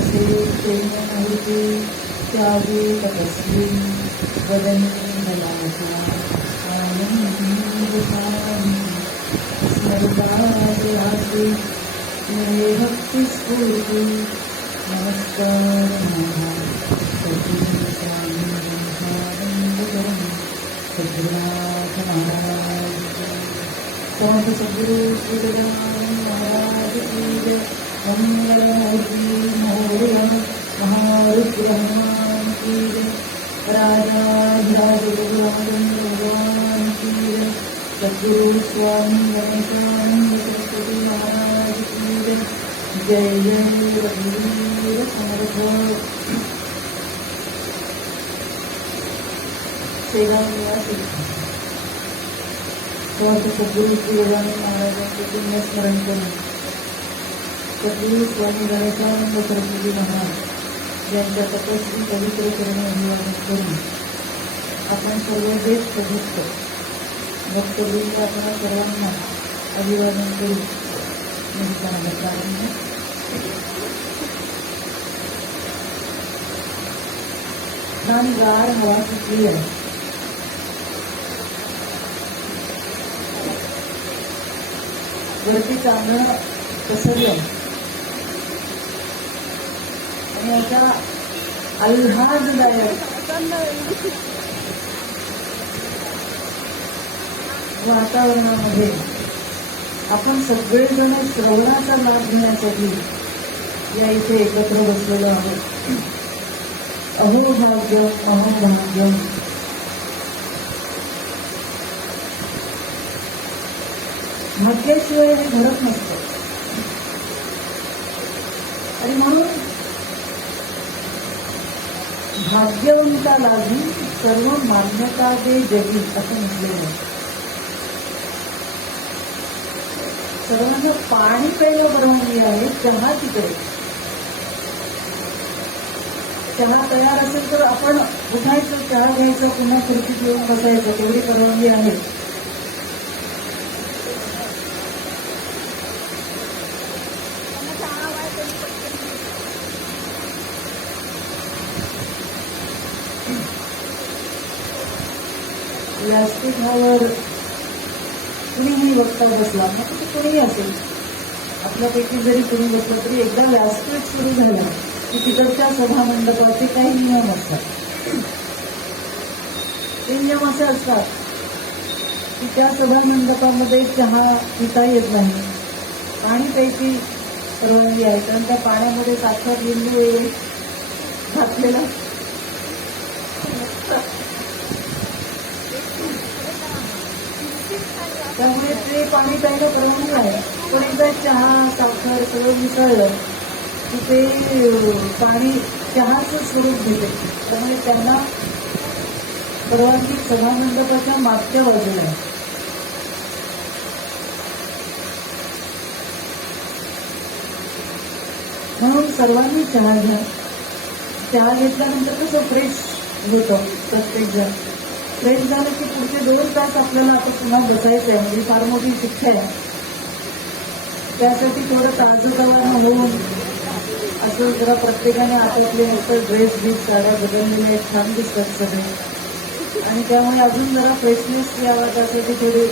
असे प्रेममूर्ती त्यावे तपस्वी वदनी मलाचा आनंदी स्मरणाचे मे भक्ती स्फूर्ती नमस्कार सद्गुरुनाथ महाराज संत सद्गुरु श्री गजानन महाराज की जय। मंगलमूर्ति मोरया महारुद्र हनुमान की जय। राजाधिराज भगवान की जय। सद्गुरु स्वामी गणेशानंद सरस्वती महाराज की जय। जय जय रघुवीर समर्थ। सेवा निवासी संत सद्गुरु श्री गजानन महाराजांचे पुण्यस्मरण करून सद्गुरु स्वामी गणेशानंद सरस्वती महाराज यांच्या तपस्वी पवित्र चरणी अभिवादन करून आपण सर्व ज्येष्ठ भक्त भक्तवृंद आपण सर्वांना अभिवादन करू प्रारंभ। छान गार हवा सुटली आहे। वरती चांदणं पसरलं आणि अशा आल्हाददायक वातावरणामध्ये आपण सगळेजण श्रवणाचा लाभ घेण्यासाठी या इथे एकत्र बसलेलो आहोत। अहो भाग्य अहो भाग्य। भाग्याशिवाय हे घडत नसतं आणि म्हणून भाग्यवंताला सर्व मान्यता दे जगी असं म्हटलेलं आहे। सर्वांना पाणी प्यायला बनवली आहे, चहा तिकडे चहा तयार असेल तर आपण उठायचं, चहा घ्यायचं, पुन्हा खुर्चीत येऊन बसायचं, तेवढी परवानगी आहे। व्यासपीठावर कुणीही वक्ता बसला, मग ते कुणीही असेल, आपल्यापैकी जरी कुणी बसलं तरी एकदा व्यासपीठ सुरू झालं की तिकडच्या सभा मंडपाचे काही नियम असतात। ते नियम असे असतात की त्या सभा मंडपामध्ये चहा पिता येत नाही, पाणी प्यायची परवानगी आहे, कारण त्या पाण्यामध्ये साखर लिंबू वगैरे घातलेला त्यामुळे ते पाणी प्यायला परवानगी आहे। पण एकदा चहा साखर सगळं मिसळलं की ते पाणी चहाचं स्वरूप घेते, त्यामुळे त्यांना परवानगी सभा मंडपाच्या मागच्या बाजूला आहे। म्हणून सर्वांनी चहा घ्या। चहा घेतल्यानंतर कसं फ्रेश होतं प्रत्येक जण। फ्रेश झालं की पुढचे 2 तास आपल्याला आता पुन्हा बसायचं आहे, म्हणजे फार मोठी शिक्षा आहे। त्यासाठी थोडं ताजंतवानं होऊन असं जरा प्रत्येकाने आपापले मस्त ड्रेस बीस साड्या बदललेल्या छान दिसतात सगळे, आणि त्यामुळे अजून जरा फ्रेशनेस यावा त्यासाठी थोडे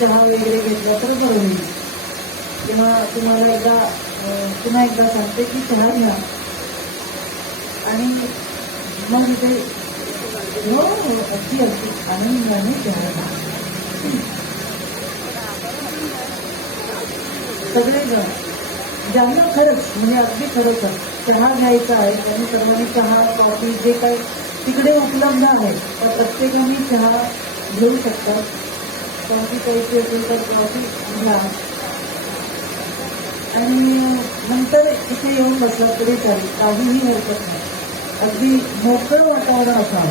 चहा वगैरे घेतला तर बरं होईल। किंवा तुम्हाला पुन्हा एकदा सांगते की चहा घ्या आणि मग इथे अगदी अगदी आनंदाने चहा घ्या। सगळेजण ज्यांना खरंच म्हणजे अगदी खरंच चहा घ्यायचा आहे त्यांनी सर्वांनी चहा कॉफी जे काही तिकडे उपलब्ध आहे त्या प्रत्येकाने चहा घेऊ शकतात। कॉफी प्यायची असेल तर कॉफी घ्या आणि नंतर इथे येऊन बसला तरी चालेल, काहीही हरकत नाही। अगदी मोकळं वातावरण असावं।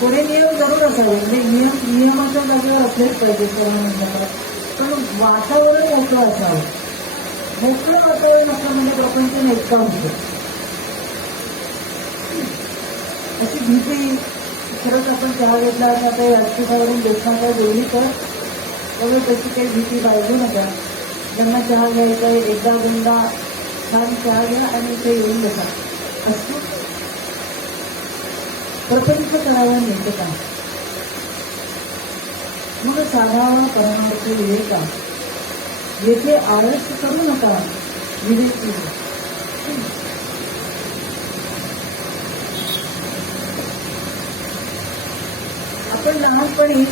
थोडे नियम जरूर असावे, म्हणजे नियमाच्या जागेवर असलेच पाहिजे सर्वांना, पण वातावरण मोकळं असावं। मोकळं वातावरण असलं म्हणजे प्रपंच नेटका होतो। अशी भीती खरंच आपण चहा घेतला आणि आता व्यासपीठावरून बेसनाला जेवली तर वगैरे तशी काही भीती बाळगू नका. ज्यांना चहा घ्यायचा आहे एकदा दोनदा छान चहा घ्या आणि इथे येऊन बसा. असतो प्रपंच करावा मिळतं का, मग साधावा परमार्थ विवेका. येथे आळस करू नका, विवेक. आपण लहानपणी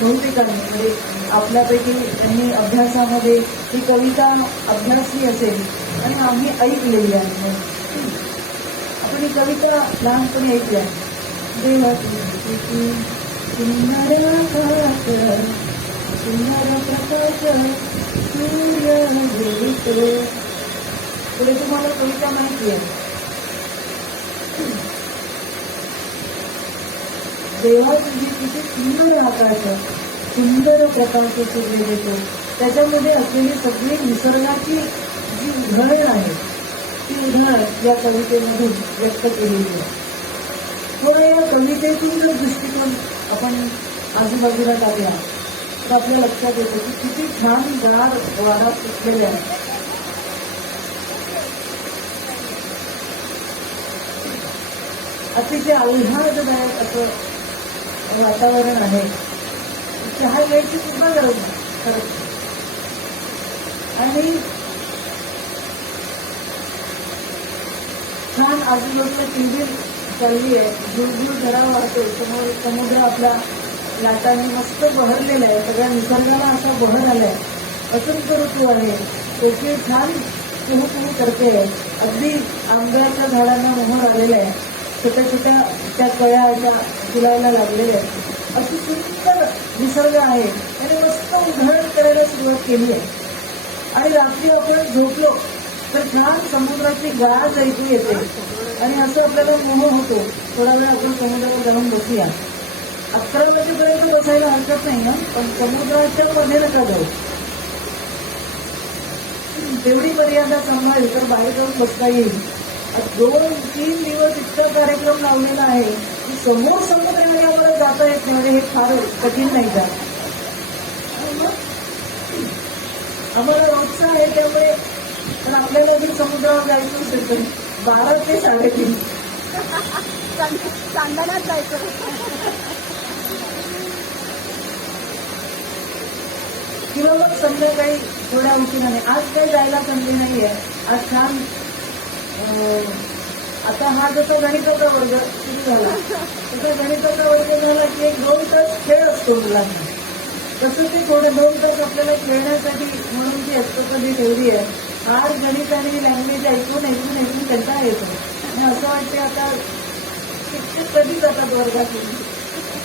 बहुतेकांनी म्हणजे आपल्यापैकी त्यांनी अभ्यासामध्ये ही कविता अभ्यासली असेल आणि आम्ही ऐकलेली आहे. आपण ही कविता लहानपणी ऐकली आहे. देवाची सुंदर आकाश, सुंदर प्रकाश, सूर्य उगवतो. पुढे तुम्हाला कविता माहिती आहे. देवा तुझी किती सुंदर आकाश, सुंदर प्रकाश सूर्य देतो. त्याच्यामध्ये असलेली सगळी निसर्गाची जी उदाहरण आहे ती उदाहरण या कवितेमधून व्यक्त केलेली आहे. थोडं या कवितेतून जर दृष्टिकोन आपण आजूबाजूला टाकला तर आपल्या लक्षात येतं की किती छान गार वारा सुटलेले आहे. अतिशय आल्हाददायक असं वातावरण आहे. चहा घ्यायची सुद्धा गरज नाही खरंच. आणि छान आजूबाजूला किलबिल चालली आहे, झुळझुळ झरा वाहतो. समोर समुद्र आपला लाटांनी मस्त बहरलेला आहे. सगळ्या निसर्गाला असा बहर आलाय. वसंत ऋतू आहे. कोकिळ छान कुहू करते. अगदी आंब्याच्या झाडांना मोहर आलेला आहे. छोट्या छोट्या त्या कळ्या अशा फुलायला लागलेल्या आहेत. अशी सुंदर निसर्ग आहे आणि मस्त उधळण करायला सुरुवात केली आहे. आणि रात्री आपण झोपलो तर छान समुद्राची गाज ऐकू येते आणि असं आपल्याला मोह होतो थोडा वेळ आपण समुद्रावर जाऊन बसूया. 11 वाजेपर्यंत बसायला हरकत नाही ना, पण समुद्राच्या मध्ये नका जाऊ. तेवढी मर्यादा सांभाळली तर बाहेर जाऊन बसता येईल. 2-3 दिवस इतका कार्यक्रम लावलेला आहे की समोर समुद्राने आम्हाला जाता येत नाही. हे फार कठीण नाही का. आम्हाला रोजचं आहे त्यामुळे पण आपल्याला जर समुद्रावर जायचं असेल तर 12 ते 3:30 चांदण्यात जायचं. किंवा मग संध्याकाळी थोड्या उशिराने. आज काही जायला संधी नाहीये. आज छान आता हा जसा गणिताचा वर्ग सुरू झाला तसा गणिताचा वर्ग झाला की 1-2 तास खेळ असतो मुलांना. तसं ते थोडे 2 तास आपल्याला खेळण्यासाठी म्हणून ती हस्तपदी ठेवली आहे. आज गणित आणि लँग्वेज ऐकून ऐकून ऐकून कंटाळा येतो आणि असं वाटते आता शिक्षक कधी जातात वर्गातून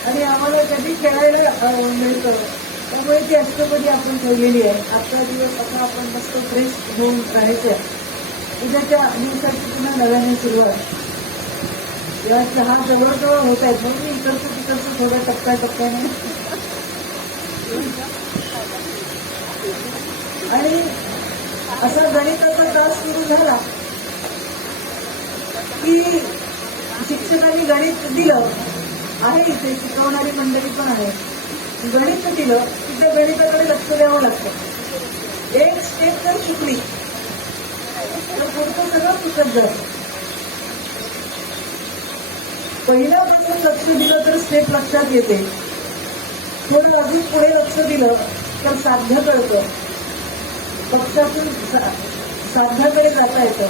आणि आम्हाला कधी खेळायला मिळतं. त्यामुळे ती हस्तपदी आपण ठेवलेली आहे. आजचा दिवस आता आपण मस्त फ्रेश होऊन राहायचं आहे. उद्याच्या दिवसाची पुन्हा नव्याने सुरुवात. या चहा जवळजवळ होत आहेत म्हणून मी इकडचं तिकडचं थोडं टप्प्याटप्प्याने. आणि असा गणिताचा तास सुरू झाला की शिक्षकांनी गणित दिलं आहे, इथे शिकवणारी मंडळी पण आहे. गणित दिलं की त्या गणिताकडे लक्ष द्यावं लागतं. एक स्टेप जर चुकली तर पुढचं सगळं चुकत जातं. पहिल्यापासून लक्ष दिलं तर स्टेप लक्षात येते. थोडं अजून पुढे लक्ष दिलं तर साध्य कळतं. पक्षातून साध्याकडे जाता येतं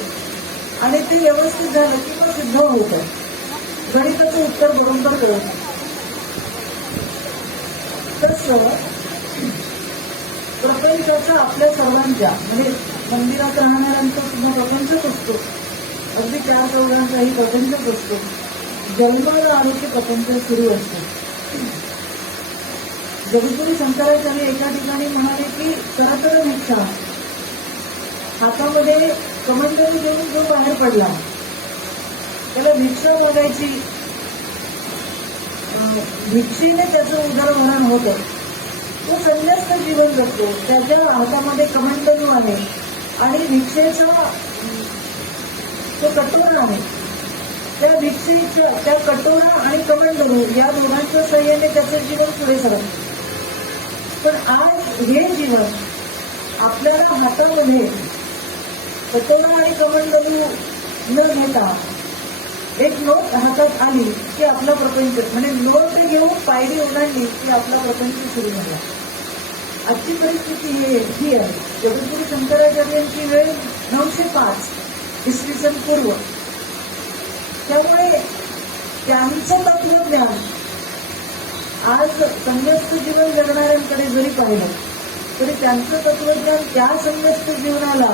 आणि ते व्यवस्थित झालं की मग सिद्ध होतं. गणिताचं उत्तर बरोबर कळतं. तसं प्रपंचाचा आपल्या सर्वांच्या म्हणजे मंदिरात राहणाऱ्यांचा सुद्धा प्रपंचच असतो. अगदी 4 चौघांचाही प्रपंचच असतो. जन्माला आलो की प्रपंच सुरू असतो. जगद्गुरू शंकराचार्य एका ठिकाणी म्हणाले की करतर भिक्षा. हातामध्ये कमंडलू घेऊन जो बाहेर पडला त्याला भिक्षा मागायची, भिक्षेने त्याचं उदरभरण होतं. तो संन्यस्त जीवन जगतो. त्याच्या हातामध्ये कमंडलू आहे आणि भिक्षेचा तो कटोरा आहे. त्या भिक्षेच्या त्या कटोरा आणि कमंडलू या दोघांच्या सहाय्याने त्याचं जीवन पुढे सरकतं. पण आज हे जीवन आपल्याला हातामध्ये कटोरा आणि कमंडलू न घेता एक नोट हातात आली की आपला प्रपंच, म्हणजे नोट घेऊन पायरी ओलांडली की आपला प्रपंच सुरू झाला. आजची परिस्थिती ही आहे. जगद्गुरू शंकराचार्यांची वेळ 905 इसवी सन पूर्व. त्यामुळे त्यांचं तत्वज्ञान आज संन्यस्त जीवन जगणाऱ्यांकडे जरी पाहिलं तरी त्यांचं तत्वज्ञान त्या संन्यस्त जीवनाला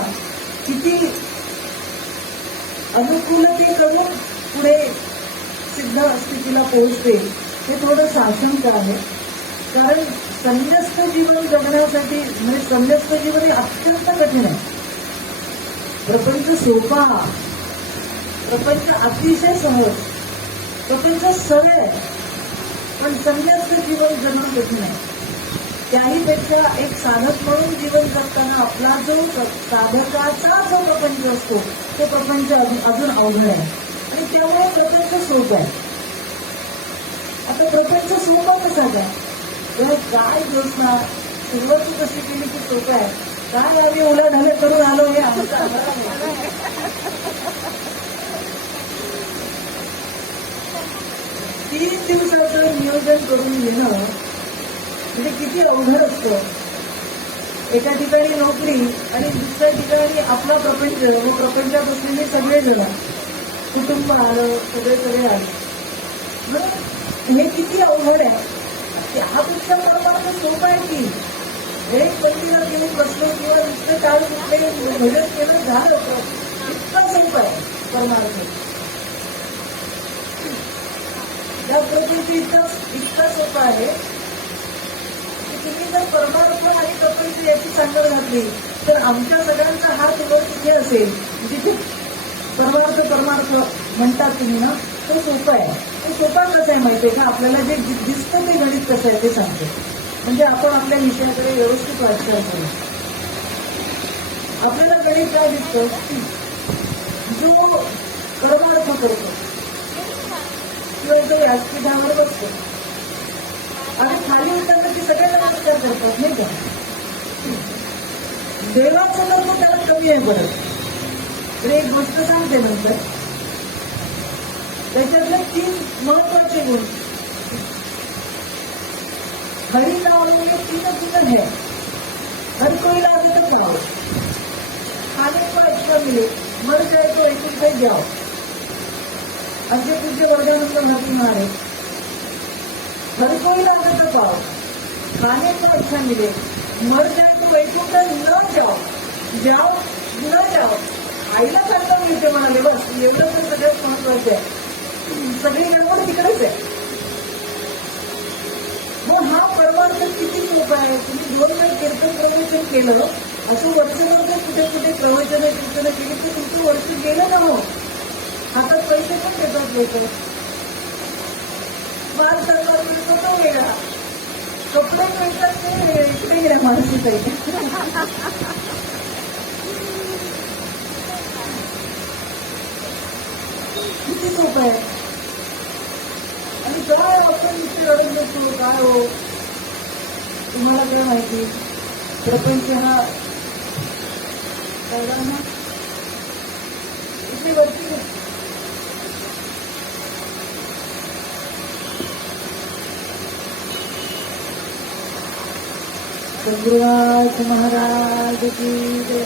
किती अनुकूलते करून पुढे सिद्ध स्थितीला पोहोचते हे थोडं साशंक आहे. कारण संन्यस्त जीवन जगण्यासाठी, म्हणजे संन्यस्त जीवन हे अत्यंत कठीण आहे. प्रपंच सोपा, प्रपंच अतिशय सहज, प्रपंच सरळ आहे, पण संन्यस्त जीवन जगणं कठीण आहे. त्याहीपेक्षा एक साधक म्हणून जीवन जगताना आपला जो साधकाचा जो प्रपंच असतो तो प्रपंच अजून अवघड आहे आणि त्यामुळे प्रपंच सोपं आहे. आता प्रपंच सोपं कसा काय घोषणा सुरुवात कशी केली की सोपं आहे, काय आम्ही उलाढाले करून आलो हे आमचं 3 दिवसाचं नियोजन करून घेणं म्हणजे किती अवघड असतं. एका ठिकाणी नोकरी आणि दुसऱ्या ठिकाणी आपला प्रपंच व प्रपंचात असलेले सगळे जण, कुटुंब आलं, सगळे आले. हे किती अवघड आहे. त्यापेक्षा परमार्थ सोपं आहे की एक पंक्तीला घेऊन बसलो किंवा नुसतं काळ कुठले भजन केलं झालं इतकं सोपं आहे परमार्थ. या प्रपंच इतका सोपा आहे की तुम्ही जर परमार्थ आणि प्रपंच याची सांगड घातली तर आमच्या सगळ्यांचा हात वर तिथे असेल जिथे परमार्थ म्हणतात तुम्ही ना, तो सोपा आहे. तो सोपा कसं आहे माहितीये का, आपल्याला जे दिसतं ते गणित कसं आहे ते सांगतो. म्हणजे आपण आपल्या विषयाकडे व्यवस्थित वाटचाल करू. आपल्याला गणित काय दिसतं, जो परमार्थ करतो किंवा जो व्यासपीठावर बसतो आणि खाली उतरलं की सगळे नमस्कार करतात नाही का. देवाचं कर्म त्याला कमी आहे परत. तर एक गोष्ट सांगते नंतर. त्याच्यातले 3 महत्वाचे गुण. हरि नाम में 3 गुण है. हर कोई लागे तो खाओ, खाने को अच्छा मिले, मर जाए तो एक रुपये जाओ. असे पूज्य वर्गानंद भारती म्हणाले. हर कोई लागे तो खाओ, खाने को अच्छा मिले, मर जाए तो वैकुंठ न जाओ, जाओ न जाओ. आईला चांगलं मिळते म्हणाले. बस एवढं तर सगळ्यात महत्वाचं आहे. सगळी गडबड तिकडेच आहे. मग हा परमार्थ किती सोपा आहे. तुम्ही 2 वेळ कीर्तन प्रवचन केलं, असं वर्षभर कुठे कुठे प्रवचन कीर्तन केली तर तुमचं वर्ष गेलं ना. हो हातात पैसे पण देतात लोक, वाद करतात मिळतो तो वेगळा, कपडे मिळतात ते इकडे गेल्या माणसी पाहिजे. किती सोपं आहे. आणि काय आपण इथे रडत बसतो. काय हो तुम्हाला काय माहिती, प्रपंच हा कळला ना इथे वरती चंद्रराज महाराज की जय.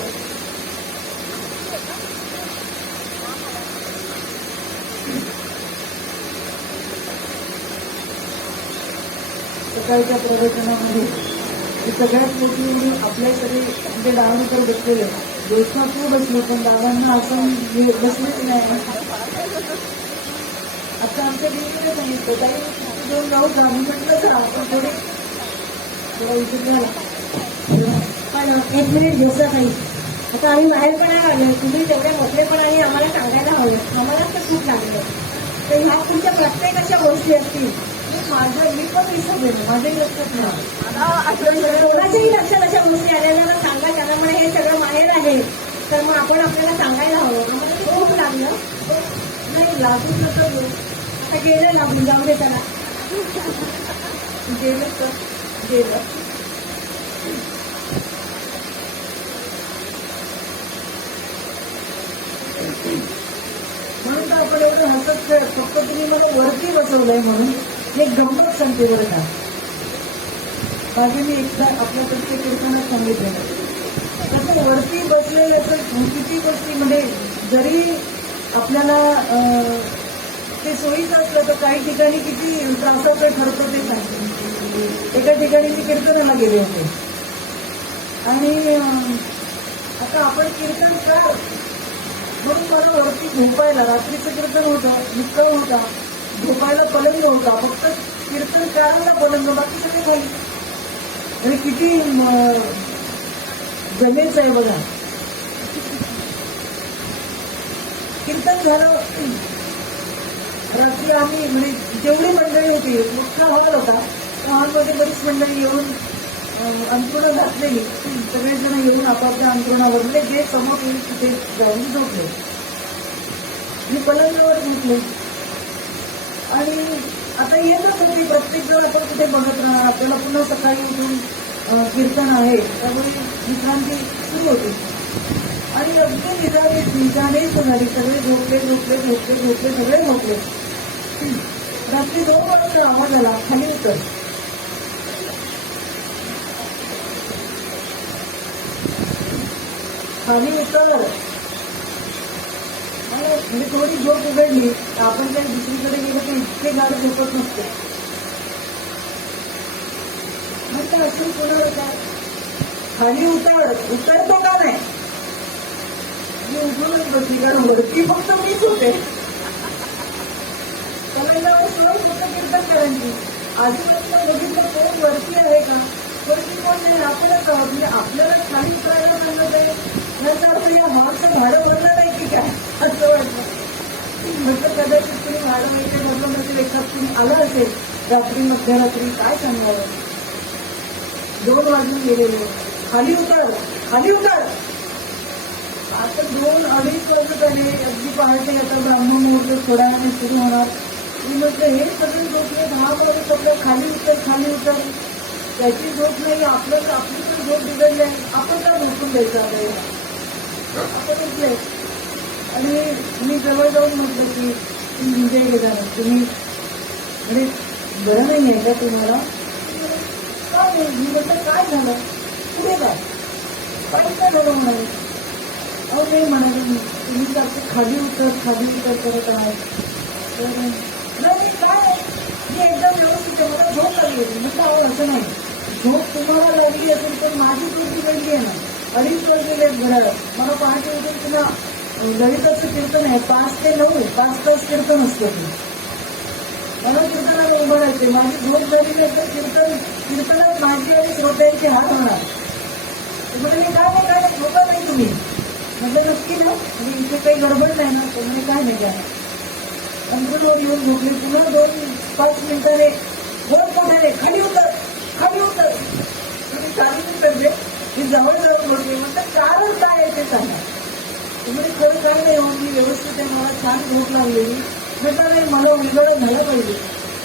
सकाळच्या प्रवचनामध्ये सगळ्यात मोठी म्हणजे आपल्या सगळे म्हणजे डावणीकर बसलेले दोस्ता तू बसले, पण दादांना असं बसलेच नाही. आता आमच्या दिवशीने सांगितलं ताई घेऊन जाऊ का, मी म्हटलं जा, पण थोडा उशीर झाला. पण 1 मिनिट घेतला काही. आता आम्ही बाहेर पण नाही आलो, तुम्ही तेवढ्या मोठेपणाने आम्हाला सांगायला हवं. आम्हाला तर खूप लागलं. तर ह्या तुमच्या प्रत्येक अशा गोष्टी असतील. मी पण विसरले, माझ्याही लक्षात नाही. कोणाच्याही लक्षात अशा गोष्टी आलेल्या सांगा त्यांना म्हणे हे सगळं माहेर आहे, तर मग आपण आपल्याला सांगायला हवं. आम्हाला खूप लागलं. नाही लागून नका घेऊ. आता गेलं लागून, जाऊ दे त्याला. गेलं तर गेलं. म्हणून तर आपण एवढं हसत खेळत, फक्त तुम्ही मला वरती बसवलंय म्हणून एक गंमत सांगते बरं का. मागे मी एकदा आपल्याकडचे कीर्तनात सांगितलेलं, तसं वरती बसलेलं तर किती गोष्टी म्हणजे जरी आपल्याला ते सोयीचं असलं तर काही ठिकाणी किती त्रासाचं ठरतं ते सांगते. एका ठिकाणी मी कीर्तनाला गेले होते आणि आता आपण कीर्तन का म्हणून मला वरती झोपायला, रात्रीचं कीर्तन होतं, निक्कळ होता, झोपायला पलंग होता, फक्त कीर्तन करायला पलंग, बाकी सगळे खाली. आणि किती जमेच आहे बघा. कीर्तन झालं रात्री. आम्ही म्हणजे जेवढी मंडळी होती, मोठा हॉल होता, त्या हॉलमध्ये बरीच मंडळी येऊन अंथरुणं घातलेली, सगळेजण येऊन आपापल्या अंथरुणावर म्हणजे जे समोर येईल तिथे जाऊन झोपले. मी पलंगावर झोपले आणि आता येतच होती प्रत्येक जण. आपण कुठे बघत राहणार, आपल्याला पुन्हा सकाळी उठून कीर्तन आहे, त्यामुळे विश्रांती सुरू होती आणि अगदी निजानेच झाली. सगळे झोपले झोपले झोपले झोपले सगळे झोपले. रात्री 2 वाजता आवाज आला, खाली उतर. खाली उतर. म्हणजे थोडी झोप उघडली, आपण काही दुसरीकडे गेलो तर इतके गाड झोपत नसते. म्हणता असून पुन्हा काय खाली उतर, उतरतो का नाही. मी उठूनच बसली, कारण वरती फक्त मीच होते. पलंगावर सोय फक्त कीर्तन करायची. आजूबाजूला बघितलं कोण वरती आहे का, वरती कोण नाही, आपणच आहोत. म्हणजे आपल्याला खाली उतरायला सांगत आहे, याचा अर्थ या हॉलचं भाडं भरलं नाही की काय असं वाटतं. म्हटलं कदाचित तुम्ही भाडं वगैरे भरलं नसेल, एखाद तुम्ही आलं असेल रात्री मध्यरात्री, काय सांगावं. 2 वाजून गेलेले. खाली उतर, खाली उतर. आता 2-2:30 वाजत आले, अगदी पहाटे. आता ब्राह्मण मुहूर्त थोड्या वेळाने सुरू होणार. मी म्हटलं हे सगळे झोपले, 10 वाजत आपल्या खाली उतर, खाली उतर. त्याची झोप नाही, आपली पण झोप बिघडली आहे, आपण का झोपून द्यायचं आहे. आपण उठले आणि मी जवळ जाऊन म्हटलं की म्हणजे गेला तुम्ही म्हणजे बरं नाही आहे का तुम्हाला. काय नाही. मी म्हटलं काय झालं, पुढे काय झालं म्हणाले. अहो नाही म्हणाले, तुम्ही सारखं खाली उतर करत आहात. तर नाही काय, मी एकदम व्यवस्थित आहे, मला झोप लागली होती. म्हटलं अहो असं नाही, झोप तुम्हाला लागली असेल तर माझी झोप बिघडली आहे ना. 2:30 वाजलेले घड्याळ. मला पहाटे उठून पुन्हा ललिताचं कीर्तन आहे, 5 ते 9 5 तास कीर्तन असतं. मला कीर्तनाला उभं राहायचे. माझी झोप झाली नाही तर कीर्तनात माझी आणि श्रोत्यांची हात होणार. म्हणजे काय नाही झोपा नाही तुम्ही. म्हटलं नक्की ना, म्हणजे इथे काही गडबड नाही ना. म्हणजे काय नाही काय. अंतरवर येऊन झोपले. पुन्हा 2-5 मिनिटाने वर मोठ्याने खाली उतर, खाली उतर. तुम्ही चालून उतरले. मी जवळ जाऊन बसले. म्हटलं कारण काय आहे ते सांगा. म्हणजे खरं काय नाही होऊन मी व्यवस्थित आहे, मला छान झोप लागलेली. म्हटलं नाही, मला उलगडं झालं पाहिजे.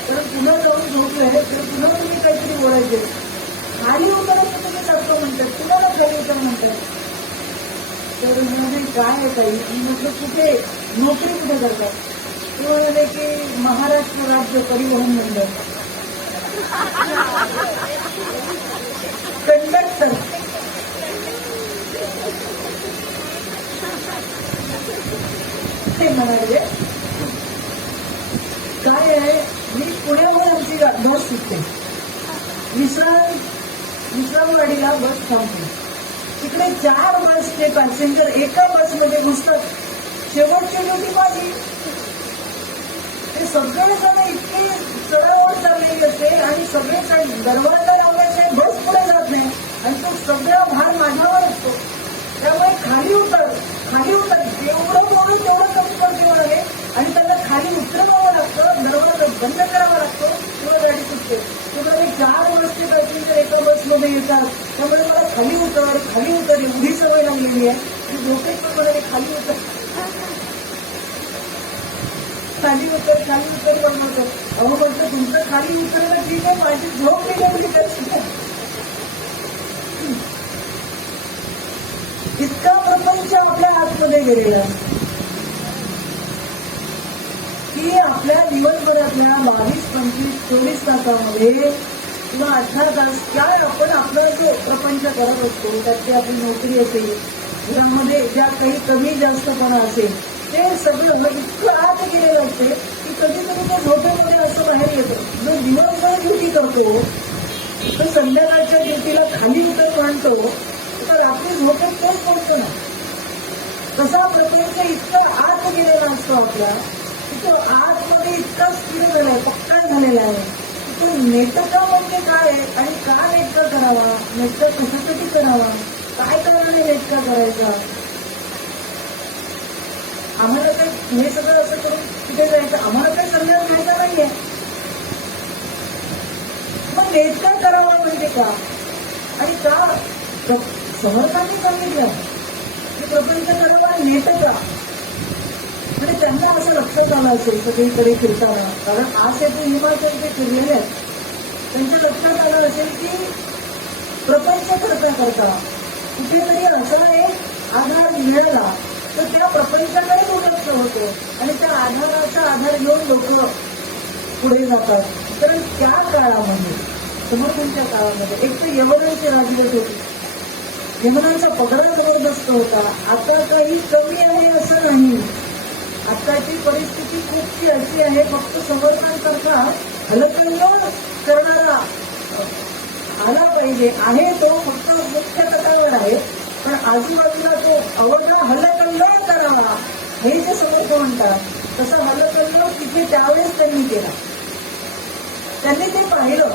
तर पुन्हा जाऊन झोपले तर पुन्हा तुम्ही काहीतरी बोलायचे. खाली उतरायचं तुम्ही जातो म्हणतात, तुम्हाला खाली उतर म्हणतात. तर म्हणजे काय आहे काही. मी म्हटलं कुठे नोकरी कुठे करतात. ते म्हणाले की महाराष्ट्र राज्य परिवहन मंडळ कंडक्टर. ते म्हणाले काय आहे, मी पुण्यावर आमची बस शिकते. विश्रामवाडीला बस थांबते. तिकडे 4 बसचे पॅसेंजर एका बसमध्ये घुसतात. शेवटची ड्युटी माझी. ते सगळे जण इतके चढाओढ चाललेली असते आणि सगळे दरवाजा लावल्याशिवाय बस पुढे जात नाही आणि तो सगळा भार माझ्यावर असतो. त्यामुळे खाली उतर, खाली उतर. जेवढं बोलून तेवढं कमी करते म्हणाले आणि त्यांना खाली उतरवावं लागतं, दरवाजा बंद करावा लागतो, किंवा गाडी सुटते. तुम्हाला 4 बसचे पॅसेंजर एका बसमध्ये येतात. त्यामुळे मला खाली उतर एवढी सवय लागलेली आहे. मी झोपेत पण म्हणाले खाली उतर. खाली उतर बनवतो. अहो म्हटलं तुमचं खाली उतरलं ठीक आहे, माझी झोप निघाली कशी काय? इतका प्रपंच आपल्या आतमध्ये गेलेला की आपल्या दिवसभरातल्या 22, 25, 24 तासामध्ये किंवा 18 तास काय आपण आपला जो प्रपंच करत असतो, त्यात आपली नोकरी असेल, घरामध्ये ज्या काही कमी जास्तपणा असेल, ते सगळं इतकं आत गेलेलं असते की कधीतरी तो झोपेमध्ये असं बाहेर येतो. जो दिवसभर ड्युटी करतो तो संध्याकाळच्या ड्युटीला खाली उतर मांडतो, तर रात्री झोपेत तोच पोहोचतो ना. तसा प्रपंच इतकं आत गेलेला असतो आपला की तो आतमध्ये इतका स्थिर झालाय, पक्का झालेला आहे. तो नेटका म्हणजे काय आणि का नेटका करावा, नेटका कशासाठी करावा, काय कारणाने नेटका करायचा. आम्हाला काही हे सगळं असं करून कुठे जायचं, आम्हाला काही संन्यास घ्यायचा नाहीये. मग नेटका करावा म्हणजे का आणि का समर्थांनी सांगितलं की प्रपंच करावा नेटका. म्हणजे त्यांना असं लक्षात आलं असेल सगळीकडे फिरताना, कारण आज हे हिमाचल ते फिरलेले आहेत, त्यांच्या लक्षात आलं असेल की प्रपंच करता करता कुठेतरी असा एक आधार मिळाला तर त्या प्रपंचाकडे दुर्लक्ष होतो आणि त्या आधाराचा आधार घेऊन लोक पुढे जातात. कारण त्या काळामध्ये, समर्थांच्या काळामध्ये, एक तर यवनांची राजवट होती, यवनांचा पगडा जबरदस्त होता. आता काही कमी आहे असं नाही. आताची परिस्थिती खूपशी अशी आहे, फक्त समर्थांसारखा हलकल्लोळ करणारा आला पाहिजे आहे, तो फक्त मुख्य तटावर आहे, पण आजूबाजूला तो अवघा हलकल्लोळ करावा हे जे समर्थ म्हणतात, तसं हलकल्लोळ तिथे त्यावेळेस त्यांनी केला. त्यांनी ते पाहिलं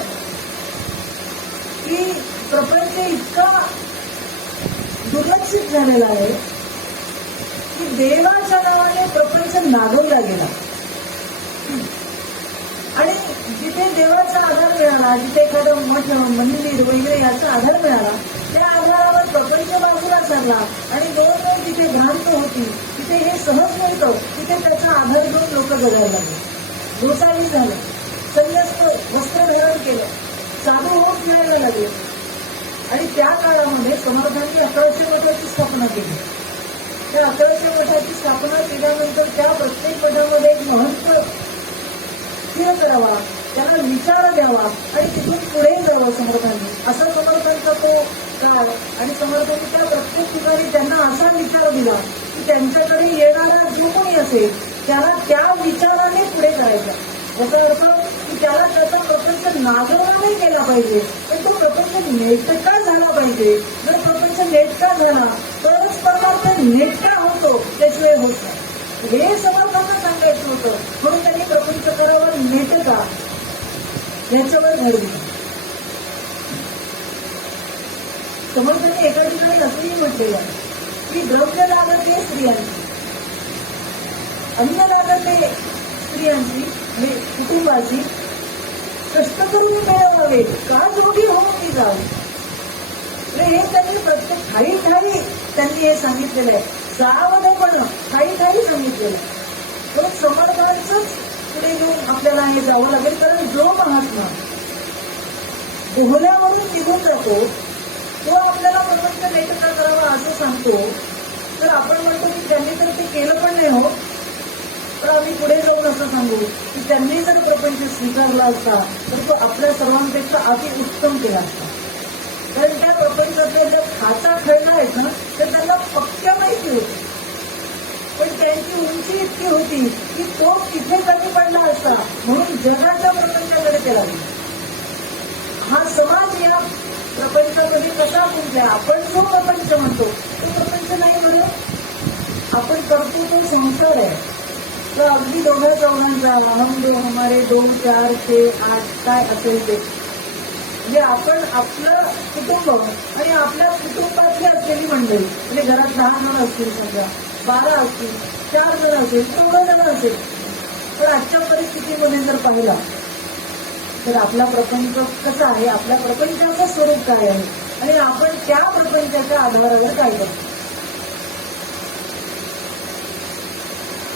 की प्रपंच इतका दुर्लक्षित झालेला आहे की देवाच्या नावाने प्रपंच नागवला गेला. आणि जिथे देवाचा आधार मिळाला, जिथे एखादं मठ, मंदिर वगैरे याचा आधार मिळाला, त्या आधारावर प्रपंच बाजूला सरला आणि दोन जिथे भ्रांत होती तिथे हे सहज मिळतं, तिथे त्याचा आधार घेऊन लोक जगायला लागले. गोसावी झालं, संन्यस्त वस्त्र धारण केलं, साधू होत जायला लागले. आणि त्या काळामध्ये समर्थांनी 1100 मठाची स्थापना केली. त्या 1100 मठाची स्थापना केल्यानंतर त्या प्रत्येक मठामध्ये एक महत्व स्थिर करावा, त्यांना विचार द्यावा आणि तिथून पुढे जावं समर्थांनी. असा समर्थांचा तो काळ. आणि समर्थांनी त्या प्रत्येक ठिकाणी त्यांना असा विचार दिला की त्यांच्याकडे येणारा जो कोणी असेल त्याला त्या विचाराने पुढे करायचा. याचा अर्थ की त्याला त्याचा प्रपंच नागवला नाही केला पाहिजे, पण तो प्रपंच नेटका झाला पाहिजे. जर प्रपंच नेटका झाला तरच परमार्थ नेटका होतो, त्याशिवाय होत नाही. हे समर्थांना सांगायचं होतं, म्हणून त्यांनी प्रपंच करावर नेटका याच्यावर भर दिला. समर्थांनी एका ठिकाणी असंही म्हटलेलं आहे की द्रव्य लागते स्त्रियांची, अन्न लागते स्त्रियांची, कुटुंबाची, कष्ट करून मिळवावे का जोडी होऊन ती जावी. हे त्यांनी प्रत्येक ठाई त्यांनी हे सांगितलेलं आहे. सावधपण ठाई सांगितलेलं आहे. तर समर्थांचंच पुढे घेऊन आपल्याला हे जावं लागेल. कारण जो महात्मा बोहल्यावरून निघून जातो तो आपल्याला प्रपंच नेटका करावा असं सांगतो, तर आपण म्हणतो की त्यांनी तर ते केलं पण नाही हो, तर आम्ही पुढे जाऊन असं सांगू की त्यांनी जर प्रपंच स्वीकारला असता तर तो आपल्या सर्वांपेक्षा अति उत्तम केला असता. कारण त्या प्रपंचातल्या ज्या खाचा खेळणार आहेत ना, ते त्यांना पक्क्या माहिती होती, पण त्यांची उंची इतकी होती की तो तिथे कमी पडला असता, म्हणून जगाच्या प्रपंचाकडे ते लागले. हा समाज या प्रपंचामध्ये कसा गुंतला. आपण जो प्रपंच म्हणतो तो प्रपंच नाही म्हणून आपण करतो तो संसार आहे. तर अगदी दोघा चौघांचा हम दो हमारे 2, 4, 6, 8 काय असेल ते, म्हणजे आपण आपलं कुटुंब आणि आपल्या कुटुंबातली असलेली मंडळी, म्हणजे घरात 10 जण असतील, समजा 12 असतील, 4 जण असेल, 14 जण असेल, तर आजच्या परिस्थितीमध्ये जर पाहिला तर आपला प्रपंच कसा आहे, आपल्या प्रपंचाचं स्वरूप काय आहे आणि आपण त्या प्रपंचाच्या आधारावर काय करतो.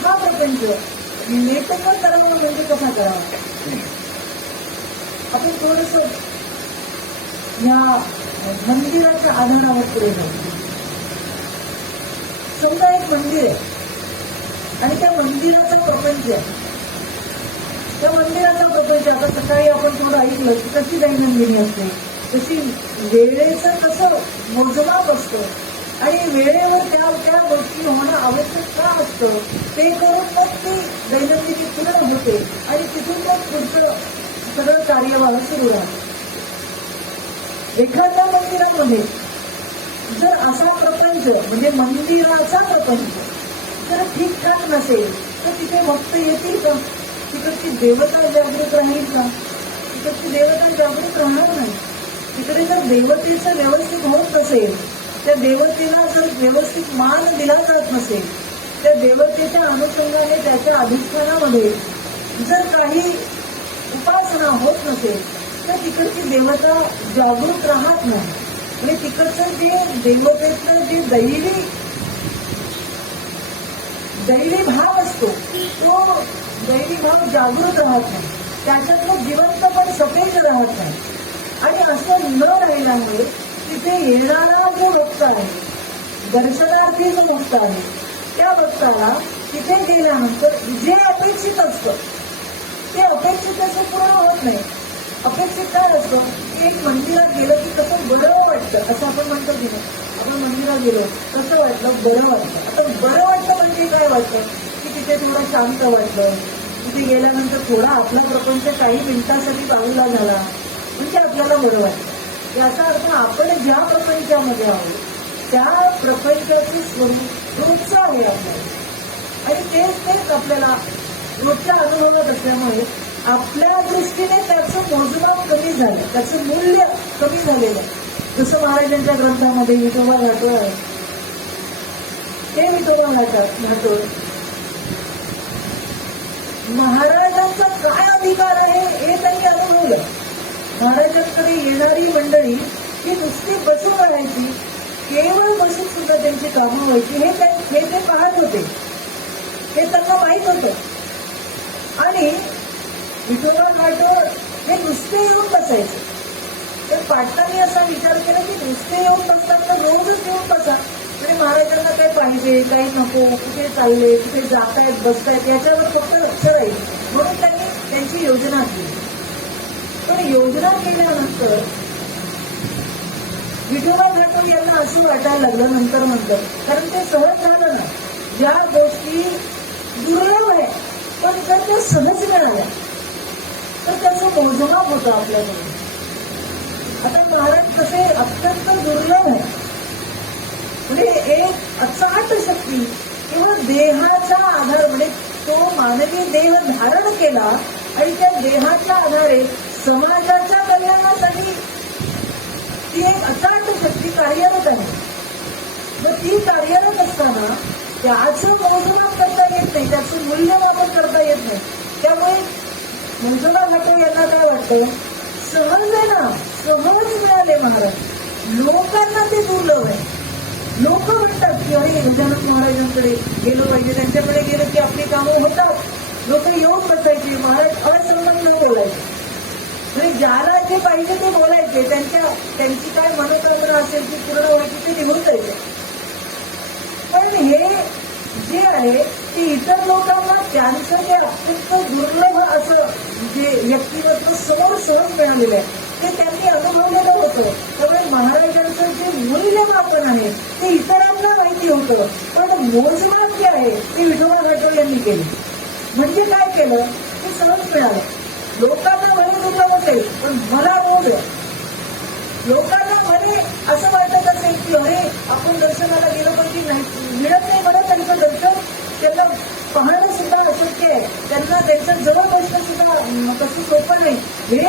हा प्रपंच नेटवर्क करावं म्हणजे कसा करावा. आपण थोडस या मंदिराच्या आधारावर पुढे जाऊ. समजा एक मंदिर आहे आणि त्या मंदिराचा प्रपंच आहे. त्या मंदिराचा प्रपंच आता सकाळी आपण थोडं ऐकलं की कशी दैनंदिनी असते, तशी वेळेचं कसं मोजमाप असतं आणि वेळेवर त्या त्या गोष्टी होणं आवश्यक का असतं ते करून मग ती दैनंदिनी पूर्ण होते आणि तिथून मग पुढचं सगळं कार्यवाह सुरू राहतं. एखाद्या मंदिरामध्ये जर असा प्रपंच म्हणजे मंदिराचा प्रपंच जर ठीकठाक नसेल तर तिथे भक्त येतील का? तिकडची देवता जागृत राहील का? तिकडची देवता जागृत राहणार नाही. तिकडे जर देवतेचं व्यवस्थित होत नसेल, त्या देवतेला जर व्यवस्थित मान दिला जात नसेल, त्या देवतेच्या अनुषंगाने त्याच्या अधिष्ठानामध्ये जर काही उपासना होत नसेल तर तिकडची देवता जागृत राहत नाही. म्हणजे तिकडचं जे देवतेतलं जे दैवी भाव असतो तो दैवी भाव जागृत राहत नाही. त्याच्यातलं जिवंत पण सफेद राहत नाही. आणि असं न राहिल्यामुळे तिथे येणारा जो भक्त आहे, दर्शनार्थी जो भक्त आहे, त्या भक्ताला तिथे गेल्यानंतर जे अपेक्षित असतं ते अपेक्षित असं पूर्ण होत नाही. अपेक्षित काय असतं की एक मंदिरात गेलं की कसं बरं वाटतं, असं आपण म्हणतो की नाही. आपण मंदिरात गेलो कसं वाटलं, बरं वाटतं. आता बरं वाटतं म्हणजे काय वाटतं की तिथे थोडं शांत वाटलं, तिथे गेल्यानंतर थोडा आपला प्रपंच काही मिनिटांसाठी बाजूला झाला म्हणजे आपल्याला बरं वाटतं. याचा अर्थ आपण ज्या प्रपंचामध्ये आहोत त्या प्रपंचाचं स्वरूप रोजचं आहे आपल्याला आणि तेच आपल्याला रोजच्या अनुभवात असल्यामुळे आपल्या दृष्टीने त्याचं मोजमाप कमी झालं, त्याचं मूल्य कमी झालेलं आहे. जसं महाराजांच्या ग्रंथामध्ये विठोबा घाटोळ आहे, ते विठोबा घाटोळ महाराजांचा काय अधिकार आहे हे त्यांनी अनुभवलं. महाराजांकडे येणारी मंडळी ही नुसती बसून राहायची, केवळ बसून सुद्धा त्यांची कामं व्हायची हे ते पाहत होते, हे त्यांना माहीत होतं. आणि विठोबा घाटोळ हे नुसते येऊन बसायचे. तर पाटलांनी असा विचार केला की नुसते येऊन बसतात तर रोजच येऊन बसा. आणि महाराजांना काय पाहिजे, काही नको, कुठे चालले, कुठे जातायत बसतायत याच्यावर फक्त लक्ष राहील म्हणून त्यांनी त्यांची योजना केली. पण योजना केल्यानंतर विठोबा घाटोळ यांना असं वाटायला लागलं नंतर, कारण ते सहज झालं ना. ज्या गोष्टी दुर्लभ आहे पण जर त्या सहज मिळाल्या तर त्याचं मोजमाप होतं आपल्याकडे. आता महाराज कसे अत्यंत दुर्लभ आहे, म्हणजे एक अचाट शक्ती किंवा देहाचा आधार, म्हणजे तो मानवी देह धारण केला आणि त्या देहाच्या आधारे समाजाच्या कल्याणासाठी ती एक अचाट शक्ती कार्यरत आहे. मग ती कार्यरत असताना त्याचं मोजमाप करता येत नाही, त्याचं मूल्यमापन करता येत नाही. त्यामुळे विठोबा घाटोळ यांना काय वाटतं, सहज आहे ना, सहज मिळाले महाराज. लोकांना ते दुर्लभ आहे. लोक म्हणतात की अरे गजानन महाराजांकडे गेलो पाहिजे, त्यांच्याकडे गेलं की आपली कामं होतात. लोक येऊन बसायचे, महाराज असंबंध बोलायचे, म्हणजे ज्याला जे पाहिजे ते बोलायचे, त्यांची काय मनोकामना असेल ती पूर्ण व्हायची ते निघून जायचे. पण हे जे आहे ते इतर लोकांना त्यांचं जे अत्यंत दुर्लभ असं जे व्यक्तिमत्व समोर सहज मिळालेलं आहे ते त्यांनी अनुभवलेलं होतं. त्यामुळे महाराजांचं जे मूल्यमापन आहे ते इतरांना माहिती होतं, पण मोजमाप जे आहे ते विठोबा घाटोळ यांनी केले. म्हणजे काय केलं, ते सहज मिळालं. लोकांना भले दुर्लभ असेल पण मला मोज आहे. लोकांना भले असं वाटत असेल की अरे आपण दर्शनाला गेलो पण की नाही मिळत नाही, मला त्यांचं दर्शन त्यांना पाहणं सुद्धा अशक्य आहे, त्यांना त्यांचं जवळ बसणं सुद्धा कसं सोपं नाही हे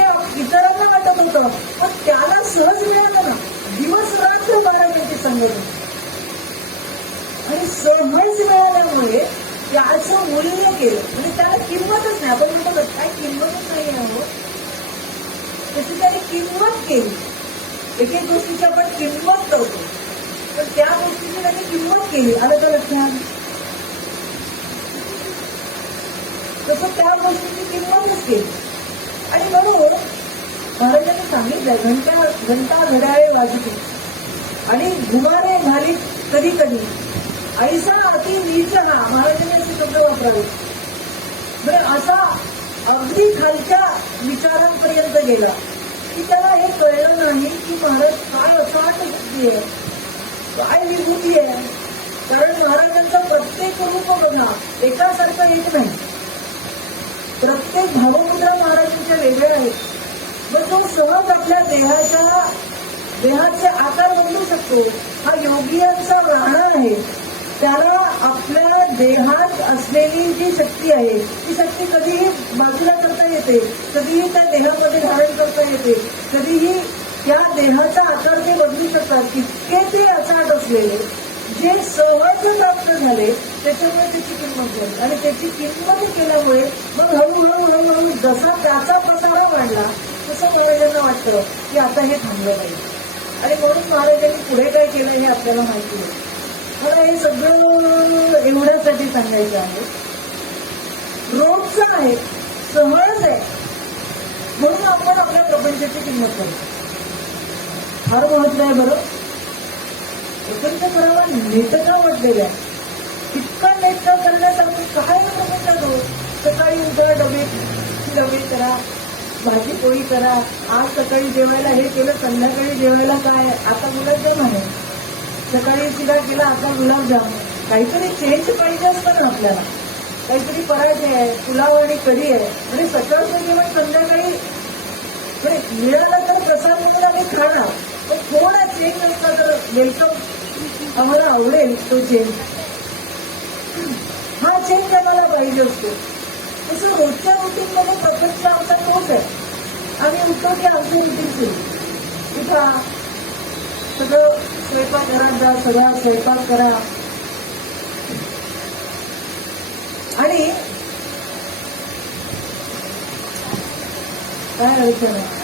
इतरांना वाटत होतं. पण त्याला सहज मिळालं ना, दिवस रात्र महाराजांची संगत आणि सहज मिळाल्यामुळे त्याचं मूल्य केलं. म्हणजे त्याला किंमतच नाही. आपण म्हणतो काय किंमतच नाही आहे, त्याची त्याने किंमत केली. एक एक गोष्टीची आपण किंमत करतो, पण त्या गोष्टीची त्यांनी किंमत केली. आलं का लक्षात? तसं त्या गोष्टीची किंमतच केली. आणि म्हणून महाराजांनी सांगितलंय, घंटा घड्याळे वाजती आणि घुमारे घालीत कधी कधी ऐसा अति नीच हा. महाराजांनी असे शब्द वापरावे. म्हणजे असा अगदी खालच्या विचारांपर्यंत गेला की त्याला हे कळलं नाही की महाराज काय अफाट शक्ती आहे, काय विभूती आहे. कारण महाराजांचं प्रत्येक रूप बघा एकासारखं एक नाही. प्रत्येक भावमुद्रा महाराजांच्या वेगळ्या आहेत. मग तो सहज आपल्या देहाचे आकार बदलू शकतो. हा योगियांचा राहणा आहे. त्याला आपल्या देहात असलेली जी शक्ती आहे ती शक्ती कधीही बाजूला करता येते, कधीही त्या देहामध्ये धारण करता येते, कधीही त्या देहाचा आकार ते बदलू शकतात. इतके ते अचाट असलेले जे सहज प्राप्त झाले त्याच्यामुळे त्याची किंमत झाली. आणि त्याची किंमत केल्यामुळे मग हळूहळू जसा त्याचा प्रसार वाढला तसं महाराजांना वाटतं की आता हे थांबलं पाहिजे. आणि म्हणून महाराजांनी पुढे काय केलं हे आपल्याला माहिती आहे. मला हे सगळं एवढ्यासाठी सांगायचं आहे. रोजचं आहे, सहज आहे, म्हणून आपण आपल्या प्रपंचाची किंमत करतो. फार महत्व आहे बरं. प्रपंच करावा नेटका वाटलेला आहे. इतका नेटका करण्यासाठी काय ना प्रपंच हो. सकाळी उठा, डबे करा, भाजी पोळी करा. आज सकाळी जेवायला हे केलं, संध्याकाळी जेवायला काय, आता गुलाबजाम आहे, सकाळी शिरा केला, आता गुलाबजाम. काहीतरी चेंज पाहिजे असतं ना आपल्याला. काहीतरी पराठे आहे, पुलाव आणि कढी आहे. म्हणजे सकाळचं जेवण संध्याकाळी मिळालं तर प्रसाद म्हणून आम्ही खाणार, पण थोडा चेंज असला तर वेलकम, आम्हाला आवडेल तो चेंज. हा चेंज आम्हाला पाहिजे असतो. तसं रोजच्या रुटीनमध्ये प्रपंच आमचा तोच आहे. आम्ही उठतो की आमचं रुटीन सुरू. उठा, सगळं स्वयंपाकघरात जा, सगळा स्वयंपाक करा. आणि काय अडचण आहे,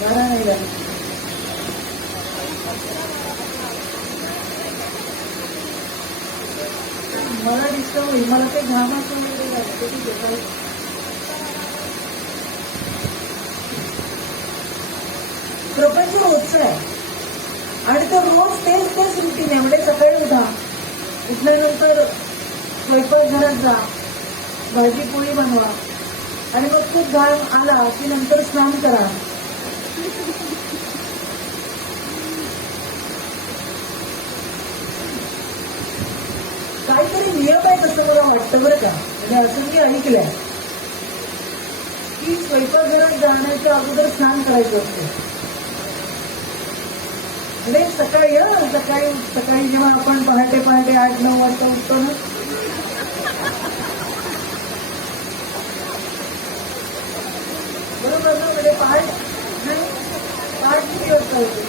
बरा नाही झालं. मला डिस्टर्ब होईल. मला ते घामाचं वगैरे लागतं की सकाळी प्रपंच रोजचं आहे. आणि तो रोज तेच रुटीन आहे. म्हणजे सकाळी उठा, उठल्यानंतर स्वयंपाकघरात जा, भाजी पोळी बनवा, आणि मग खूप घाम आला की नंतर स्नान करा. काहीतरी नियम आहे तसं मला वाटतं बरं का. म्हणजे असं मी ऐकलंय की स्वयंपाकघरात जाण्याच्या अगोदर स्नान करायचं असतं. म्हणजे सकाळी जेव्हा आपण पहाटे 8-9 वाजता उठतो ना, बरोबर ना. म्हणजे पहाट किती वाजता होते,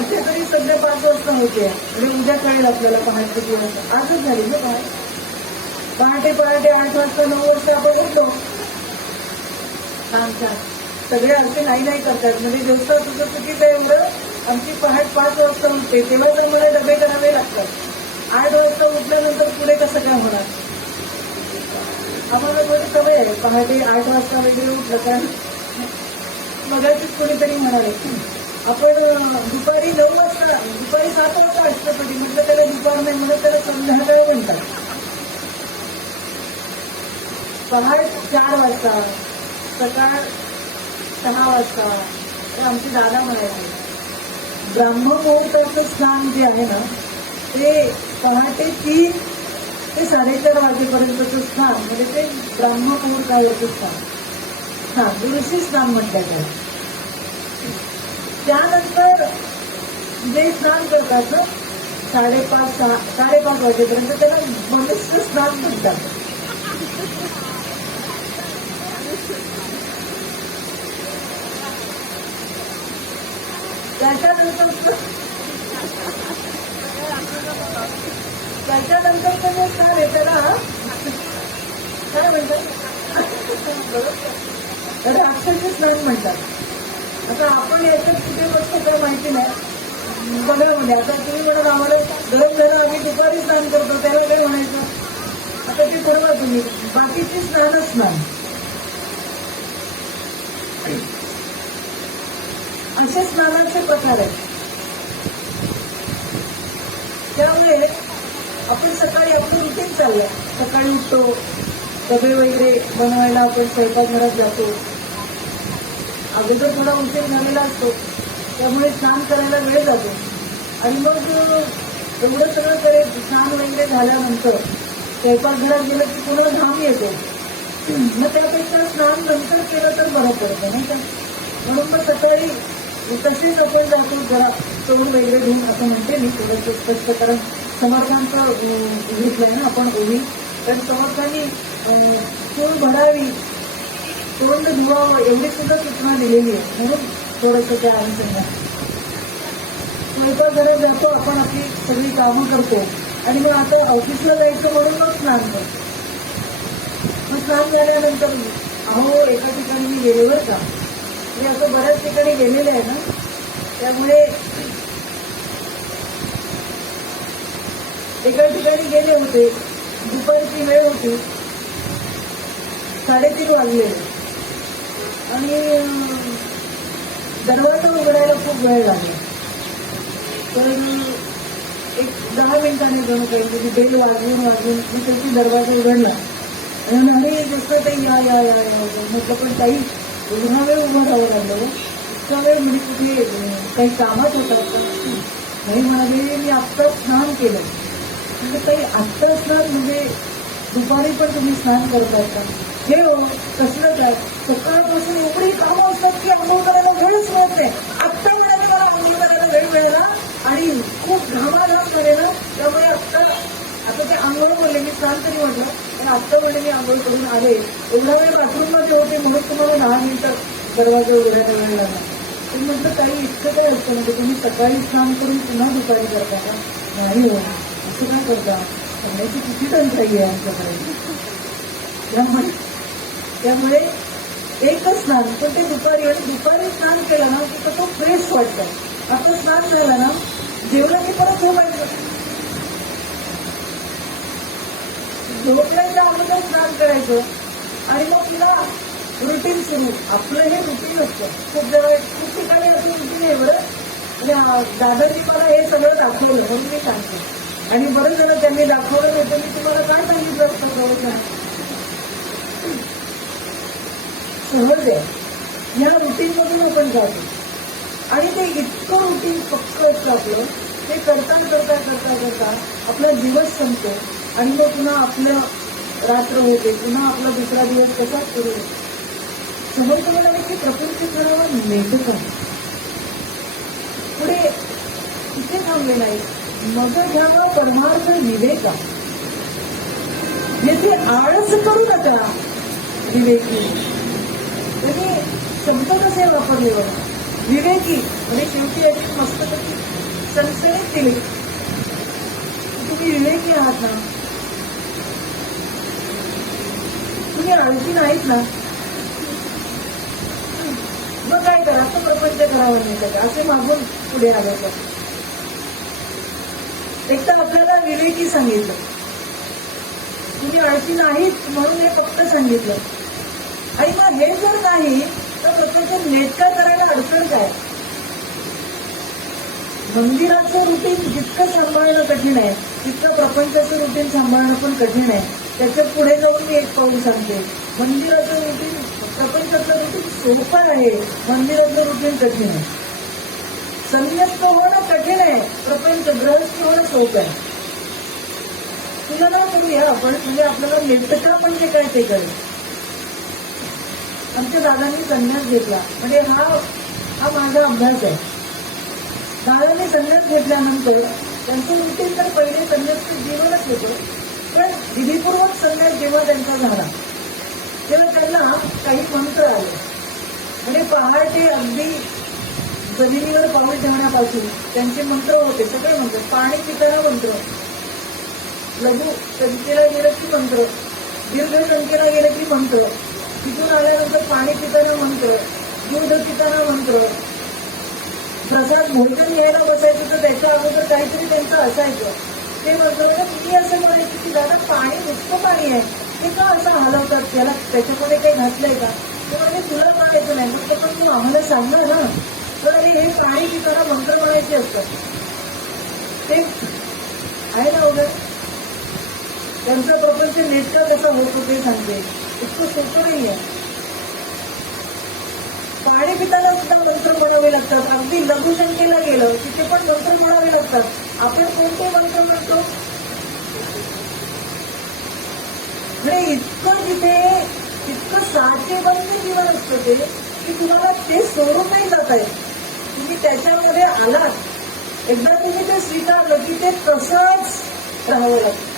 इथे तरी सध्या 5 वाजता होते. म्हणजे उद्या कळेल आपल्याला पहाट किती वाजता. आजच झाली ना पहाटे 8 वाजता 9 वाजता आपण उठलो. छान. सगळे असे नाही करतात. म्हणजे दिवसा तुझं चुकीचं आहे एवढं. आमची पहाट 5 वाजता उठते, तेव्हा तर मला डबे करावे लागतात. 8 वाजता उठल्यानंतर पुढे कसं काय होणार. आम्हाला थोडी सवय आहे पहाटे 8 वाजता वगैरे उठलं. कारण मगाशीच कोणीतरी म्हणाले आपण दुपारी 9 वाजता, दुपारी 7 वाजता अष्टपदी म्हटलं त्याला दुपार नाही म्हणत, त्याला संध्याकाळी म्हणतात. पहाट 4 वाजता, सकाळ 6 वाजता. तर आमचे दादा म्हणायचे ब्राह्ममुहूर्ताचं स्नान जे आहे ना ते पहाटे 3 ते 4:30 वाजेपर्यंतचं स्नान, म्हणजे ते ब्राह्ममुहूर्तावरचं स्नान, ऋषी स्नान म्हणतात त्याला. त्यानंतर जे स्नान करतात ना 5:30 वाजेपर्यंत त्याला मनुष्य स्नान म्हणतात. त्याच्यानंतर जे स्नान आहे त्याला काय म्हणतात, राक्षसी स्नान म्हणतात. आता आपण याच्यात कुठे बसतो काय माहिती नाही. बघा आता तुम्ही म्हणत आम्हाला गरम झालं आम्ही दुपारी स्नान करतो त्याला काय म्हणायचं. आता ते ठरवा तुम्ही. बाकीची स्नानच स्नान असे स्नानाचे प्रकार आहेत. त्यामुळे आपण सकाळी आपलं रुटीन चाललंय. सकाळी उठतो, डबे वगैरे बनवायला आपण स्वयंपाकघरात जातो. अगोदर थोडा उशीर झालेला असतो त्यामुळे स्नान करायला वेळ जातो. आणि मग एवढं सगळं स्नान वगैरे झाल्यानंतर स्वयंपाकघरात गेलं की पुन्हा घाम येतो. मग त्यापेक्षा स्नान नंतर केलं तर बरं पडतं नाही का. म्हणून मग सकाळी तसेच आपण जातो जरा तोंड वगैरे घेऊन असं म्हणते मी थोडंसं स्पष्ट. कारण समर्थांचं घेतलंय ना आपण ओवी. तर समर्थांनी चूळ भरावी, तोंड धुवावं एवढी सुद्धा सूचना दिलेली आहे. म्हणून थोडंसं त्या अनुषंगाने स्वयंपाकघरात जातो आपण, आपली सगळी कामं करतो आणि मग आता ऑफिसला जायचं म्हणून मग स्नान करतो. मग स्नान झाल्यानंतर अहो एका ठिकाणी मी गेले बरं का. मी असं बऱ्याच ठिकाणी गेलेले आहे ना, त्यामुळे एका ठिकाणी गेले होते. दुपारची वेळ होती, 3:30 वाजले आणि दरवाजा उघडायला खूप वेळ लागला. तर एक 10 मिनिटांनी जणू काही बेल वाजवून मी त्याची दरवाजा उघडला आणि जसं ते या या या म्हटलं. पण काही एवढा वेळ उभं राहावं लागलं. इतका वेळ म्हणजे कुठे काही कामात होतात का नाही. म्हणाले मी आत्ता स्नान केलं. म्हणजे काही आत्ता स्नान म्हणजे दुपारी पण तुम्ही स्नान करतात का. हे हो कसलं काय. सकाळपासून एवढी कामं असतात की आंघोळ करायला वेळच मिळत नाही. आत्ता म्हणाले मला आंघोळ करायला वेळ मिळाला आणि खूप घामाघाम झाले ना, त्यामुळे आता ते आंघोळ बोलले. मी स्नान तरी म्हटलं पण आत्ता म्हणजे मी आंघोळ करून आले. एवढा वेळ बाथरूममध्ये होते म्हणून तुम्हाला 10 मिनिटं दरवाजा उघडायला वेळ लागला. तर म्हटलं काही इतकं काय असतं म्हणजे तुम्ही सकाळी स्नान करून पुन्हा दुपारी करता का. नाही हो असं काय करता. करण्याची किती टंचाई आहे आमच्याकडे. त्यामुळे एकच स्नान पण ते दुपारी. आणि दुपारी स्नान केलं ना की तो फ्रेश वाटतं. आता स्नान झालं ना जेवलं की परत झोपायचं. झोपण्याच्या अगोदर स्नान करायचं आणि मग तिला रुटीन सुरू. आपलं हे रुटीन असतं. खूप ठिकाणी असं रुटीन आहे बरं. आणि दादाजी मला हे सगळं दाखवलं म्हणून मी सांगते. आणि बरं झालं त्यांनी दाखवलं नाही तर मी तुम्हाला काय सांगितलं असतं थोडं सहज आहे. ह्या रुटीन मधून आपण जातो आणि ते इतकं रुटीन पक्क असतं आपलं. ते करता करता करता करता आपला दिवस संपतो आणि मग पुन्हा आपलं रात्र होते. पुन्हा आपला दुसरा दिवस कसाच सुरू होतो. समर्थ म्हणाले की प्रपंच करावं नेटका. पुढे इथे थांबले नाही. मग घ्यावा परमार्थ विवेका. येथे आळस करू नका विवेकी. त्यांनी शब्द कसे वापरले बघा. विवेकी म्हणजे शेवटी याची मस्तपैकी सणसणीत दिली. तुम्ही विवेकी आहात ना, तुम्ही आळशी नाहीत ना, मग काय करा. असं प्रपंच करावं नाही का असे मागून पुढे आलं तर. एक तर आपल्याला विवेकी सांगितलं. तुम्ही आळशी नाहीत म्हणून हे फक्त सांगितलं. आणि मग हे जर नाही तर प्रत्यक्ष नेटका करायला अडचण काय. मंदिराचं रुटीन जितकं सांभाळणं कठीण आहे तितकं प्रपंचाचं रुटीन सांभाळणं पण कठीण आहे. त्याच्या पुढे जाऊन मी एक पाऊल सांगते. मंदिराचं रुटीन प्रपंचाचं रुटीन सोपं आहे, मंदिराचं रुटीन कठीण आहे. संन्यस्त होणं कठीण आहे, प्रपंच गृहस्थ होणं सोपं आहे. तुलना करूया आपण म्हणजे आपल्याला नेटका म्हणजे काय ते कळेल. आमच्या दादांनी संन्यास घेतला म्हणजे हा माझा अभ्यास आहे. दादांनी संन्यास घेतल्यानंतर त्यांचं रुटीन तर पहिले संन्यासचं जीवनच होतं. पण विधीपूर्वक संन्यास जेव्हा त्यांचा झाला तेव्हा त्यांना काही मंत्र आले. म्हणजे पहाटे अगदी जमिनीवर पाऊल ठेवण्यापासून त्यांचे मंत्र होते. सगळे मंत्र. पाणी पिताना मंत्र, लघु संख्येला गेलं की मंत्र, दीर्घ संख्येला गेलं की मंत्र, तिथून आल्यानंतर पाणी पिताना मंत्र, दूध पिताना मंत्र, प्रसाद भोजन घ्यायला बसायचं तर त्याच्या अगोदर काहीतरी त्यांचं असायचं. ते म्हणतात तुम्ही असं म्हणायचं की दादा पाणी नुसतं पाणी आहे, ते का असं हलवतात, त्याला त्याच्यामध्ये काही घातलंय का? ते म्हणजे तुला म्हणायचं नाही, मग पण तू आम्हाला सांगणार ना. तर हे पाणी पिताना मंत्र म्हणायचे असतात. ते आहे ना वगैरे त्यांचा प्रपंच नेटका कसा होतो ते सांगते. इतकं सोपं नाही आहे. पाणी पिताना सुद्धा मंत्र म्हणावे लागतात. अगदी लघुशंकेला गेलं तिथे पण मंत्र म्हणावे लागतात. आपण कोणते मंत्र म्हणतो? म्हणजे इतकं तिथे इतकं साचेबंद जीवन असतं ते की तुम्हाला ते सोडून नाही जात आहे. तुम्ही त्याच्यामध्ये आलात, एकदा तुम्ही ते स्वीकारलं की ते तसंच राहावं लागतं.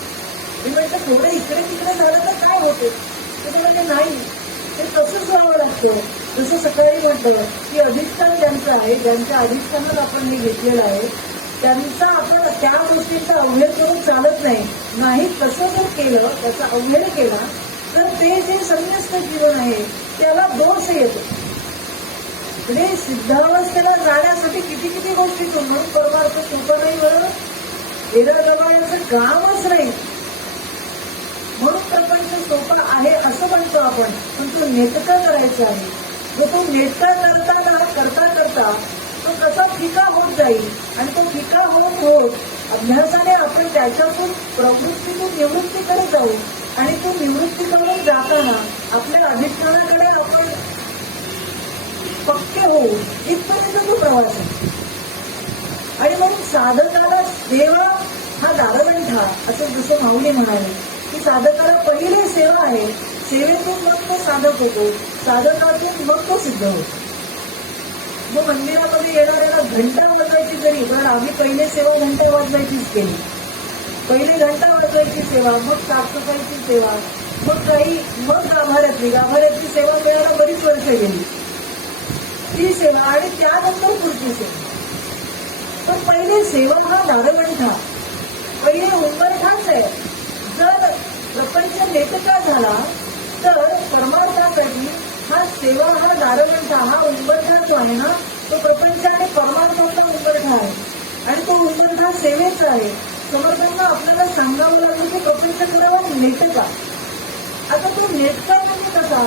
मी म्हटलं थोडं इकडे तिकडे झालं तर काय होते? ते म्हणजे नाही, ते तसंच राहावं लागतं. जसं सकाळी म्हटलं की अधिष्ठान ज्यांचं आहे, ज्यांच्या अधिष्ठानात आपण हे घेतलेलं आहे, त्यांचा आपण त्या गोष्टींचा अवहेळ करून चालत नाही. नाही तसं जर केलं, त्याचा अवहेळ केला तर ते जे संन्यस्त जीवन आहे त्याला दोष येतो. म्हणजे सिद्धावस्थेला जाण्यासाठी किती किती गोष्टी म्हणून परमार्थ सोपं नाही. बरं येणं जवळचं कामच नाही, म्हणून प्रपंच सोपा आहे असं म्हणतो आपण, पण तो नेटका करायचा आहे. जो तो नेटका करता करता तो कसा फिका होत जाईल आणि तो फिका होत अभ्यासाने आपण त्याच्यातून प्रवृत्तीतून निवृत्तीकडे जाऊ आणि तो निवृत्तीकडून जाताना आपल्या अधिष्ठानाकडे आपण पक्के होऊ, इथपर्यंत तो प्रवास आहे. आणि म्हणून साधकाला सेवा हा दारवंठा, असं जसं माऊली म्हणाले की साधकाला पहिले सेवा आहे, सेवेतून मग तो साधक होतो, साधकातून मग तो सिद्ध होतो. मग मंदिरामध्ये येणाऱ्याला घंटा वाजवायची जरी, कारण आम्ही पहिले सेवा घंटा वाजवायचीच केली. पहिले घंटा वाजवायची सेवा, मग साफसफाईची सेवा, मग गाभाऱ्यातली सेवा मिळायला बरीच वर्ष गेली. ती सेवा आणि त्यानंतर पुढची सेवा. पण पहिले सेवा हा दारवंठा, पहिले उंबरठाच आहे. जर प्रपंच नेटका झाला तर परमार्थासाठी हा सेवा हा दारवंठा, हा उंबरठा जो आहे ना, तो प्रपंच आणि परमार्थाचा उंबरठा आहे. आणि तो उंबरठा सेवेचा आहे. समर्थांना आपल्याला सांगावं लागलं की प्रपंच करावा नेटका. आता तो नेटका म्हणजे कसा?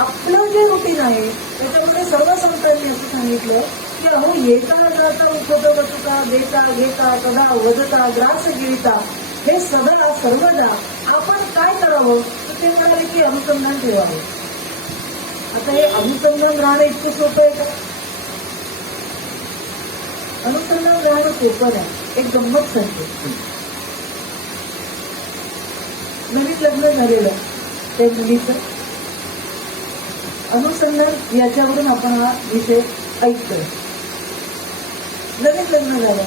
आपलं जे रुटीन आहे त्याच्यामध्ये सर्व संतांनी असं सांगितलं की अहो येता जाता उठता बसता देता घेता कदा वदता ग्रास गिळता, हे सदा सर्वदा आपण काय करावं? तर ते म्हणाले की अनुसंधान ठेवावं. आता हे अनुसंधान राहणं इतकं सोपं आहे का? अनुसंधान राहणं सोपं नाही. एक गंमत सांगते. नवीन लग्न झालेलं त्या मुलीचं अनुसंधान, याच्यावरून आपण हा विषय ऐकतोय. नवीन लग्न झालं,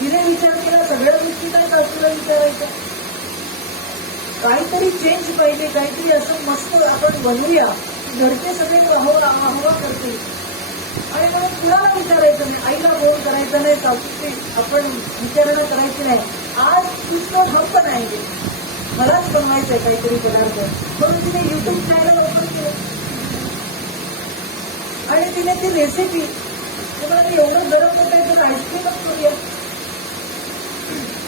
तिने विचार केला सगळ्या गोष्टी काय सासूला विचारायच्या, काहीतरी चेंज पाहिजे, काहीतरी असं मस्त आपण बनवूया घरचे सगळे हवा करतील. आणि म्हणून कुणाला विचारायचं नाही, आईला फोन करायचा नाही, सासूची आपण विचारणा करायची नाही. आज पुस्तक हक्क नाही, मलाच बनवायचंय काहीतरी पदार्थ, म्हणून तिने युट्यूब चॅनल ओपन केलं आणि तिने ती रेसिपी, तुम्हाला एवढं गरम होतं तर आईस्क्रीमच करूया,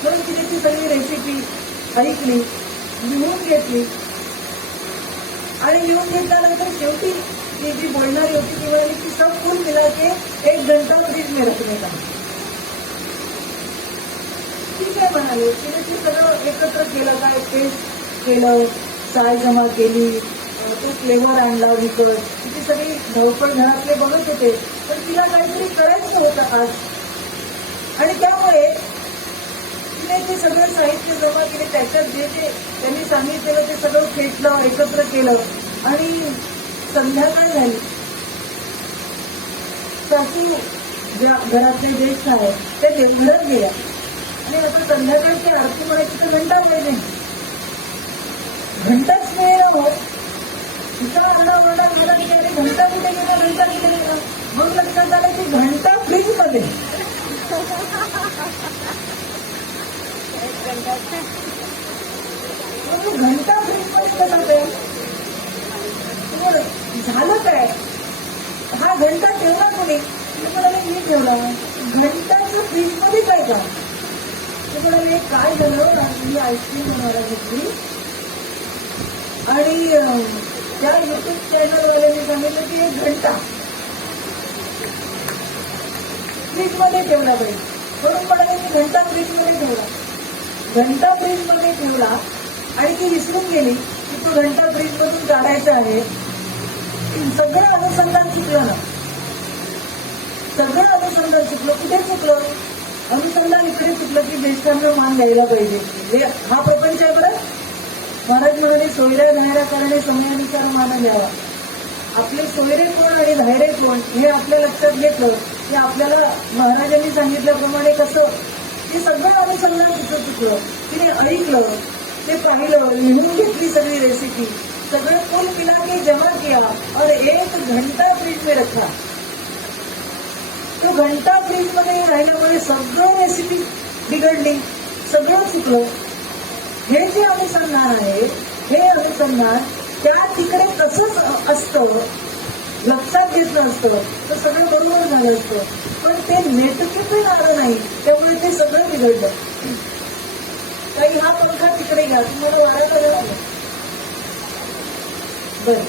म्हणून तिने ती सगळी रेसिपी ऐकली, लिहून घेतली. आणि लिहून घेतल्यानंतर शेवटी ती जी बोलणारी होती ती म्हणाली की सब फुल मिला के 1 घंटा मध्येच मी रचने का. ठीक आहे म्हणाले. तिने ते सगळं एकत्र केलं, काय पेस्ट केलं, चाय जमा केली, तो फ्लेवर आणला विकत. तिची सगळी धावपळ घरातले बघत होते, पण तिला काहीतरी करायचं होतं आज. आणि त्यामुळे तिने ते सगळं साहित्य जमा केले, त्याच्यात जे जे त्यांनी सांगितलेलं ते सगळं फेटलं, एकत्र केलं आणि संध्याकाळ झाली. सासू ज्या घरातले ज्येष्ठ आहेत ते देवघरात गेल्या आणि आता संध्याकाळची आरती म्हणायची तर घंटा पाहिजे, घंटाच मिळेल हो. तिचा आरडा ओरडा झाला की घंटा कुठे गेला, घंटा कुठे गेला. मग लक्षात आलं की घंटा फ्रीज मध्ये. घंटा फ्रीज मध्ये झालं काय? हा घंटा ठेवला कोणी? ते म्हणाले मी ठेवला. घंटाचं फ्रीजमध्ये काय का? ते म्हणाले काय झालं, मी आईस्क्रीम बनवायला घेतली आणि त्या युट्यूब चॅनलवाल्याने सांगितलं की एक घंटा फ्रीजमध्ये ठेवला पाहिजे, म्हणून म्हणाले मी घंटा फ्रीजमध्ये ठेवला. घंटा फ्रीजमध्ये ठेवला आणि ती विसरून गेली की तो घंटा फ्रीजमधून काढायचा आहे. सगळं अनुसंधान चुकलं ना, सगळं अनुसंधान चुकलं. कुठे चुकलं? अनुसंधान इकडे चुकलं की ज्येष्ठांना मान द्यायला पाहिजे. हे हा प्रपंच आहे बरं. महाराज म्हणाले सोयऱ्या धायऱ्या करणे समयानुसार मान द्यावा. आपले सोयरे कोण आणि धायरे कोण हे आपल्या लक्षात घेतलं की आपल्याला महाराजांनी सांगितल्याप्रमाणे कसं ते सगळं अनुसंधान तिचं चुकलं. तिने ऐकलं, ते पाहिलं, लिहून घेतली सगळी रेसिपी, सगळं फुल मिला के जमा किया और एक घंटा फ्रीज में रखा. तो घंटा फ्रीज मध्ये राहिल्यामुळे सगळं रेसिपी बिघडली, सगळं चुकलं. हे जे अनुसंधान आहे, हे अनुसंधान त्या तिकडे तसंच असतं, लक्षात घेतलं असतं तर सगळं बरोबर झालं असतं. पण ते नेटके पण आलं नाही, त्यामुळे ते सगळं बिघडलं. काही हा पंखा तिकडे घ्या, तुम्हाला वारा करायला बरं.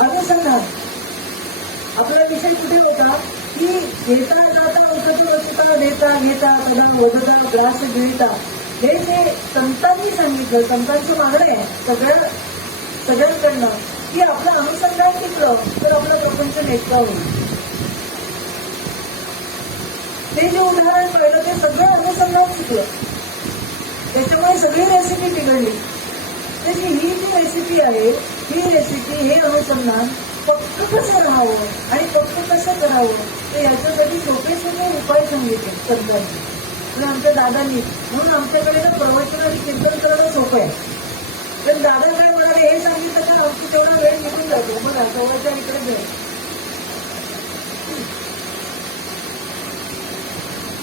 अनुसंधान आपला विषय कुठे होता की घेता जाता औषध देता घेता कदा वदता ग्रास गिळता. हे जे संतांनी सांगितलं, संतांचं मागणं आहे सगळ्यांकडनं की आपलं अनुसंधान टिकलं तर आपलं प्रपंच नेटका होईल. ते जे उदाहरण पाहिलं ते सगळं अनुसंधान चुकलं, त्याच्यामुळे सगळी रेसिपी बिघडली. त्याची ही जी रेसिपी आहे, ही रेसिपी हे अनुसंधान पक्क कसं राहावं आणि पक्क कसं करावं तर याच्यासाठी सोपे सोपे उपाय सांगितले संतांनी आणि आमच्या दादांनी. म्हणून आमच्याकडे ना प्रवचन आणि कीर्तन करणं सोपं आहे. तर दादा काय म्हणाले हे सांगितलं तर आमची तेवढा वेळ निघून जातो. बघा जवळच्या इकडे गेले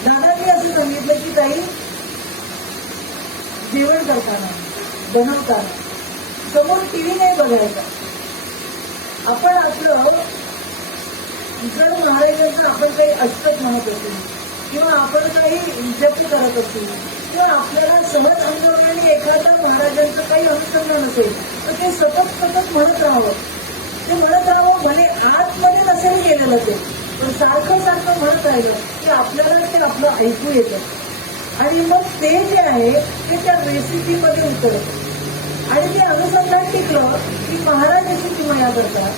दादांनी असं सांगितलं की ताई जेवण करताना बनवताना समोर टीव्ही नाही बघायचा. आपण आपलं जर महाराजांचं आपण काही अष्टक म्हणत असू किंवा आपण काही जप करत असू किंवा आपल्याला सहज अंगाने एखादा महाराजांचं काही अनुसंधान असेल तर ते सतत म्हणत राहावं. ते म्हणत राहावं म्हणे आतमध्ये नसेल गेलेलं ते, पण सारखं म्हणत राहिलं की आपल्याला ते आपलं ऐकू येतं आणि मग ते जे आहे ते त्या रेसिपीमध्ये उतरतं. आणि ते अनुसंधान टिकलं की महाराज अशी किमया करतात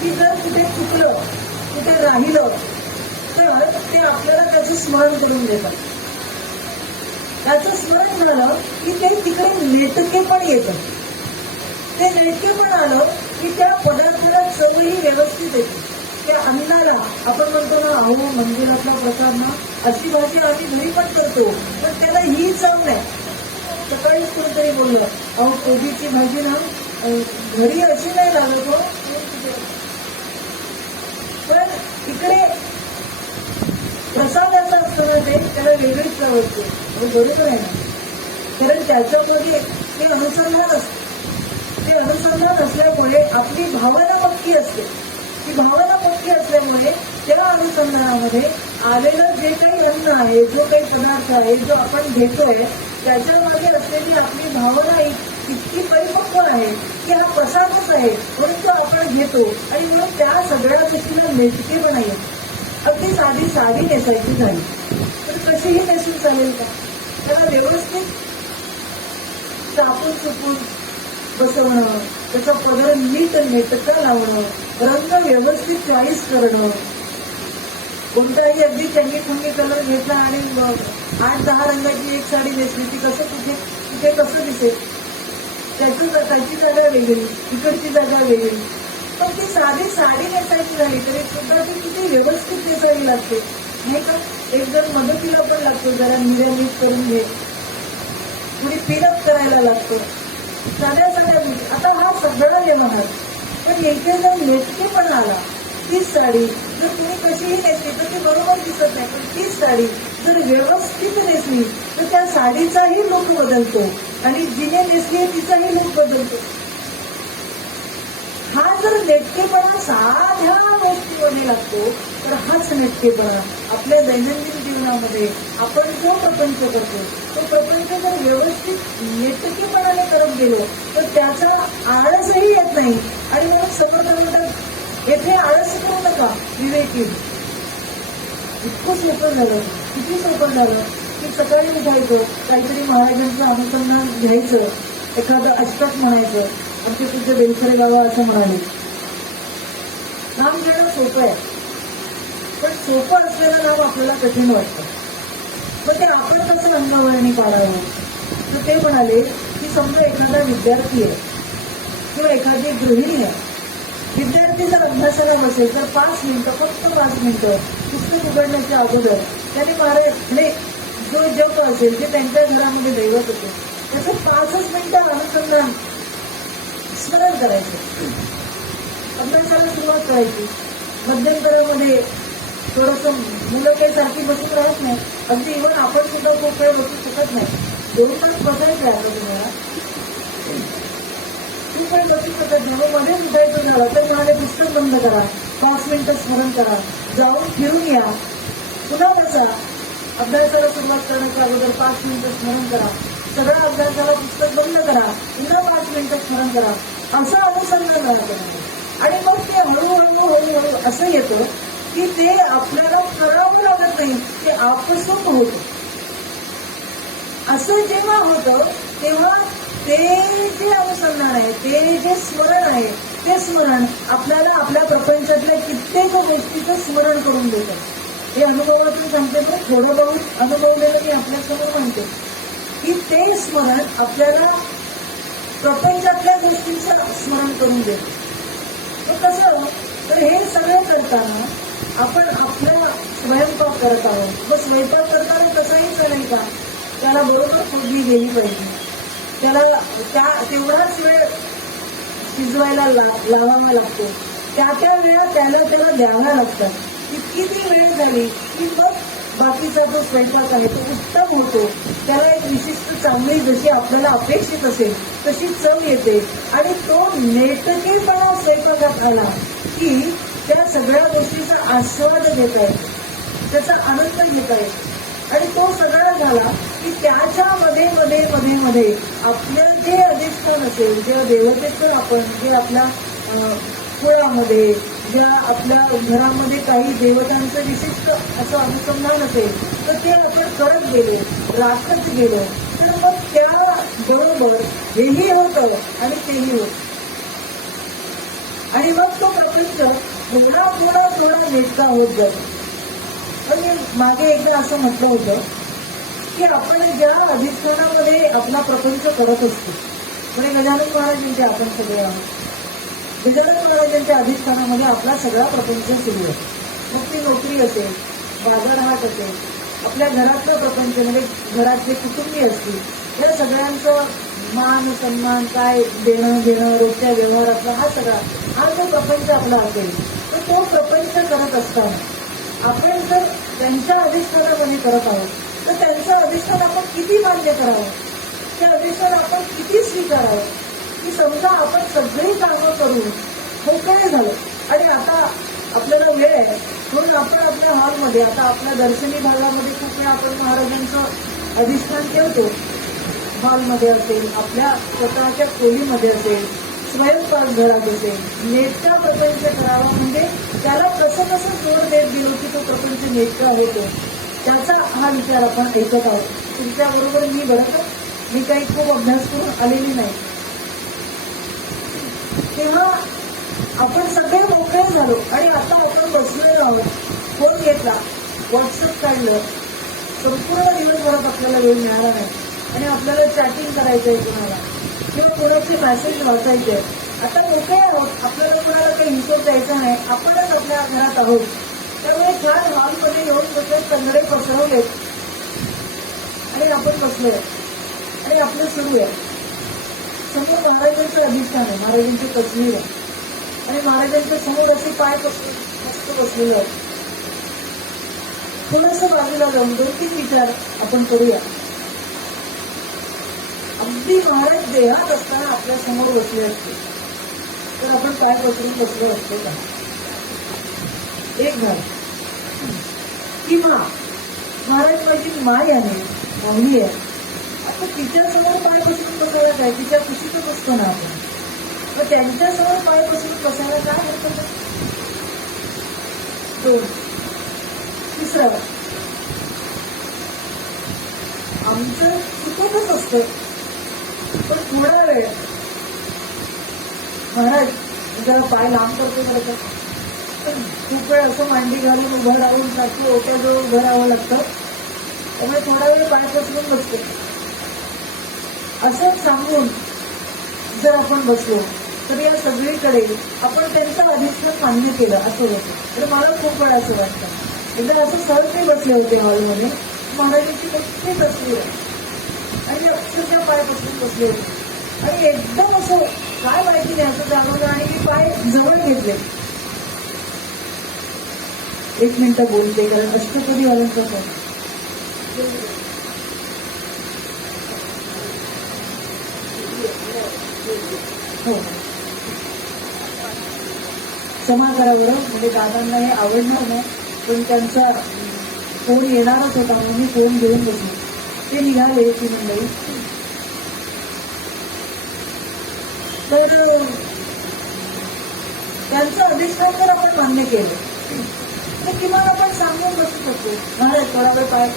की जर कुठे चुकलं, कुठे राहिलं तर ते आपल्याला त्याचं स्मरण करून देतात. त्याचं स्मरण झालं की ते तिकडे नेटके पण येतं. ते नेटके पण आलं की त्या पदार्थाला चवही व्यवस्थित येते. त्या अन्नाला आपण म्हणतो ना अहो मंदिरातला प्रसाद ना अशी भाजी आम्ही घरी पण करतो पण त्याला ही चव नाही. सकाळीच कोणतरी बोललं अहो कोबीची भाजी ना घरी अशी नाही लागत हो, पण इकडे प्रसादाचं असतं ना ते त्याला वेगळीच चव असते. बरोबर आहे ना, कारण त्याच्यामध्ये ते अनुसंधान असते. ते अनुसंधान असल्यामुळे आपली भावना पक्की असते. ती भावना पक्की असल्यामुळे त्या अनुसंधानामध्ये आलेलं जे काही अन्न आहे, जो काही पदार्थ आहे, जो आपण घेतोय त्याच्या मागे असलेली आपली भावना इतकी परिपक्व आहे की हा प्रसादच आहे म्हणून तो आपण घेतो आणि म्हणून त्या सगळ्या गोष्टीला नेटके बनाये. अगदी साधी साडी नेसायची झाली तर कशीही नेसून चालेल का? त्याला व्यवस्थित चापून चुपून बसवणं, त्याचा पदर नीट नेटका लावणं, रंग व्यवस्थित चॉईस करणं. कोणताही अगदी चंगी फंगी कलर घेतला आणि 8-10 रंगाची एक साडी नेसली ती कसं कुठे कसं दिसेल? त्याची जागा वेगळी, इकडची जागा वेगळी. पण ती साधी साडी नेसायची झाली तरी सुद्धा ती किती व्यवस्थित नेसावी लागते नाही का? एक जण मदतीला पण लागतो, जरा निर्या नीट करून घे, थोडी पिरप करायला लागतो, साध्या गोष्टी. आता हा सगळं नियम आहे पण इथे जर नेटकेपणा आला, तीच साडी जर तुम्ही कशीही नेसली तर ती बरोबर दिसत नाही, पण तीच साडी जर व्यवस्थित नेसली तर त्या साडीचाही लुक बदलतो आणि जिने नेसली तिचाही लुक बदलतो. हा जर नेटकेपणा साध्या गोष्टीमध्ये लागतो तर हाच नेटकेपणा आपल्या दैनंदिन जीवनामध्ये आपण जो प्रपंच करतो तो प्रपंच जर व्यवस्थित नेटकेपणाने करत गेलो तर त्याचा आळसही येत नाही. आणि मग समर्थ म्हणतात येथे आळस करू नका विवेकी. इतकं सोपं झालं, किती सोपं झालं की सकाळी उठायचं, काहीतरी महाराजांचं अनुसंधान घ्यायचं, एखादं अष्टक म्हणायचं. आमचे पूज्य बेलसरे बाबा असं म्हणाले, नाम घेणं सोपं आहे पण सोपं असलेलं नाम आपल्याला कठीण वाटतं. मग ते आपण कसं अंगवळणी काढावं. तर ते म्हणाले की समजा एखादा विद्यार्थी आहे किंवा एखादी गृहिणी आहे. विद्यार्थी जर अभ्यासाला बसेल तर 5 मिनिटं, फक्त 5 मिनिटं पुस्तक उघडण्याच्या अगोदर त्याने महाराज म्हणजे जो जप असेल ते त्यांच्या घरामध्ये दैवत असेल त्याचं 5च मिनिटं अनुसंधान स्मरण करायचं. अभ्यासाला सुरुवात करायची. मध्यंतरामध्ये थोडंसं मुलं काही सारखी बसून राहत नाही. अगदी इव्हन आपण सुद्धा खूप वेळ बसू शकत नाही. 2 तास बसायचं आहे आता तुम्हाला, खूप वेळ बसू शकत नाही. मग मध्येच उठायचं झालं तर म्हणाले पुस्तक बंद करा, 5 मिनिटं स्मरण करा, जाऊन फिरून या, पुन्हा बसा. अभ्यासाला सुरुवात करण्याच्या अगोदर 5 मिनिटं स्मरण करा, सगळ्या अभ्यासाला पुस्तक बंद करा, पुन्हा 5 मिनिटं स्मरण करा, असं अनुसंधान राहतं. आणि मग ते हळूहळू असं येतं की ते आपल्याला करावं लागत नाही, ते आपसून होतं. असं जेव्हा होतं तेव्हा ते जे अनुसंधान आहे, ते जे स्मरण आहे, ते स्मरण आपल्याला आपल्या प्रपंचातल्या कित्येक गोष्टीचं स्मरण करून देतं. हे अनुभवातून सांगते, पण थोडं बहुत अनुभवलेलं मी आपल्यासमोर म्हणते की ते स्मरण आपल्याला प्रपंचातल्या गोष्टींचं स्मरण करून देतं. मग कसं, तर हे सगळं करताना आपण आपला स्वयंपाक करत आहोत. मग स्वयंपाक करताना कसंही नाही का त्याला बरोबर फोडणी गेली पाहिजे, त्याला तेवढाच वेळ शिजवायला लावावा लागतो, त्या वेळा त्याला द्यावा लागतात. किती वेळ झाली की मग बाकीचा जो स्वयंपाक आहे तो उत्तम होतो. त्याला एक विशिष्ट चांगली जशी आपल्याला अपेक्षित असेल तशी चव येते. आणि तो नेटकेपणा स्वयंपाकात आला की त्या सगळ्या गोष्टीचा आस्वाद घेता येतो, त्याचा आनंद घेता येतो. आणि तो सगळा झाला की त्याच्या मध्ये आपलं जे अधिष्ठान असेल, ज्या देवतेचं आपण जे आपल्या कुळामध्ये, ज्या आपल्या घरामध्ये काही देवतांचं विशिष्ट असं अनुसंधान असेल तर ते आपण करत गेलो, राखत गेलो, तर मग त्या बरोबर हेही होतं आणि तेही होतं. आणि मग तो प्रपंच थोडा नेटका होत जातो. पण मी मागे एकदा असं म्हटलं होतं की आपण ज्या अधिष्ठानामध्ये आपला प्रपंच करत असतो, म्हणजे गजानन महाराजांचे आपण सगळे आहोत, गजानन महाराजांच्या अधिष्ठानामध्ये आपला सगळा प्रपंच सुरू आहे. मग ती नोकरी असेल, बाजारहाट असेल, आपल्या घरातलं प्रपंच म्हणजे घरात जे कुटुंबीय असतील या सगळ्यांचं मान सन्मान, काय देणं घेणं, रोजच्या व्यवहारातला हा जो प्रपंच आपला असेल तर तो प्रपंच करत असताना आपण जर त्यांच्या अधिष्ठानामध्ये करत आहोत तर त्यांचं अधिष्ठान आपण किती मान्य करावं, ते अधिष्ठान आपण किती स्वीकारावं. की समजा आपण सगळी कामं करून मोकळे झालो आणि आता आपल्याला वेळ आहे म्हणून आपण आपल्या हॉलमध्ये, आता आपल्या दर्शनी भागामध्ये खूप वेळा आपण महाराजांचं अधिष्ठान ठेवतो. हॉलमध्ये असेल, आपल्या स्वतःच्या खोलीमध्ये असेल, स्वयंपाकघरात असेल, नेटका प्रपंच करावा. म्हणजे त्याला कसं जोर देत गेलो की तो प्रपंच नेटका होतो, त्याचा हा विचार आपण ऐकत आहोत. तुमच्याबरोबर मी बरं, मी काही खूप अभ्यास करून आलेली नाही. तेव्हा आपण सगळे मोकळे झालो आणि आता आपण बसलेलो आहोत, फोन घेतला, व्हॉट्सअप काढलं, संपूर्ण दिवसभरात आपल्याला वेळ मिळाला नाही आणि आपल्याला चॅटिंग करायचं आहे कुणाला किंवा कोणाचे मेसेज वाचायचे आहेत. आता मोकळे आहोत, आपल्याला कोणाला काही हिशोब द्यायचा नाही, आपणच आपल्या घरात आहोत. त्यामुळे छान हॉलमध्ये येऊन सगळे कन्नडे पसरवलेत आणि आपण बसलोय आणि आपलं सुरू आहे. समोर महाराजांचं अधिष्ठान आहे, महाराजांची तस्वीर आहे आणि महाराजांच्या समोर असे पाय मस्त बसलेलं आहे. थोडंसं बाजूला जाऊन 2-3 विचार आपण करूया. अगदी महाराज देहात असताना आपल्या समोर बसले असते तर आपण पाय पसरून बसलो असतो का? एक झालं. किंवा महाराज माझी माय आहे, माऊली आहे, आता तिच्यासमोर पाय पसरून बसायला काय? तिच्या खुशीतच बसतो ना आपण. मग त्यांच्यासमोर पाय पसरून बसायला काय हरकत आहे? दोन. तिसरं, आमचं चुकतच असतं, पण थोडा वेळ महाराज जरा पाय लांब करतो बरं का. पण खूप वेळ असं मांडी घालून उभं राहून सारखं ओट्याजवळ उभं राहावं लागतं, त्यामुळे थोडा वेळ पाय पसरून बसतो. असं सांगून जर आपण बसलो तर या सगळीकडे आपण त्यांचं अधिष्ठान मान्य केलं असं होतं. तर मला खूप वेळा असं वाटतं. एकदा असं सहज मी बसले होते हॉलमध्ये, महाराजांची मोठी तस्वीर आहे आणि अक्षरशः पाय पसरून बसले होते आणि एकदम असं काय माहिती नाही असं जाणवलं आणि मी पाय जवळ घेतले. एक मिनिटं बोलते कारण अष्टपदी वाल्यांचं हो क्षमा करा बरं, म्हणजे दादांना हे आवडणार नाही, पण त्यांचा फोन येणारच होता म्हणून मी फोन घेऊन बसले. ते निघाले ती मंडळी. तर त्यांचं अधिष्ठान जर आपण मान्य केलं तर किमान आपण सांगून बसू शकतो महाराज थोडा वेळ पाय,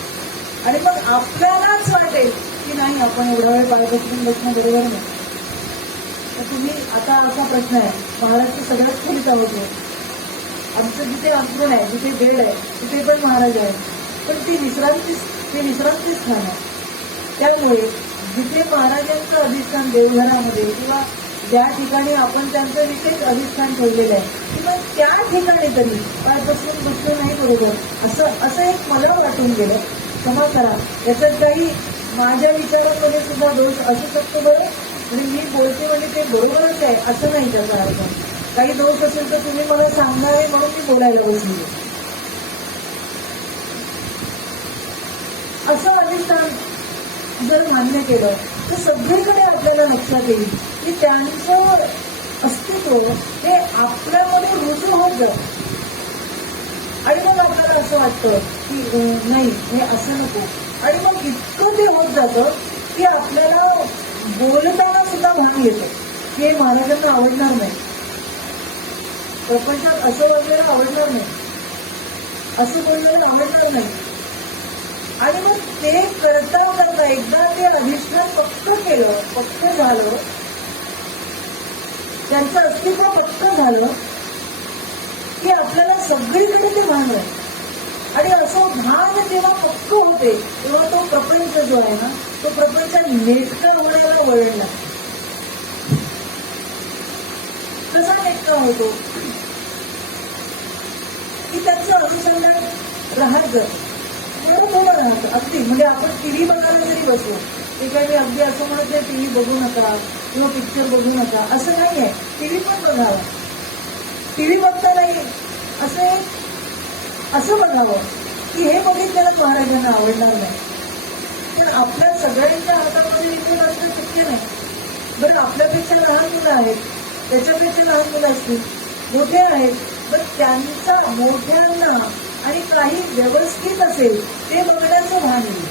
आणि मग आपल्यालाच वाटेल की नाही आपण एवढा वेळ पाय बसून बसणं बरोबर नाही. तर तुम्ही आता असा प्रश्न आहे, महाराजचं सगळ्यात खोलीत आहोत, आमचं जिथे अंतरुण आहे, जिथे बेड आहे, तिथे पण महाराज आहे, पण ते विश्रांती स्थान आहे. त्यामुळे जिथे महाराजांचं अधिष्ठान देवघरामध्ये किंवा ज्या ठिकाणी आपण त्यांचं विशेष अधिष्ठान ठेवलेलं आहे किंवा त्या ठिकाणी तरी पाय बसून बसलं नाही बरोबर असं एक मला वाटून गेलं. क्षमा करा, याच्यात काही माझ्या विचारांमध्ये सुद्धा दोष असू शकतो बरं, म्हणजे मी बोलते म्हणजे ते बरोबरच आहे असं नाही त्याचा अर्थ. काही दोष असेल तर तुम्ही मला सांगणारे म्हणून मी बोलायला बसली. असं अधिष्ठान जर मान्य केलं तर सगळीकडे आपल्याला लक्षात येईल की त्यांचं अस्तित्व हे आपल्यामध्ये रुजू होत जातं. आणि मग आपल्याला असं वाटतं की नाही हे असं नको, आणि मग इतकं ते होत जातं की आपल्याला बोलताना सुद्धा भान येतं की हे महाराजांना आवडणार नाही, प्रपंचात असं वगैरे आवडणार नाही, असं बोललेलं आवडणार नाही. आणि मग ते करता करता एकदा ते अधिष्ठान पक्क केलं, पक्क झालं, त्यांचं अस्तित्व पक्क झालं की आपल्याला सगळीकडे ते भान आहे. आणि असं भान जेव्हा पक्क होते तेव्हा तो प्रपंच जो आहे ना, तो प्रपंच नेटका होण्याला वळला. कसा नेटका होतो की त्याचं अनुसंधान राहत जातं, थोडं राहतं. अगदी म्हणजे आपण टीव्ही बघायला जरी बसलो, ते काही मी अगदी असं म्हणत नाही टीव्ही बघू नका किंवा पिक्चर बघू नका, असं नाही आहे. टीव्ही पण बघावा, टीव्ही बघता नाही असं बघावं की हे बघितलेलं महाराजांना आवडणार नाही. तर आपल्या सगळ्यांच्या हातामध्ये इथे असणं शक्य नाही. बरं आपल्यापेक्षा लहान मुलं आहेत, त्याच्यापेक्षा लहान मुलं असतील, मोठे आहेत, पण त्यांचा मोठ्यांना आणि काही व्यवस्थित असेल ते बघण्याचं भान येईल.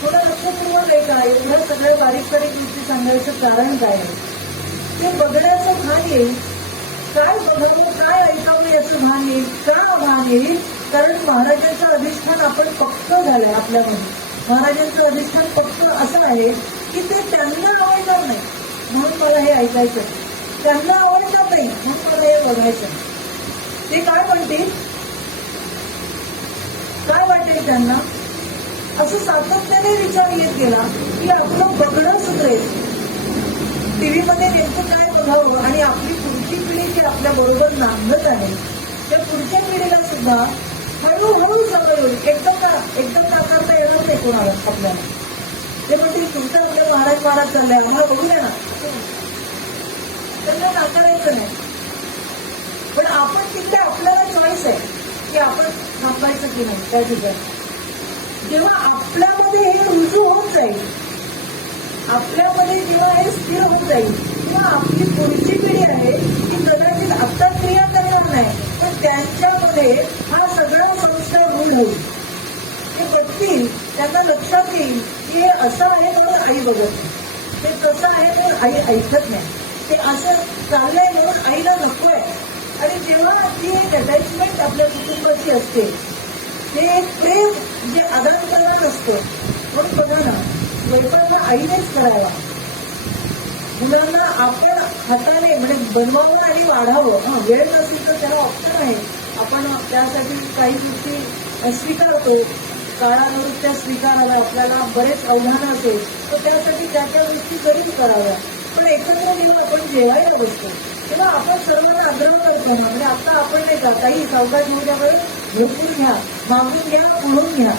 थोडं लक्षपूर्वक आहे का, एवढं सगळं बारीक गोष्टी सांगायचं कारण काय आहे, ते बघण्याचं भान येईल. काय बघावं काय ऐकावं याचं भान येईल. का भान येईल? कारण महाराजांचं अधिष्ठान आपण पक्क झालंय आपल्यामध्ये. महाराजांचं अधिष्ठान पक्क असं आहे की ते त्यांना आवडणार नाही म्हणून मला हे ऐकायचं, त्यांना आवडणार नाही म्हणून मला हे बघायचं. ते काय म्हणतील, काय वाटेल त्यांना, असं सातत्याने विचार येत गेला की आपलं बघणं सुधरेल. टीव्हीमध्ये नेमकं काय बघावं आणि आपली पुढची पिढी जी आपल्या बरोबर नांदत आहे त्या पुढच्या पिढीला सुद्धा हळूहळू सवय होईल. एकदम नाकारता येणार नाही कोणाला आपल्याला. ते म्हणतील तुमचं आपल्या महाराज चाललंय, आम्हाला बघू द्या ना, त्यांना नाकारायचं नाही. पण आपण तिथे आपल्याला चॉईस आहे की आपण थांबायचं की नाही त्या ठिकाणी. जेव्हा आपल्यामध्ये हे रुजू होत जाईल, आपल्यामध्ये जेव्हा हे स्थिर होत जाईल तेव्हा आपली पुढची आई ऐकत नाही. ते असं चाललंय म्हणून आईला नकोय. आणि जेव्हा ती एक अटॅचमेंट आपल्या कुटुंबाची असते, ते एक प्रेम जे आदान प्रदान असतं. म्हणून बघा ना, स्वयंपाक आईनेच करावा. मुलांना आपण हाताने म्हणजे बनवावं आणि वाढावं. वेळ नसेल तर त्याला ऑप्शन आहे, आपण त्यासाठी काही गोष्टी स्वीकारतो. काळानुरूप त्या स्वीकारायला आपल्याला बरेच आव्हानं असेल तर त्यासाठी त्या गोष्टी जरूर कराव्या. पण एकत्र जेव्हा आपण जेवायला बसतो तेव्हा आपण सर्वांना आग्रह करतो ना, म्हणजे आता आपण नाही का काही सावकाश मोठ्यावर झोपून घ्या, मागून घ्या, पुढून घ्या,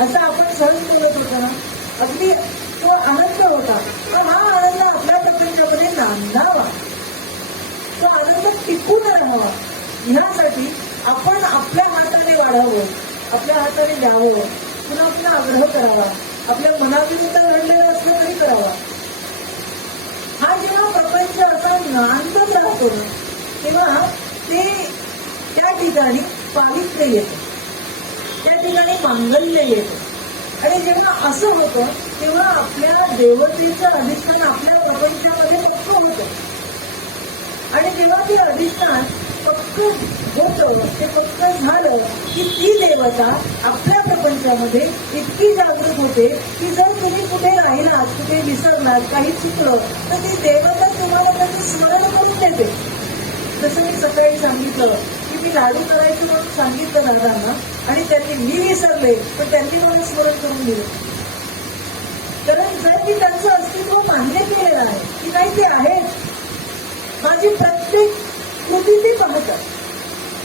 असं आपण सहज बोलत होतो ना. अगदी तो आनंद होता. हा आनंद आपल्या प्रपंचामध्ये नांदावा, तो आनंद टिकून राहावा, ह्यासाठी आपण आपल्या हाताने वाढावं, आपल्या हाताने द्यावं, पुन्हा पुन्हा आग्रह करावा, आपल्या मनाविरुद्ध घडलेलं असलं तरी करावा. हा जेव्हा प्रपंच असा नांदत राहतो ना, तेव्हा ते त्या ठिकाणी पावित्र्य येतं, त्या ठिकाणी मांगल्य येतं. आणि जेव्हा असं होतं तेव्हा आपल्या देवतेचं अधिष्ठान आपल्या प्रपंचामध्ये पक्क होतं. आणि जेव्हा ते अधिष्ठान पक्क होतं, ते पक्क झालं की ती देवता आपल्या प्रपंचामध्ये इतकी जागृत होते की जर तुम्ही कुठे राहिलात, कुठे विसरलात, काही चुकलं तर ती देवता तुम्हाला त्याचं स्मरण करून देते. जसं मी सकाळी सांगितलं की मी लाडू करायचं म्हणून सांगितलं दादांना आणि त्यांनी मी विसरले पण त्यांनी मला स्मरण करून दिलं. कारण जर मी त्यांचं अस्तित्व मान्य केलेलं आहे की नाही ते आहेत, माझी प्रत्येक कृती ती पाहतात,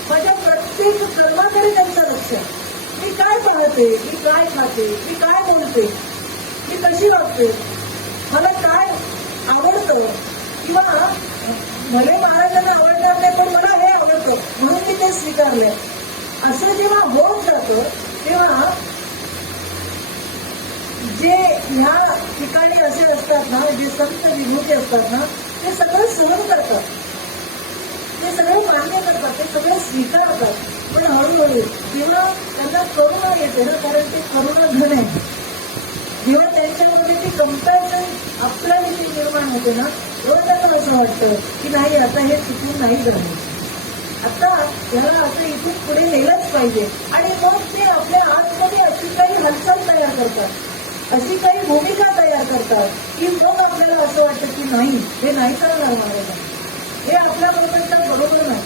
माझ्या प्रत्येक कर्माकडे त्यांचं लक्ष आहे. मी काय पाहते, मी काय खाते, मी काय बोलते, मी कशी वागते, मला काय आवडतं किंवा भले महाराजांना आवडणार नाही पण मला हे आवडतं म्हणून मी ते स्वीकारलंय. असं जेव्हा होत जातं तेव्हा जे ह्या ठिकाणी असे असतात ना, जे संत विभूती असतात ना, ते सगळं सहन करतात, ते सगळे मान्य करतात, ते सगळे स्वीकारतात. पण हळूहळू जेव्हा त्यांना करुणा येते ना, कारण ते करुणा धन आहे, जेव्हा त्यांच्यामध्ये ती कंपॅरिझन आपल्याविषयी निर्माण होते ना, तेव्हा त्यांना असं वाटतं की नाही आता हे चुकून नाही झालं, आता ह्याला असं इथून पुढे नेलंच पाहिजे. आणि मग ते आपल्या आतमध्ये अशी काही हालचाल तयार करतात, अशी काही भूमिका तयार करतात की मग आपल्याला असं वाटतं की नाही हे नाही करणार महाराज, हे आपल्या प्रपंचात बरोबर नाही,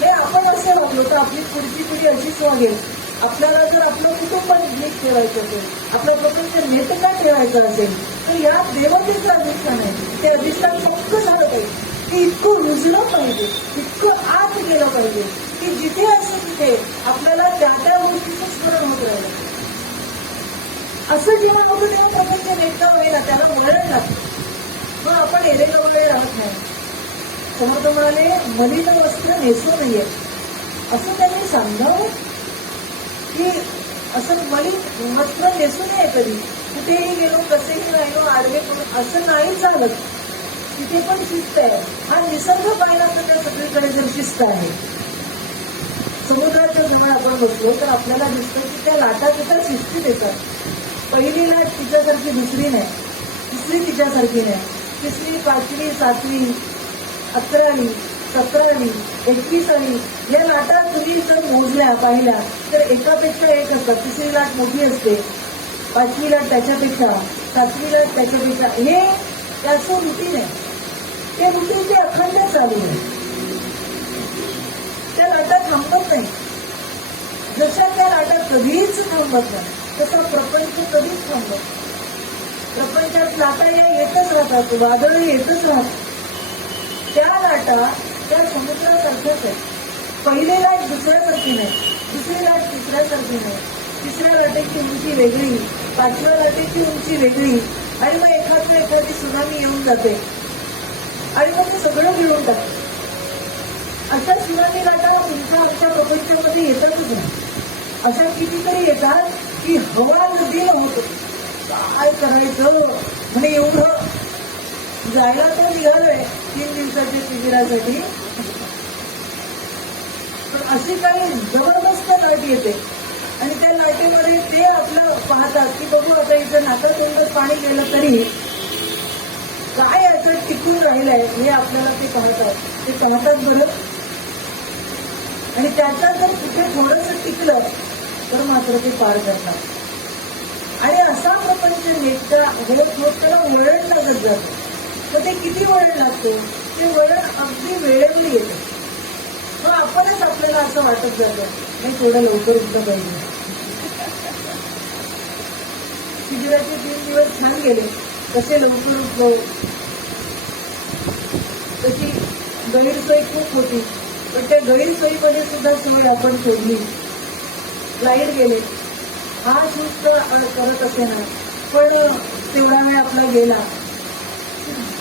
हे आपण असं वागलो तर आपली पुढची पिढी अशीच वागेल. आपल्याला जर आपलं कुटुंब नीट ठेवायचं असेल, आपलं प्रपंच नेटका ठेवायचं असेल तर या देवतेचं अधिष्ठान आहे. ते अधिष्ठान पक्क झालं पाहिजे, ते इतकं रुजलं पाहिजे, इतकं आत गेलं पाहिजे की जिथे असं तिथे आपल्याला त्या त्या गोष्टीचं स्मरण होत राहिलं. असं जेव्हा होतं तेव्हा प्रपंच नेटका होईल, त्याला वळण लागतं, मग आपण एरेगवळे राहत नाही. समर्थ म्हणाले मलिन वस्त्र नेसू नये, असं त्यांनी सांगावं की असं मलिन वस्त्र नेसू नये कधी. कुठेही गेलो, कसेही राहिलो, आडवे करून असं नाही चालत. तिथे पण शिस्त आहे. हा निसर्ग पाहिला तर त्या सगळीकडे जर शिस्त आहे. समुद्राच्या जवळ आपण बसलो तर आपल्याला दिसतं की त्या लाटा तिथं शिस्तीत येतात. पहिली लाट तिच्यासारखी दुसरी नाही, दुसरी तिच्यासारखी नाही, तिसरी, पाचवी, सातवी, 11वी, 17वी, 21वी या लाटा तुम्ही जर मोजल्या पाहिल्या तर एकापेक्षा एक असतात. तिसरी लाट मोठी असते, पाचवी लाट त्याच्यापेक्षा, सातवी लाट त्याच्यापेक्षा. हे त्याचं रुटीन आहे, ते रुटीन ते अखंड चालू आहे. त्या लाटा थांबत नाही. जशा त्या लाटा कधीच थांबत नाही तसा प्रपंच कधीच थांबत. प्रपंचात लाटा या येतच राहतात, वादळ येतच राहतात. त्या लाटा त्या समुद्रासारख्याच आहेत. पहिली लाट दुसऱ्यासारखी नाही, दुसरी लाट तिसऱ्यासारखी नाही, तिसऱ्या लाटेची उंची वेगळी, पाचव्या लाटेची उंची वेगळी, आणि मग एखादी सुनामी येऊन जाते आणि मग ते सगळं घेऊन टाकते. अशा सुनामी लाटा आमच्या प्रपंचामध्ये येतातच नाही. अशा कितीतरी येतात की हवा नदीला होतं, काय करायचं म्हणजे एवढं जायला तर निघालोय 3 दिवसाच्या शिबिरासाठी, पण अशी काही जबरदस्त लाट येते आणि त्या लाटेमध्ये ते आपलं पाहतात की बघू आता इथं नाकातोंडात पाणी गेलं तरी काय याच्यात टिकून राहिलंय हे आपल्याला ते पाहतात. ते पाहतात बरं. आणि त्याच्यात जर कुठे थोडंसं टिकलं तर मात्र ते पार करतात. आणि असा प्रपंच नेटका होत होत त्याला वळण लागत जातं. तर ते किती वळण लागतो? ते वळण अगदी वेळेवर येतं. मग आपणच आपल्याला असं वाटत जातं नाही थोडं लवकर उठलं पाहिजे. शिबिराचे 3 दिवस छान गेले. कसे लवकर उठलो. तशी गैरसोय खूप होती. पण त्या गैरसोयीमध्ये सुद्धा सोय आपण शोधली. लाईट गेले. हा सुस्त करत असे ना पण तेवढा वेळ आपला गेला.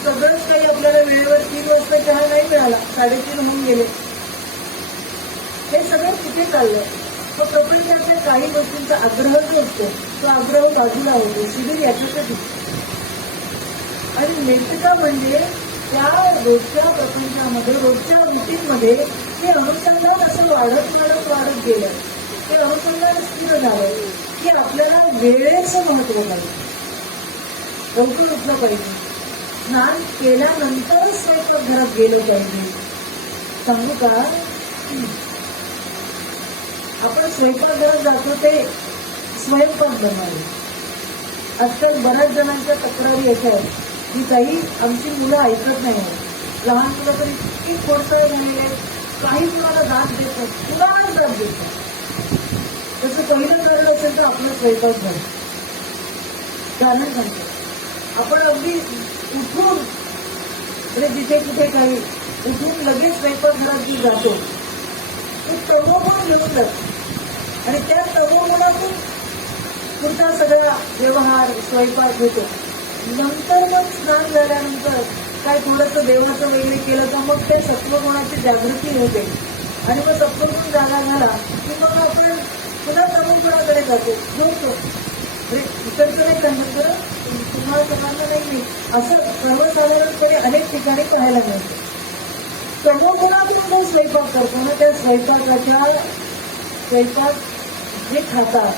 सगळंच काही आपल्याला वेळेवर 3 वाजता चहा नाही मिळाला. 3:30 होऊन गेले. हे सगळं कुठे चाललंय? मग प्रपंचाच्या काही गोष्टींचा आग्रह जो असतो तो आग्रह बाजूला होतो. शिबिर याच्यासाठी. आणि नेटका म्हणजे त्या रोजच्या प्रपंचामध्ये रोजच्या रुटीनमध्ये ते अनुसंधान असं वाढत गेलं. ते अनुसंधान स्थिर झालं की आपल्याला वेळेचं महत्व पाहिजे. लवकर उठलं पाहिजे. स्नान केल्यानंतरच स्वयंपाकघरात गेलं पाहिजे. सांगू का आपण स्वयंपाकघरात जातो ते स्वयंपाक बनवावे. आजकाल बऱ्याच जणांच्या तक्रारी अशा आहेत की काही आमची मुलं ऐकत नाही. लहान मुलं तर इतकी खोडसाळ झालेली आहेत. काही मुलाला दाद देतात. मुलांना दाद देतात. तसं पहिलं कारण असेल तर आपलं स्वयंपाक घर. कारण सांगतो आपण अगदी उठून म्हणजे जिथे कुठे काही उठून लगेच स्वयंपाकघरात जी जातो तो तमोगुण घेऊन जातो. आणि त्या तमोगुणातून पुढचा सगळा व्यवहार स्वयंपाक होतो. नंतर मग स्नान झाल्यानंतर काय थोडंसं देवाचं वगैरे केलं तर मग त्या सत्वगुणाची जागृती होते. आणि मग सत्वगुण जागा झाला की मग आपण पुन्हा तमोगुणाकडे जातो. झोपतो. इकडचं नाही कंडक्टर तुम्हाला सगळ्यांना नाही असं सर्वसाधारणपणे अनेक ठिकाणी पाहायला मिळतं. तमोगुणातून जो स्वयंपाक करतो ना त्या स्वयंपाक जे खातात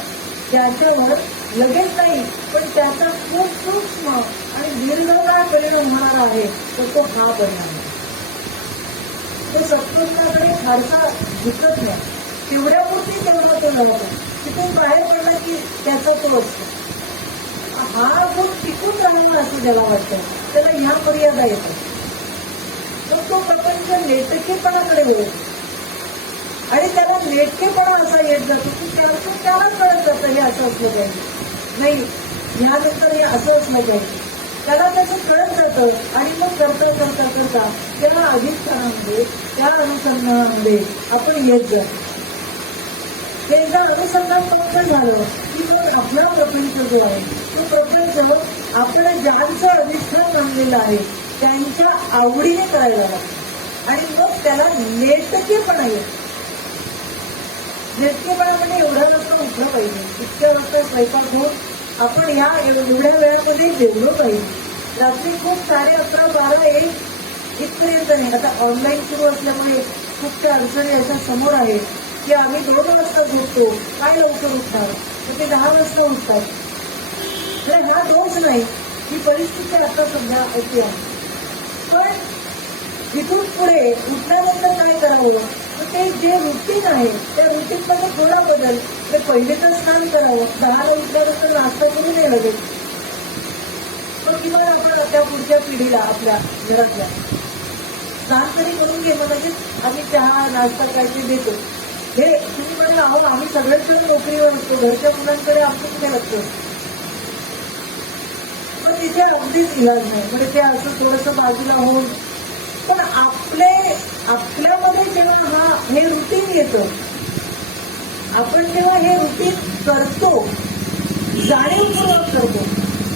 त्याच्यावर लगेच नाही पण त्याचा खूप सूक्ष्म आणि दीर्घकाळ परिणाम होणार आहे तर तो हा परिणाम. तो सत्वगुणाकडे फारसा झुकत नाही. तेवढ्यापुरती तेवढा तो नव्हता. तिथून बाहेर पडला की त्याचा तो असतो. हा गुण टिकून राहणं असं ज्याला वाटतं त्याला ह्या मर्यादा येतात. मग तो प्रपंच नेटकेपणाकडे वळतो. आणि त्याला नेटकेपणा असा येत जातो की त्याला कळत जातं हे असं असलं पाहिजे. नाही ह्यानंतर हे असं असलं पाहिजे. त्याला त्याचं कळत जातं. आणि मग करता करता करता त्या अधिष्ठानामध्ये त्या अनुसंधानामध्ये आपण येत जातो. एकदा अनुसंधान पक्क झालं की मग आपला प्रपंच जो आहे तो प्रपंच आपण ज्यांचं अधिष्ठान मानलेलं आहे त्यांच्या आवडीने करायला लागतो. आणि मग त्याला नेटकेपणा येतो. नेटकेपणा म्हणजे एवढ्या वाजता उठलं पाहिजे. इतक्या वाजता स्वयंपाक होऊन आपण ह्या एवढ्या वेळामध्ये जेवलो पाहिजे. रात्री खूप 11:30, 12, 1 इथपर्यंत नाही. आता ऑनलाईन सुरू असल्यामुळे खूप त्या अडचणी अशा समोर आहेत की आम्ही 2 वाजता झोपतो. काय लवकर उठणार तर ते 10 वाजता उठतात. तर हा दोष नाही. ही परिस्थिती आता सध्या अशी आहे. पण इथून पुढे उठल्यानंतर काय करावं तर ते जे रुटीन आहे त्या रुटीनमध्ये थोडा बदल. ते पहिले तर स्नान करावं. 10ला उठल्यानंतर नाश्ता करू नये लगेच. पण किंवा आपण त्या पुढच्या पिढीला आपल्या घरातल्या स्नान तरी करून घे म्हणजे आम्ही चहा नाश्ता काय ते देतो. हे तुम्ही म्हणलं अहो आम्ही सगळेच जण नोकरीवर असतो. घरच्या मुलांकडे आमचं कुठे लक्ष असतं. पण तिथे अगदीच इलाज नाही. म्हणजे ते असं थोडंसं बाजूला होऊन पण आपल्यामध्ये जेव्हा हे रुटीन येतं आपण जेव्हा हे रुटीन करतो जाणीवपूर्वक करतो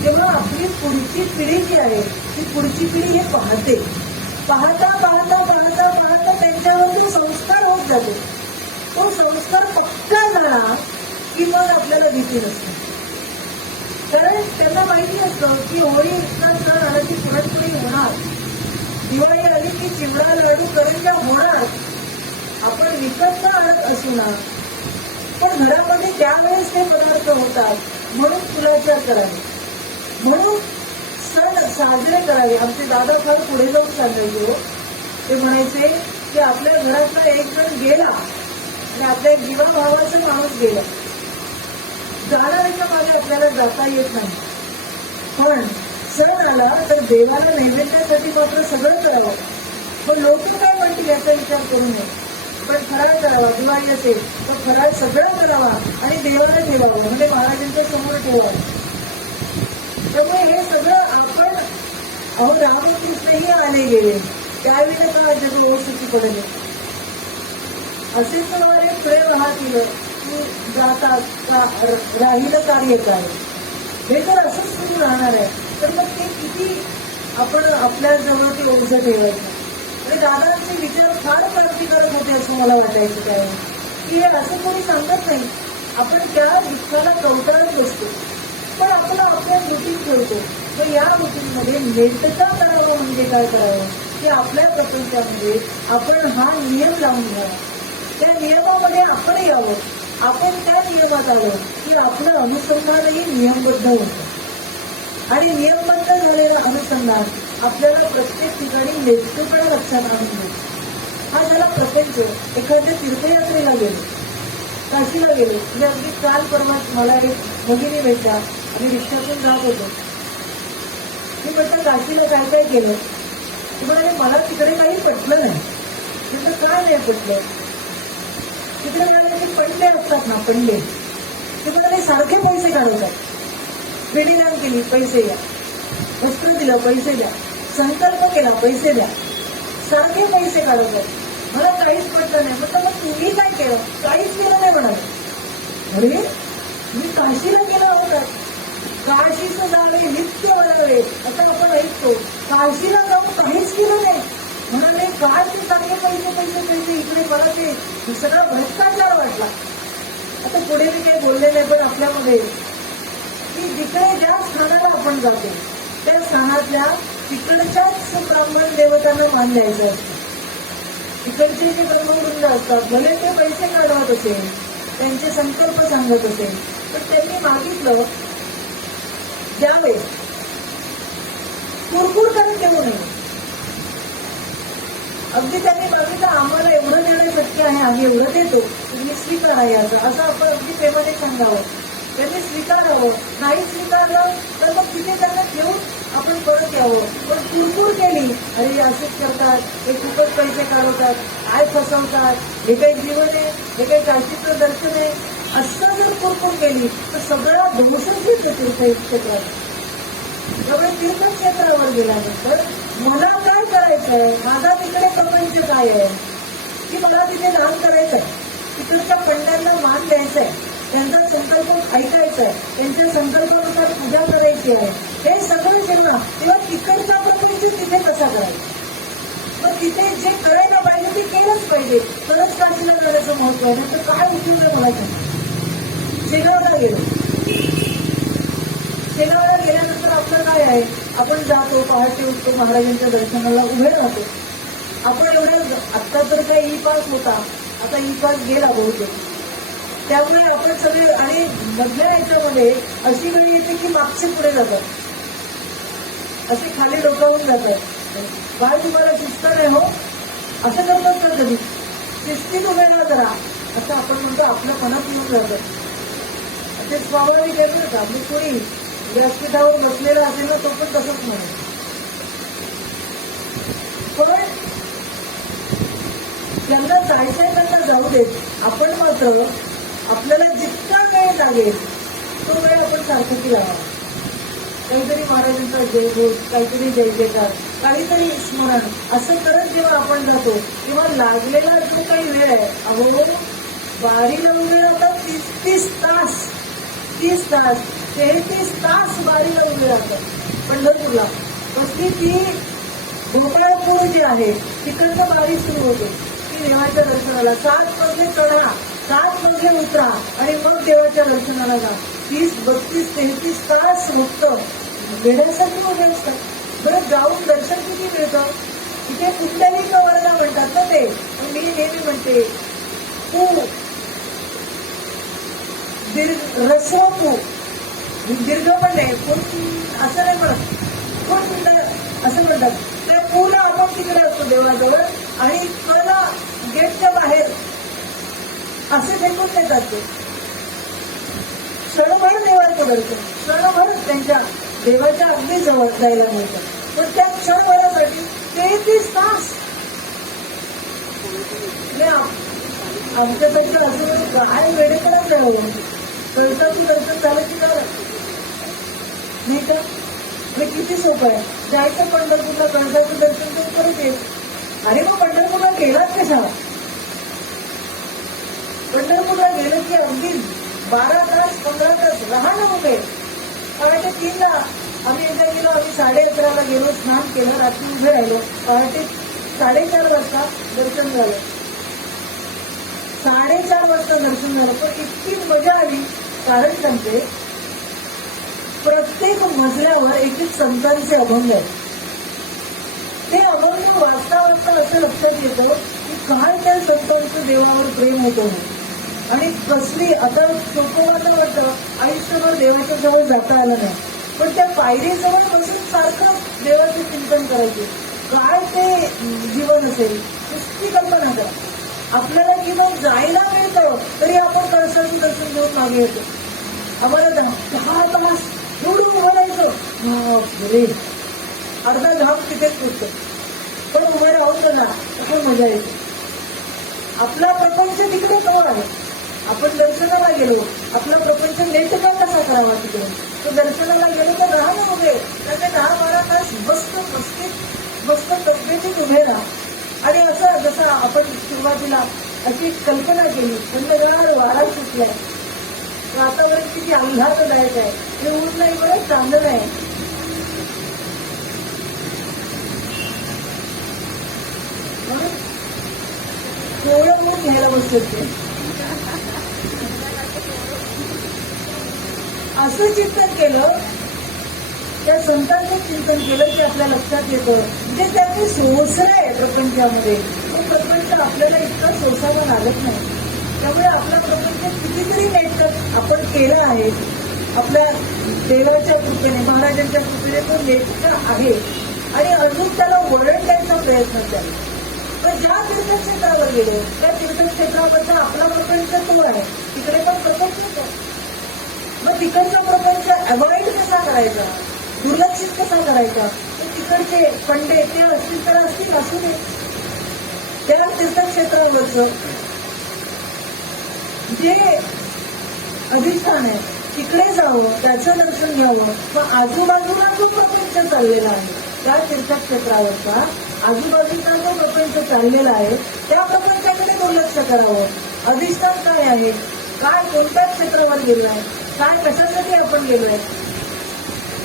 तेव्हा आपली पुढची पिढी जी आहे ती पुढची पिढी हे पाहते. पाहता पाहता पाहता पाहता त्यांच्यावर संस्कार होत जातो. तो संस्कार पक्का झाला की मग आपल्याला भीती नसते. कारण त्यांना माहिती असतं की होळीचा सण आला की पुरणपोळी होणार. दिवाळी आली की चिवडा लाडू करंज्या होणार. आपण विकत आणत असू ना पण घरामध्ये त्यावेळेस ते पदार्थ होतात म्हणून फुलाचार करावे. म्हणून सण साजरे करावे. आमचे दादा फार पुढे जाऊन सांगायचे हो. ते म्हणायचे की आपल्या घरातला एक जण गेला आणि आपल्या एक जीवाभावाचा माणूस गेला, जाणाऱ्याच्या मागे आपल्याला जाता येत नाही, पण सण आला तर देवाला नैवेद्यासाठी मात्र सगळं करावं. पण लोक काय म्हणतील याचा विचार करू नये. पण फराळ करावा, दिवाळी असेल तर फराळ सगळं करावा आणि देवाला ठेवावं, म्हणजे महाराजांच्या समोर ठेवावं. त्यामुळे हे सगळं आपण, अहो रामकृष्णही आले गेले, त्यावेळेला का जग ओळखीची पडले, असेच वारे प्रेम राहतील की जातात का राहिलं कार्य काय, हे जर असंच सुरू राहणार आहे तर मग ते किती आपण आपल्या जवळ ते ओझं ठेवायचं. आणि दादांचे विचार फार क्रांतिकारक होते असं मला वाटायचं त्यावेळी, की हे असं कोणी सांगत नाही. आपण त्या दुःखाला कवटाळत बसतो, पण आपण आपल्या रुटीन ठेवतो. तर या रुटीनमध्ये नेटका करावं म्हणजे काय करावं, की आपल्या प्रपंचामध्ये आपण हा नियम लावून घ्यावा. त्या नियमामध्ये आपण यावं. आपण त्या नियमात आलो की आपलं अनुसंधानही नियमबद्ध होतं आणि नियमबद्ध झालेलं अनुसंधान आपल्याला प्रत्येक ठिकाणी नेतृत्वपणे लक्षात आणून देतो. हा झाला प्रपंच. एखाद्या तीर्थयात्रेला गेलो, काशीला गेलो, म्हणजे अगदी काल परवा मला एक भगिनी भेटला, आम्ही रिक्षातून जात होतो. मी म्हटलं काशीला काय काय केलं, ती म्हणाले मला तिकडे काही पटलं नाही. म्हटलं काय नाही पटलं, तिकडे गेल्याचे पंडे असतात ना, पंडे, ते म्हणाले सारखे पैसे काढवतात. पिढीदान केली पैसे द्या, वस्त्र दिलं पैसे द्या, संकल्प केला पैसे द्या, सारखे पैसे काढवतात. मला काहीच पटलं नाही. म्हटलं मग तुम्ही काय केलं, काहीच केलं नाही म्हणाले. अरे मी काशीला गेला होता, काशीचं जावे नित्य वळावे आता आपण ऐकतो, काशीला जाऊन काहीच केलं नाही. म्हणाले काय ते सारखे पैसे पैसे पैसे, इकडे मला ते सगळा भ्रष्टाचार वाटला. आता पुढे मी काही बोलले नाही, पण आपल्यामध्ये की जिकडे ज्या स्थानाला आपण जातो त्या स्थानातल्या तिकडच्याच ब्राह्मण देवतांना मान द्यायचं असतं. तिकडचे जे ब्रह्मवृंद असतात, भले ते पैसे काढवत असेल, त्यांचे संकल्प सांगत असेल, पण त्यांनी मागितलं द्यावे, कुरकुर करत देऊ नये. अगदी त्यांनी मागितलं आम्हाला एवढं देणं शक्य आहे, आम्ही एवढं देतो, तुम्ही स्वीकारा याचं, असं आपण अगदी प्रेमाने सांगावं. त्यांनी स्वीकारावं. नाही स्वीकारलं तर मग तिथे त्यांना ठेवून आपण परत यावं. पण कुरकुर केली, अरे असेच करतात, हे खूपच पैसे काढवतात, काय फसवतात, हे काही जीवन आहे, हे काही काशीचं दर्शन आहे, असं जर कुरकुर केली तर सगळा दोषच येतो तीर्थक्षेत्रात. त्यामुळे तीर्थक्षेत्रावर गेल्यानंतर मला काय करायचंय, माझा तिकडे प्रपंच काय आहे, की मला तिथे दान करायचंय, तिकडच्या पंड्यांना मान द्यायचंय, त्यांचा संकल्प ऐकायचा आहे, त्यांच्या संकल्पानुसार पूजा करायची आहे, हे सगळं जेव्हा तेव्हा तिकडचा प्रपंच तिथे कसा करायचा. मग तिथे जे करायला पाहिजे ते केलंच पाहिजे, तरच काशीला करायचं महत्व आहे. तर काय उपयोग आहे मला सांग. शेगावला गेलो, शेगावला गेल्यानंतर आपलं काय आहे, आपण जातो पहाटे उठतो, महाराजांच्या दर्शनाला उभे राहतो. आपण एवढं आत्ता तर काय ई पास होता, आता ई पास गेला बहुतेक, त्यामुळे आपण सगळे, आणि मधल्या याच्यामध्ये अशी वेळ येते की मागचे पुढे जातात, असे खाली डोकावून जातात. बाळ तुम्हाला शिस्त नाही हो, असं करतात का कधी, शिस्तीत उभे राहा जरा, असं आपण म्हणतो, आपलं मनात येऊन जातं. ते स्वाभाविक आहे ना, आपली कोणी व्यासपीठावर बसलेला असेल ना तो पण तसंच म्हणेल. पण त्यांना जायचंय त्यांना जाऊ देत, आपण मात्र आपल्याला जितका वेळ लागेल तो वेळ आपण सार्थकी लावा. काहीतरी महाराजांचा जयघोष, काहीतरी जय जयकार, काहीतरी स्मरण, असं करत जेव्हा आपण जातो तेव्हा लागलेला जो काही वेळ आहे, अहो बारी लावून वेळ होता 30 तास, 30 तास, 33 तास बारी लावून वेळ होता पंढरपूरला. कसली ती गोपाळपूर जी आहे तिकडचं बारी सुरू होते, ती देवाच्या दर्शनाला 7 मजले चढा, 7 मजले उतरा आणि मग देवाच्या दर्शनाला जा. 30, 32, 33 तास फक्त वेळासाठी उभे असतात. बरं जाऊन दर्शन किती मिळतं, तिथे कुंडलिक वर्ग म्हणतात ना ते. मी नेहमी म्हणते तू रस्व, तू दीर्घ पण नाही, असं नाही म्हणत, खूप सुंदर असं म्हणतात. त्या पूला आपण तिकडे असतो देवाजवळ आणि कला गेटच्या बाहेर असे फेकून देतात ते. क्षणभर देवाचं दर्शन, क्षणभर त्यांच्या देवाच्या अगदी जवळ जायला मिळतं. पण त्या क्षणभरासाठी 33 तास आमच्यापेक्षा असं काय वेळेपर्यंत झालं कळसाचं दर्शन झालं की नाही का? हे किती सोपं आहे. जायचं पंढरपूरला, कळसाचं दर्शन करून परत येत. अरे मग पंढरपूरला गेलाच कशा? पंढरपूरला गेलं की अगदी 12 तास 15 तास राहणं उभे. पहाटे 3ला आम्ही एकदा गेलो, आम्ही 11:30ला गेलो, स्नान केलं, रात्री उभे राहिलो. पहाटे 4:30 वाजता दर्शन झालं. 4:30 वाजता दर्शन झालं. पण इतकी मजा आली, कारण सांगते, प्रत्येक मजल्यावर एक एक संतांचे अभंग आहेत. ते अभंग वाचता वाचता असं लक्षात येतं की काय त्या संतांचं देवावर प्रेम होतं आणि कसली. आता सोपं वाटतं आयुष्यभर देवाच्या जवळ जाता आलं नाही, पण त्या पायरीजवळ बसून सारखं देवाचे चिंतन करायचे. काय ते जीवन असेल नुसती कल्पना करा. आपल्याला किंवा जायला मिळतं तरी आपण कळसाचं दर्शन घेऊन मागे येतो. आम्हाला 10 तास एवढं उभं राहायचं, अर्धा घाम तिथेच पुरतो. पण उभं राहून ना असं मजा येते. आपला प्रपंच तिकडे तो आहे. आपण दर्शनाला गेलो, आपला प्रपंच नेटका कसा करावा तिकडे. तो दर्शनाला गेलो तर राहा ना उभे. त्याचे 10-12 तास मस्त तब्येतीत उभे राहा. आणि असं जसं आपण सुरुवातीला अशी कल्पना केली, थंडगार वारा सुटलाय, वातावरण किती आल्हाददायक आहे. हे ऊन नाही, बरं चांदणं आहे. थोडं ऊन घ्यायला बसते. असं चिंतन केलं, त्या संतांचं चिंतन केलं की आपल्या लक्षात येतं म्हणजे त्यांनी सोसलंय प्रपंचामध्ये. तो प्रपंच आपल्याला इतका सोसावा लागत नाही. त्यामुळे आपला प्रपंच कितीतरी नेटकं आपण केलं आहे. आपल्या देवाच्या कृपेने, महाराजांच्या कृपेने तो नेटका आहे आणि अजून त्याला वळण द्यायचा प्रयत्न केला. पण ज्या तीर्थक्षेत्रावर गेलो त्या तीर्थक्षेत्राबद्दल आपला प्रपंच तो आहे, तिकडे पण प्रपंच आहे. मग तिकडचा प्रपंच अवॉइड कसा करायचा, दुर्लक्षित कसा करायचा. तिकडचे पंडे ते असतील तर असतील, असू दे. त्या तीर्थक्षेत्रावरचं जे अधिष्ठान आहे तिकडे जावं, त्याचं दर्शन घ्यावं. मग आजूबाजूला जो प्रपंच चाललेला आहे त्या तीर्थक्षेत्रावरचा आजूबाजूचा जो प्रपंच चाललेला आहे त्या प्रपंचाकडे दुर्लक्ष करावं. अधिष्ठान काय आहे, काय कोणत्या क्षेत्रावर गेलोय, काय कशासाठी आपण गेलोय.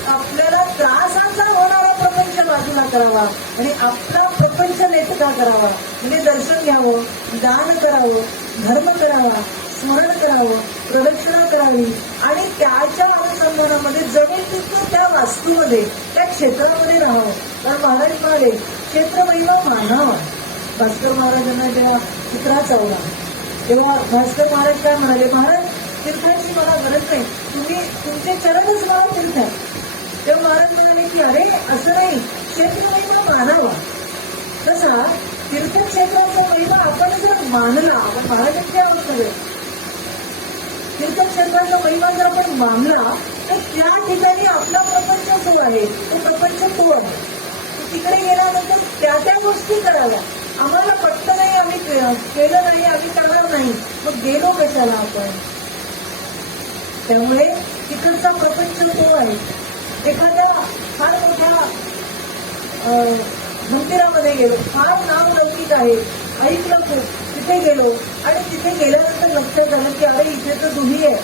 आपल्याला त्रासाचा होणारा प्रपंच बाजूला करावा आणि आपला प्रपंच नेटका करावा. म्हणजे दर्शन घ्यावं, दान करावं, धर्म करावा, स्मरण करावं, प्रदक्षिणा करावी आणि त्याच्या अनुसंधानामध्ये जमीन तिथं त्या वास्तूमध्ये त्या क्षेत्रामध्ये राहावं. कारण महाराज म्हणाले क्षेत्र महिमा मानावा. भास्कर महाराजांना जेव्हा चित्रा चावला तेव्हा भास्कर महाराज काय म्हणाले, महाराज तीर्थाची मला गरज नाही, तुम्ही तुमचे चरणच मला तीर्थ आहे. तेव्हा महाराज म्हणाले की अरे असं नाही, क्षेत्र महिमा मानावा. तसा तीर्थक्षेत्राचा महिमा आपण जर मानला, आपण महाराजांच्या अवस्थेत तीर्थक्षेत्राचा महिमा जर आपण मानला तर त्या ठिकाणी आपला प्रपंच जो आहे तो प्रपंच तो आहे. तिकडे गेल्यानंतर त्या गोष्टी कराव्या. आम्हाला पटतं नाही, आम्ही केलं नाही, आम्ही करणार नाही, मग गेलो कशाला आपण. त्यामुळे तिकडचा प्रपंच तो आहे. एखाद्या फार मोठ्या मंदिरामध्ये गेलो, फार नाव लौकिक आहे, ऐकलं खूप, तिथे गेलो आणि तिथे गेल्यानंतर लक्षात आलं की अरे इथे तर दुही आहे.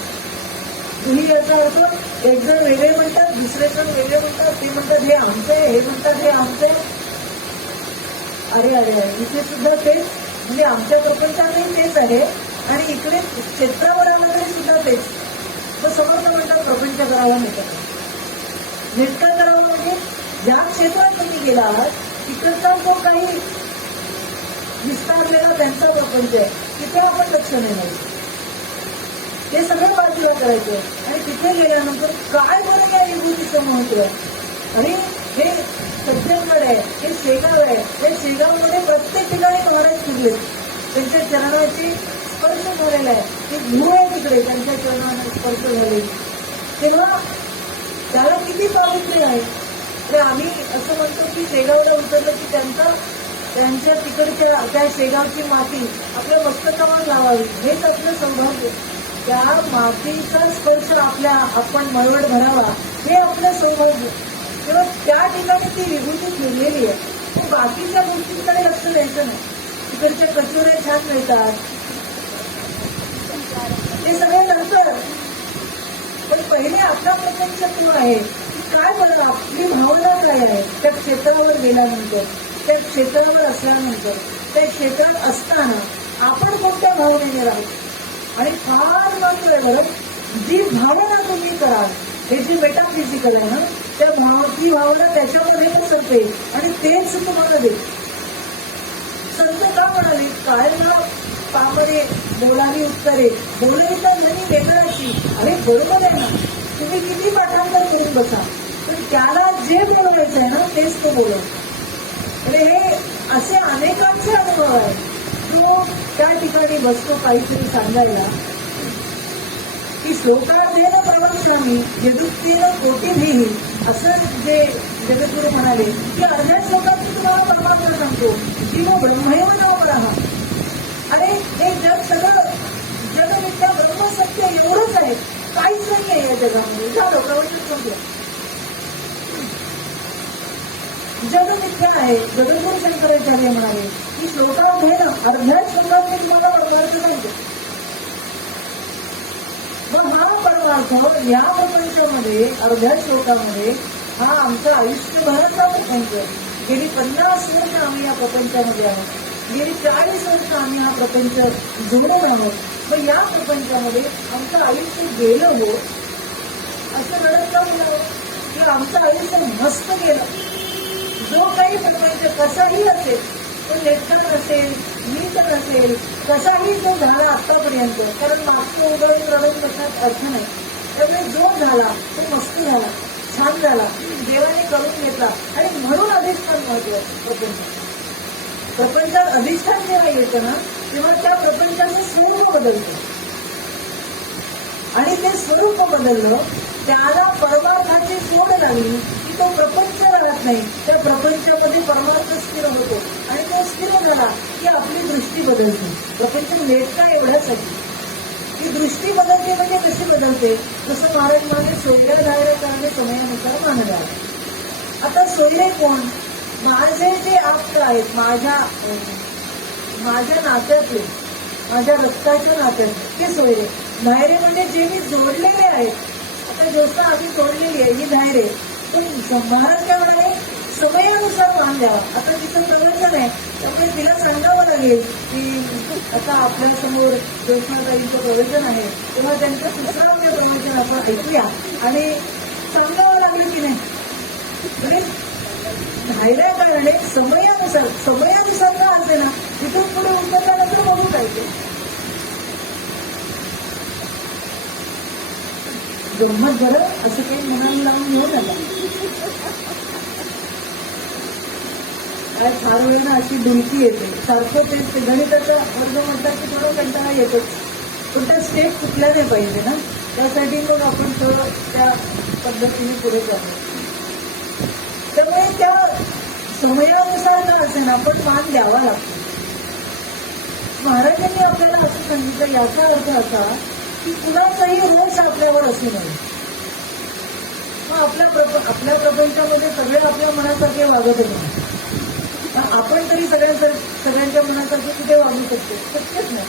दुही याचा अर्थ एक जण वेगळे म्हणतात, दुसरे जण वेगळे म्हणतात, ते म्हणतात हे आमचे, हे म्हणतात हे आमचे. अरे अरे अरे इथे सुद्धा तेच, म्हणजे आमच्या प्रपंचातही तेच आहे आणि इकडे क्षेत्रावर आलं तरी सुद्धा तेच. मग समर्थ म्हणतात प्रपंच करावा नेटका. नेटका करावा म्हणजे ज्या क्षेत्रात तुम्ही गेला आहात तिकडचा जो काही विस्तारलेला त्यांचा प्रपंच आहे तिथे आपण लक्ष नाही, ते सगळं बाजूला करायचं आणि तिथे गेल्यानंतर काय बरं या विभूतीचं महत्व आहे. आणि हे सज्जनगड आहे, हे शेगाव आहे. हे शेगावमध्ये प्रत्येक ठिकाणी महाराज फिरले, त्यांच्या चरणाची स्पर्श झालेला आहे. ती धूळ आहे तिकडे त्यांच्या चरणाने स्पर्श झाले, तेव्हा त्याला किती पावित्र्य आहे. तर आम्ही असं म्हणतो की शेगावला उतरलं की त्यांच्या तिकडच्या त्या शेगावची माती आपल्या मस्तकावर लावावी, हेच आपलं सौभाग्य. त्या मातीचा स्पर्श आपण मळवट भरावा, हे आपलं सौभाग्य. तेव्हा त्या ठिकाणी ती विभूती फिरलेली आहे. बाकीच्या गोष्टींकडे लक्ष द्यायचं नाही. तिकडच्या कचोऱ्या छान मिळतात, ते सगळे नंतर. पण पहिले आपला प्रपंच तो आहे, काय बरं आपली भावना काय आहे त्या क्षेत्रावर गेल्यानंतर, त्या क्षेत्रावर असल्यानंतर, त्या क्षेत्रात असताना आपण कोणत्या भावनेने राहू. आणि फार महत्व आहे बरं, जी भावना तुम्ही कराल, हे जे मेटाफिजिकल आहे ना, ती भावना त्याच्यामध्ये पसरते आणि तेच तुम्हाला देत. संत का म्हणाले, काय ना पामरे बोलावी उत्तरे, बोलायचा जणी वेगळाची. अरे बरोबर आहे ना, तुम्ही किती पाठांतर करून बसा, पण त्याला जे बोलायचं आहे ना तेच तो बोलव. म्हणजे हे असे अनेकांचे अनुभव आहेत. जो त्या ठिकाणी बसतो काहीतरी सांगायला, की श्लोकार्थेन प्रवक्ष्यामि यदुक्तेन कोटिभिः, असं जे जगद्गुरु म्हणाले की अर्ध्या श्लोकात मी तुम्हाला परमात्मा सांगतो, जीव ब्रह्मैव न परः. अरे हे जग सगळं जगमिथ्या ब्रह्मसत्य एवढंच आहे, काहीच नाही आहे या जगामध्ये. झालं, प्रवचन संपलं. जग मिथ्या आहे. जगद्गुरु शंकराचार्य म्हणाले की श्लोकार्थेन, अर्ध्या श्लोकात मी तुम्हाला परमार्थ सांगतो. मग हा परमार्थ या प्रपंचामध्ये, अर्ध्या श्लोकामध्ये, हा आमचा आयुष्यभराचा प्रपंच. गेली 50 वर्ष आम्ही या प्रपंचामध्ये आहोत, गेली 40 वर्ष आम्ही हा प्रपंच जोडून आहोत. मग या प्रपंचामध्ये आमचं आयुष्य गेलं हो, असं रडत का बोलावं की आमचं आयुष्य मस्त गेलं. जो काही प्रपंच कसाही असेल, तो नेटका नसेल, नीट नसेल, कसाही जो झाला आतापर्यंत, कारण मागचं उघडून रडून बसण्यात अर्थ नाही. त्यामुळे जो झाला तो मस्त झाला, छान झाला, देवाने करून घेतला. आणि म्हणून अधिष्ठान महत्वाचं. प्रपंचात अधिष्ठान जेव्हा येतं ना, तेव्हा त्या प्रपंचाचं स्वरूप बदलतं. आणि ते स्वरूप बदललं, त्याला परमार्थाची जोड लागली की तो प्रपंच राहत नाही, त्या प्रपंचामध्ये परमार्थ स्थिर होतो. आणि तो स्थिर झाला की आपली दृष्टी बदलते. प्रपंच नेटका एवढ्यासाठी की दृष्टी बदलते. म्हणजे कशी बदलते, जसं महाराज म्हणाले, सोयऱ्या धायऱ्या करणे समयानुसार मानला. आता सोयरे कोण, माझे जे आप्त आहेत, माझ्या नात्यातले, माझ्या रक्ताच्या नात्यातले, ते सोयरे. धायरे म्हणजे जे मी जोडलेले आहेत. आता जोसा आम्ही जोडलेली आहे ही धायरे. पण महाराज काय म्हणाले, समयानुसार मान द्यावा. आता तिचं प्रवचन आहे, त्यामुळे तिला सांगावं लागेल की आता आपल्यासमोर जोशनाताईंचं प्रवचन आहे, तेव्हा त्यांचं सुश्राव्य प्रवचन आपण ऐकूया. आणि सांगावं लागेल की नाही, म्हणजे धायऱ्या करणे समयानुसार का असे ना, तिथून पुढे उतरल्यानंतर बघू पाहिजे. गंमत बरं, असं काही मनाला लावून घेऊन आला. फार वेळेला अशी डुलकी येते, सारखं ते गणिताचा वर्ग म्हटलं की थोडं कंटाळा येतोच. पण त्या स्टेप चुकल्या नाही पाहिजे ना, त्यासाठी मग आपण थोडं त्या पद्धतीने पुढे जातो. त्यामुळे त्या समयानुसार का असे ना, पण मान द्यावा लागतो. महाराजांनी आपल्याला असं सांगितलं, याचा अर्थ असा की कुणाचाही रोष आपल्यावर असू नये. मग आपल्या प्रपंचामध्ये सगळे आपल्या मनासारखे वागतच नाही. आपण तरी सगळ्यांच्या मनासारखे कुठे वागू शकतो, शक्यच नाही.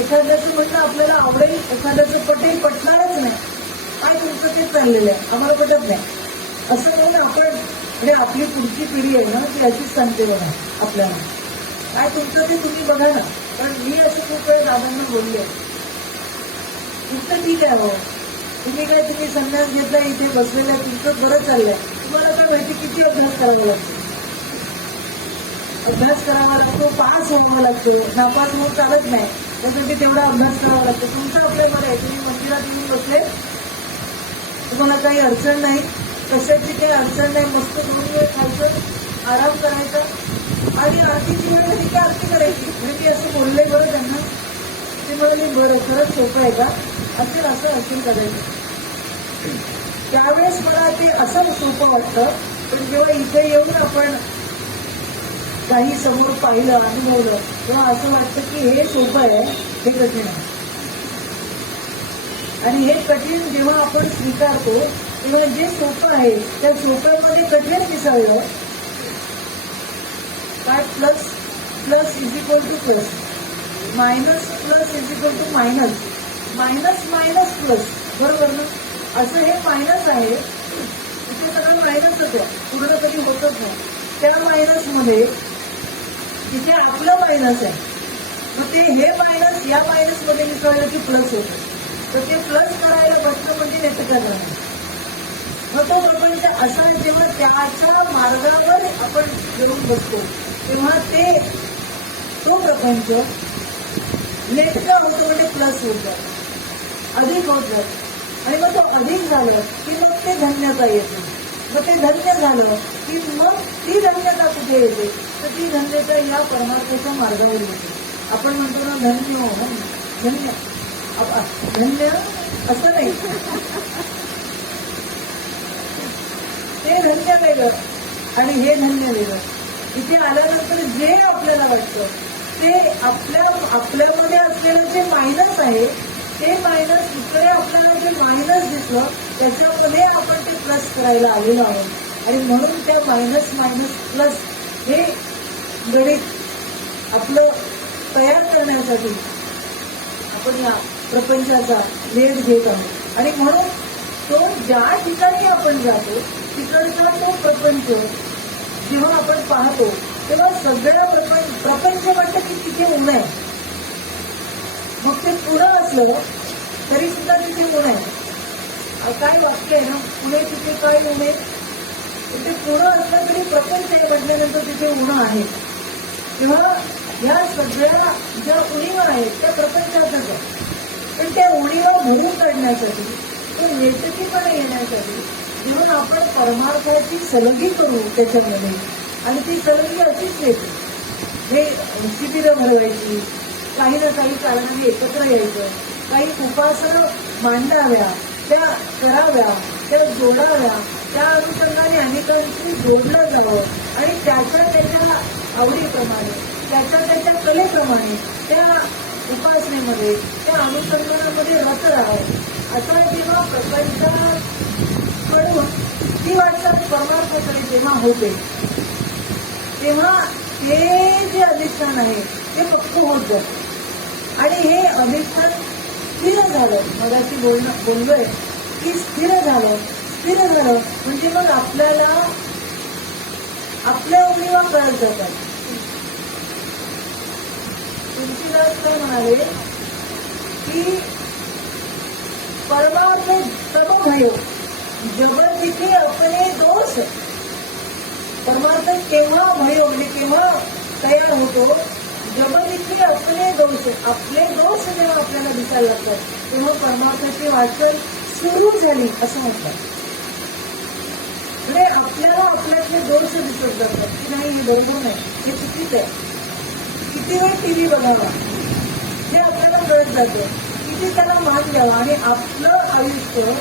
एखाद्याचं म्हणणं आपल्याला आवडेल, एखाद्याचं पटेल, पटणारच नाही. काय तुमचं तेच चाललेलं आहे, आम्हाला पटत नाही असं म्हणून आपण, म्हणजे आपली पुढची पिढी आहे ना, ती अशीच सांगते बघा आपल्याला, काय तुमचं ते तुम्ही बघा ना. कारण मी असं खूप वेळ दादांना बोलले, तुमचं ठीक आहे हो, तुम्ही संन्यास घेतला, इथे बसलेला, तुमचं बरं चाललंय, तुम्हाला काय माहिती किती अभ्यास करावा लागतो. अभ्यास करावा लागतो, पास व्हावा लागतो, नापास होऊन चालत नाही, त्यासाठी तेवढा अभ्यास करावा लागतो. तुमचं आपल्या बरं आहे, तुम्ही मंदिरात येऊन बसले, तुम्हाला काही अडचण नाही, कशाची काही अडचण नाही, मस्त 2 वेळ खायचं, आराम करायचा आणि आरतीची वेळ झाली की आरती करायची. म्हणजे मी असं बोलले बरं त्यांना. ते म्हणाले बरं खरंच सोपं आहे का, असेल करायचं. त्यावेळेस मला ते असं सोपं वाटतं, पण जेव्हा इथे येऊन आपण काही समोर पाहिलं, अनुभवलं, तेव्हा असं वाटतं की हे सोपं आहे, हे कठीण आहे. आणि हे कठीण जेव्हा आपण स्वीकारतो तेव्हा जे सोपं आहे त्या सोप्यामध्ये कठीण मिसळलं काय, plus plus is equal to plus, minus plus is equal to minus, minus minus plus, बरोबर ना. असं हे मायनस आहे, इथे सगळं मायनसच आहे, पूर्ण कधी होतच नाही. त्या मायनस मध्ये तिथे आपलं मायनस आहे, मग ते हे मायनस या मायनस मध्ये मिसळलं की प्लस होतं. तर ते प्लस करायला बसणं म्हणजे नेटकं नाही. मग तो प्रपंच असा जेव्हा त्याच्या मार्गावर आपण येऊन बसतो तेव्हा तो प्रपंच नेटकं होतो, म्हणजे प्लस होत जातो, अधिक होत जातो. आणि मग तो अधिक झालं की मग ते धन्यता येते. मग ते धन्य झालं की मग ती धन्यता कुठे येते, तर ती धन्यता या परमार्थाच्या मार्गावर येते. आपण म्हणतो ना धन्य हो, धन्य धन्य असं नाही, ते धन्य वेगळं आणि हे धन्य वेगळं. इथे आल्यानंतर जे आपल्याला वाटतं ते आपल्यामध्ये असलेलं जे मायनस आहे ते मायनस इकडे आपल्याला जे मायनस दिसलं त्याच्यामध्ये आपण ते प्लस करायला आलेलो आहोत. आणि म्हणून त्या मायनस मायनस प्लस हे गणित आपलं तयार करण्यासाठी आपण या प्रपंचाचा वेध घेत आहोत. आणि म्हणून तो ज्या ठिकाणी आपण जातो तिकडचा तो प्रपंच जेव्हा आपण पाहतो तेव्हा सगळं प्रपंच वाटतं की तिथे ऊन आहे. मग ते पुणं असलं तरी सुद्धा तिथे ऊन आहे. काय वाक्य आहे ना, पुणे तिथे काय ऊन आहे, ते पुणं असलं तरी प्रपंच आहे म्हटल्यानंतर तिथे उणं आहे. तेव्हा या सगळ्या ज्या उणीवा आहेत त्या प्रपंचातच आहे. पण त्या उणीवा भरून काढण्यासाठी, तो नेटकीपणा येण्यासाठी जेव्हा आपण परमार्थाची सलगी करू त्याच्यामध्ये, आणि ती सलगी अशीच येते, हे शिबिरं भरवायची, काही ना काही कारणाने एकत्र यायचं, काही उपासना मांडाव्या, त्या कराव्या, त्या जोडाव्या, त्या अनुषंगाने अनेकांशी जोडलं जावं आणि त्याच्या आवडीप्रमाणे, त्याच्या कलेप्रमाणे त्या उपासनेमध्ये, त्या अनुसंधानामध्ये रत राहावं. असा जेव्हा प्रपंचाकडून ती वाटचाल परमार्थाकडे जेव्हा होते तेव्हा हे जे अधिष्ठान आहे ते पक्क होत जातं. आणि हे अधिष्ठान स्थिर झालं, मगाशी बोललोय की स्थिर झालं म्हणजे मग आपल्याला आपल्या उणीवा कळत जातात. तुलसीदास काय म्हणाले की परमार्थ तब भयो जब तिथे अपने दोष, परमार्थ केव्हा भयो म्हणजे केव्हा तयार होतो, जब तिथे अपने दोष, आपले दोष जेव्हा आपल्याला दिसायला लागतात तेव्हा परमार्थाची वाटचाल सुरू झाली असं म्हणतात. म्हणजे आपल्याला आपल्यातले दोष दिसत जातात की नाही हे बरोबर नाही, हे चुकीचं आहे. किती वेळ टीव्ही बघावा हे आपल्याला कळत जातं, किती त्याला मान द्यावा. आणि आपलं आयुष्य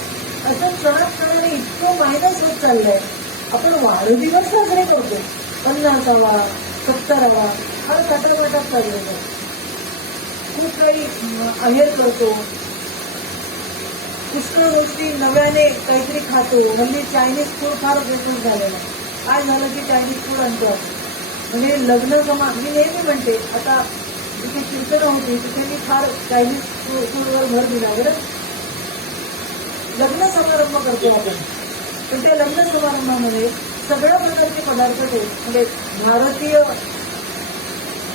असं क्षणाक्षणाने इतकं मायनस होत चाललंय. आपण वाढदिवस साजरे करतो, 50वा 70वा फार काटाकाटात चाललेलं, खूप काही आहेर करतो, पुष्कळ गोष्टी नव्याने काहीतरी खातो. हल्ली चायनीज फूड फार फेमस झालेलं. काय झालं की चायनीज फूड आणतो, म्हणजे लग्न मी नेहमी म्हणते, आता जिथे कीर्तन होती तिथे मी फार चायनीज फूडवर भर दिला. बरं, लग्न समारंभ करतो आपण, पण त्या लग्न समारंभामध्ये सगळ्या प्रकारचे पदार्थ ते, म्हणजे भारतीय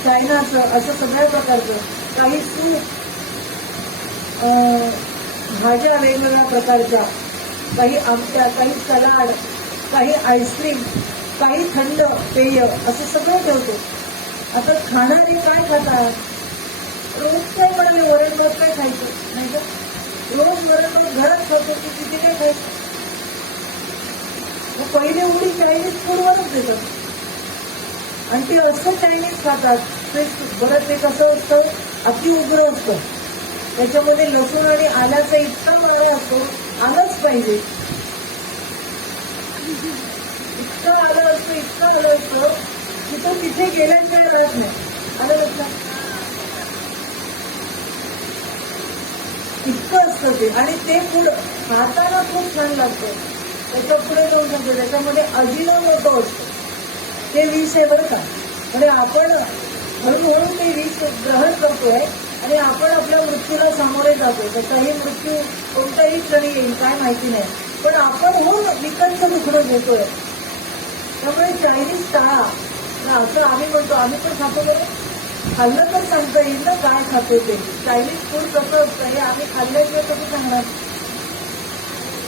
चायनाचं असं सगळ्या प्रकारचं, काही सूप, भाज्या वेगवेगळ्या प्रकारच्या, काही आमच्या, काही सलाड, काही आईस्क्रीम, काही थंड पेय, असं सगळं ठेवतो. आता खाणारे काय खातात, रोज काय म्हणाले वरण भात काय खायचं नाही का, रोज वरण भात घरात खातो की तिथे काय खायचं. मग पहिली उडी चायनीज फूडवरच देतात आणि ते असं चायनीज खातात ते बरं. ते कसं असतं, अति उग्र असतं, त्याच्यामध्ये लसूण आणि आल्याचा इतका मारा असतो, आलंच पाहिजे, इतकं आलं असतं, इतकं आलं असतं की तो तिथे गेल्याशिवाय राहत नाही. आलं लक्षात? इतकं असतं ते. आणि ते फूड खाताना खूप छान लागतं, त्याच्या पुढे जाऊ शकतो. त्याच्यामध्ये अजिनोमोटो असतो, ते विष आहे बरं का. म्हणजे आपण हळूहळू ते विष ग्रहण करतोय आणि आपण आपल्या मृत्यूला सामोरे जातो. त्याचाही मृत्यू कोणत्याही क्षणी येईल काय माहिती नाही, पण आपण होऊन विकतचं दुखणं घेतोय. त्यामुळे चायनीज टाळा असं आम्ही म्हणतो. आम्ही पण खातो बरं, खाल्लं तर सांगता येईल ना काय खातो ते. चायनीज फूड कसं असतं हे आम्ही खाल्ल्याशिवाय कसं सांगणार.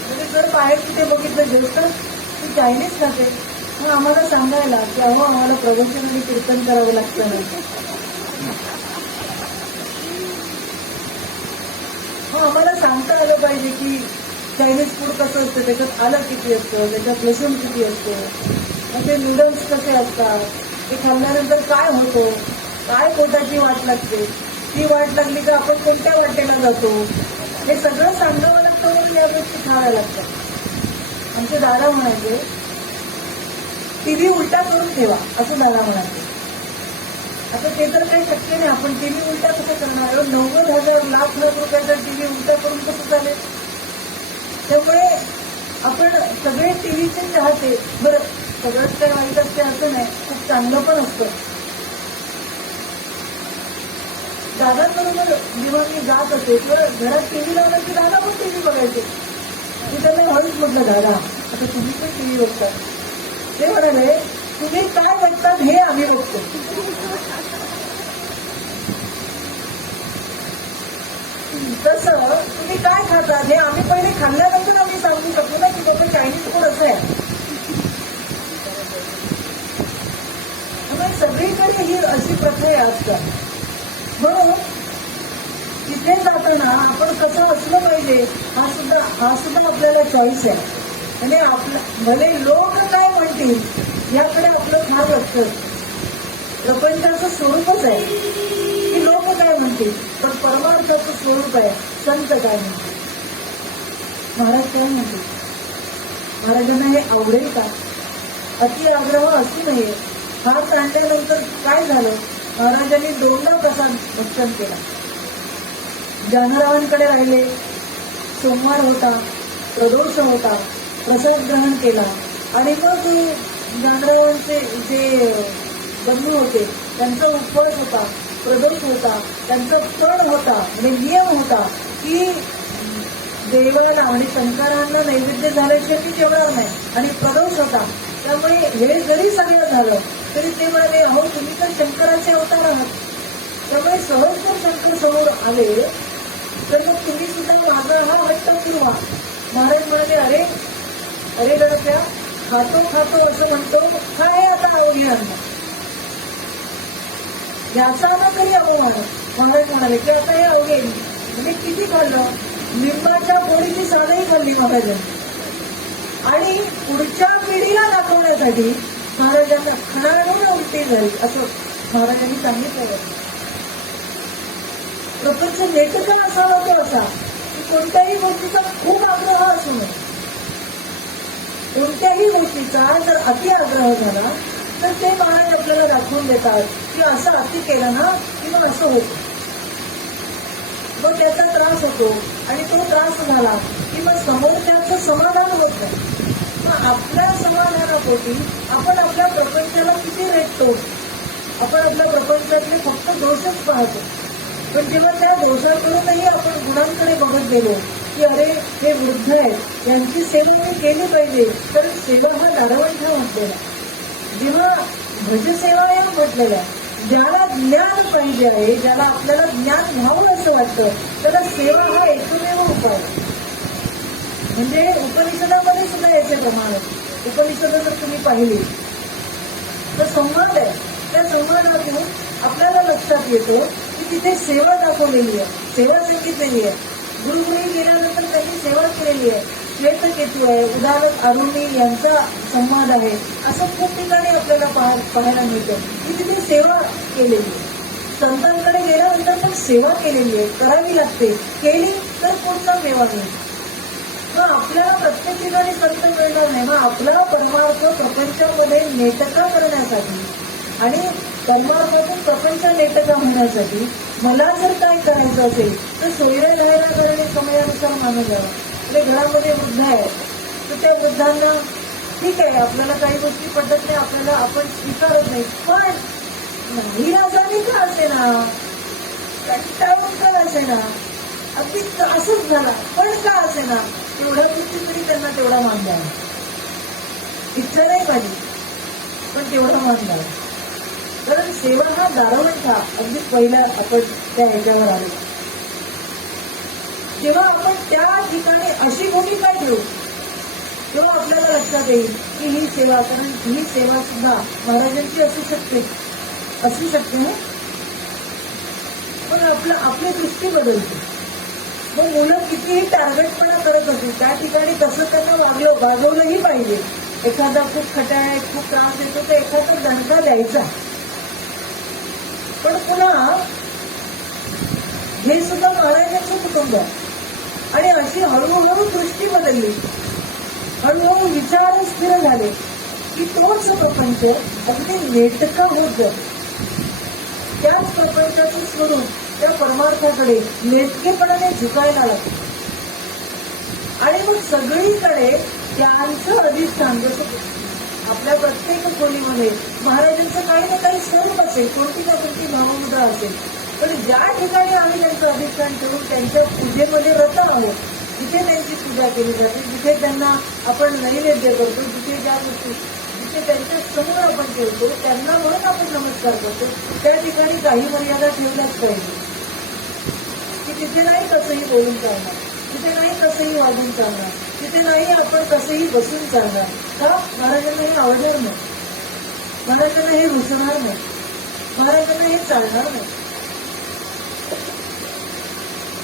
म्हणजे जर बाहेर कुठे बघितलं जेवत ती चायनीज खाते, मग आम्हाला सांगायला की अहो आम्हाला प्रवचन आणि कीर्तन करावं लागतं नाही. मग आम्हाला सांगता आलं पाहिजे की चायनीज फूड कसं असतं, त्याच्यात आलं किती असतं, त्याच्यात लसूण किती असतं, मग ते नूडल्स कसे असतात, ते खाल्ल्यानंतर काय होतं, काय पोटाची वाट लागते, ती वाट लागली का आपण कोणत्या वाटेला जातो, हे सगळं सांगावं लागतं. म्हणून या गोष्टी खाव्या लागतात. आमचे दादा म्हणायचे टीव्ही उलटा करून ठेवा, असं दादा म्हणायचे. आता ते तर काही शक्य नाही, आपण टीव्ही उलटा कसं करणार. 90,000 लाख रुपयाचा टीव्ही उलटा करून कसं चालेल. त्यामुळे आपण सगळे टीव्हीचे चाहते. बरं, सगळंच काही वाईट असते असं नाही, खूप चांगलं पण असतं. दादांबरोबर जेव्हा मी जात असे किंवा घरात टीव्ही लावला की दादा पण टीव्ही बघायचे. मी त्यांना हळूच म्हटलं दादा आता तुम्ही पण टीव्ही बघता. ते म्हणाले तुम्ही काय बघतात हे आम्ही बघतो. तसं तुम्ही काय खातात हे आम्ही पहिले खाल्ल्यानंतर आम्ही सांगू शकतो ना की बाबा चायनीज फूड असं आहे. सगळीकडे ही अशी प्रथा आहे आजकाल. म्हणून तिथे जाताना आपण कसं असलं पाहिजे हा सुद्धा आपल्याला चॉईस आहे. म्हणजे आपलं भले लोक काय म्हणतील याकडे आपलं फार लक्ष असतं. प्रपंचाचं स्वरूपच आहे की लोक काय म्हणतील, पण परमार्थाचं स्वरूप आहे संत काय म्हणतील, महाराज काय म्हणतील. महाराजांना हे आवडेल का. अति आग्रह असू नये. हात आणल्यानंतर काय झालं, महाराजांनी 2दा प्रसाद भक्षण केला. जानरावांकडे राहिले, सोमवार होता, प्रदोष होता, प्रसाद ग्रहण केला आणि मग जानरावांचे जे बंधू होते त्यांचा उपवास होता, प्रदोष होता, त्यांचा सण होता, म्हणजे नियम होता की देवाला म्हणजे शंकरांना नैवेद्य झाल्याशिवाय ती जेवणार नाही आणि प्रदोष होता. त्यामुळे हे जरी सगळं झालं तरी ते म्हणाले अहो तुम्ही तर शंकराचे अवतार आहात, त्यामुळे सहज जर शंकर समोर आले तर मग तुम्ही सुद्धा माझा हा हट्ट पुरवा. महाराज म्हणाले अरे अरे गडप्या खातो असं म्हणतो, काय आता आवडी आणणार याचा ना तरी अवमान. महाराज म्हणाले की आता हे अवघे म्हणजे किती खाल्लं, लिंबाच्या पोळीची साधही खाल्ली महाराजांनी. आणि पुढच्या पिढीला दाखवण्यासाठी महाराजांना खणाडून उलटी झाली असं महाराजांनी सांगितलं. प्रपंच नेटका असावा तो असा की कोणत्याही गोष्टीचा खूप आग्रह असू नये. कोणत्याही गोष्टीचा जर अति आग्रह झाला तर ते महाराज आपल्याला दाखवून देतात की असं अति केलं ना की मग असं होतं, मग त्याचा त्रास होतो आणि तो त्रास झाला की मग समोरच्याचं समाधान होत नाही. मग आपल्या समाधानापोटी आपण आपल्या प्रपंचाला किती रेटतो. आपण आपल्या प्रपंचातले फक्त दोषच पाहतो, पण जेव्हा त्या दोषाकडूनही आपण गुणांकडे बघत गेलो की अरे हे वृद्ध आहेत यांची सेवा मी केली पाहिजे, तर सेवा हा दारवंठा म्हटलेला. जेव्हा भजसेवा या म्हटलेल्या, ज्याला ज्ञान पाहिजे आहे, ज्याला आपल्याला ज्ञान घ्यावं असं वाटतं त्याला सेवा हा एकमेव उपाय. म्हणजे उपनिषदामध्ये सुद्धा याचे प्रमाण आहे. उपनिषद जर तुम्ही पाहिली तर संवाद आहे, त्या संवादातून आपल्याला लक्षात येतो की तिथे सेवा दाखवलेली आहे, सेवा सांगितलेली आहे. गुरुमुनी गेल्यानंतर त्यांनी सेवा केलेली आहे. श्वेतकेतू आहे, उदाहरण अरुणी यांचा संवाद आहे. असं खूप ठिकाणी आपल्याला पाहायला मिळतं की तिथे सेवा केलेली आहे. संतांकडे गेल्यानंतर पण सेवा केलेली आहे, करावी लागते. केली तर पुढचा मेवा मिळतो. मग आपल्याला प्रत्येक ठिकाणी संत मिळणार नाही. मग आपला परमार्थ प्रपंचामध्ये नेटका करण्यासाठी आणि परमार्थातून प्रपंच नेटका होण्यासाठी मला जर काय करायचं असेल तर सोयऱ्या घायला करणे समयानुसार मानून घ्यावा. आपल्या घरामध्ये वृद्ध आहे तर त्या वृद्धांना ठीक आहे, आपल्याला काही गोष्टी पडत नाही, आपल्याला आपण स्वीकारत नाही, पण नाही राजाने का असे ना, कंटाळून का असे ना, अगदी असंच झाला पण का असे ना, तेवढ्या गोष्टी तरी त्यांना तेवढा मान द्यावा. इच्छा नाही पाहिजे पण तेवढा मान द्यावा. कारण सेवा हा दारवंठा अगदी पहिल्या आपण त्या ह्याच्यावर आलो. जेव्हा आपण त्या ठिकाणी अशी भूमिका घेऊ तेव्हा आपल्याला लक्षात येईल की ही सेवा, कारण ही सेवा सुद्धा महाराजांची असू शकते ना. पण आपली दृष्टी बदलते. मग मुलं कितीही टार्गेटपणा करत असेल त्या ठिकाणी तसं त्यांना वागवलंही पाहिजे. एखादा खूप खटाळ आहे, खूप त्रास देतो तर एखादा दणका द्यायचा. पण पुन्हा हे सुद्धा महाराजांचं कुटुंब आहे. आणि अशी हळूहळू दृष्टी बदलली, हळूहळू विचार स्थिर झाले की तोच प्रपंच अगदी नेटका होत जातो. त्याच प्रपंचाचं स्वरूप त्या परमार्थाकडे नेटकेपणाने झुकायला लागते. आणि मग सगळीकडे त्यांचं अधिष्ठान, जसं आपल्या प्रत्येक खोलीमध्ये महाराजांचं काही ना काही स्वरूप असेल, कोणती ना कोणती भावमुद्रा असेल. पण ज्या ठिकाणी आम्ही त्यांचं अधिष्ठान ठेवून त्यांच्या पूजेमध्ये रत आहोत जिथे त्यांची पूजा केली जाते, जिथे त्यांना आपण नैवेद्य करतो, जिथे ज्या गोष्टी जिथे त्यांच्या समोर आपण ठेवतो त्यांना म्हणून आपण नमस्कार करतो, त्या ठिकाणी काही मर्यादा ठेवल्याच पाहिजे. की तिथे नाही कसंही बोलून चालणार, तिथे नाही कसंही वागून चालणार, तिथे नाही आपण कसंही बसून चालणार. का? महाराजांना हे आवडणार नाही, महाराजांना हे रुचणार नाही, महाराजांना हे चालणार नाही.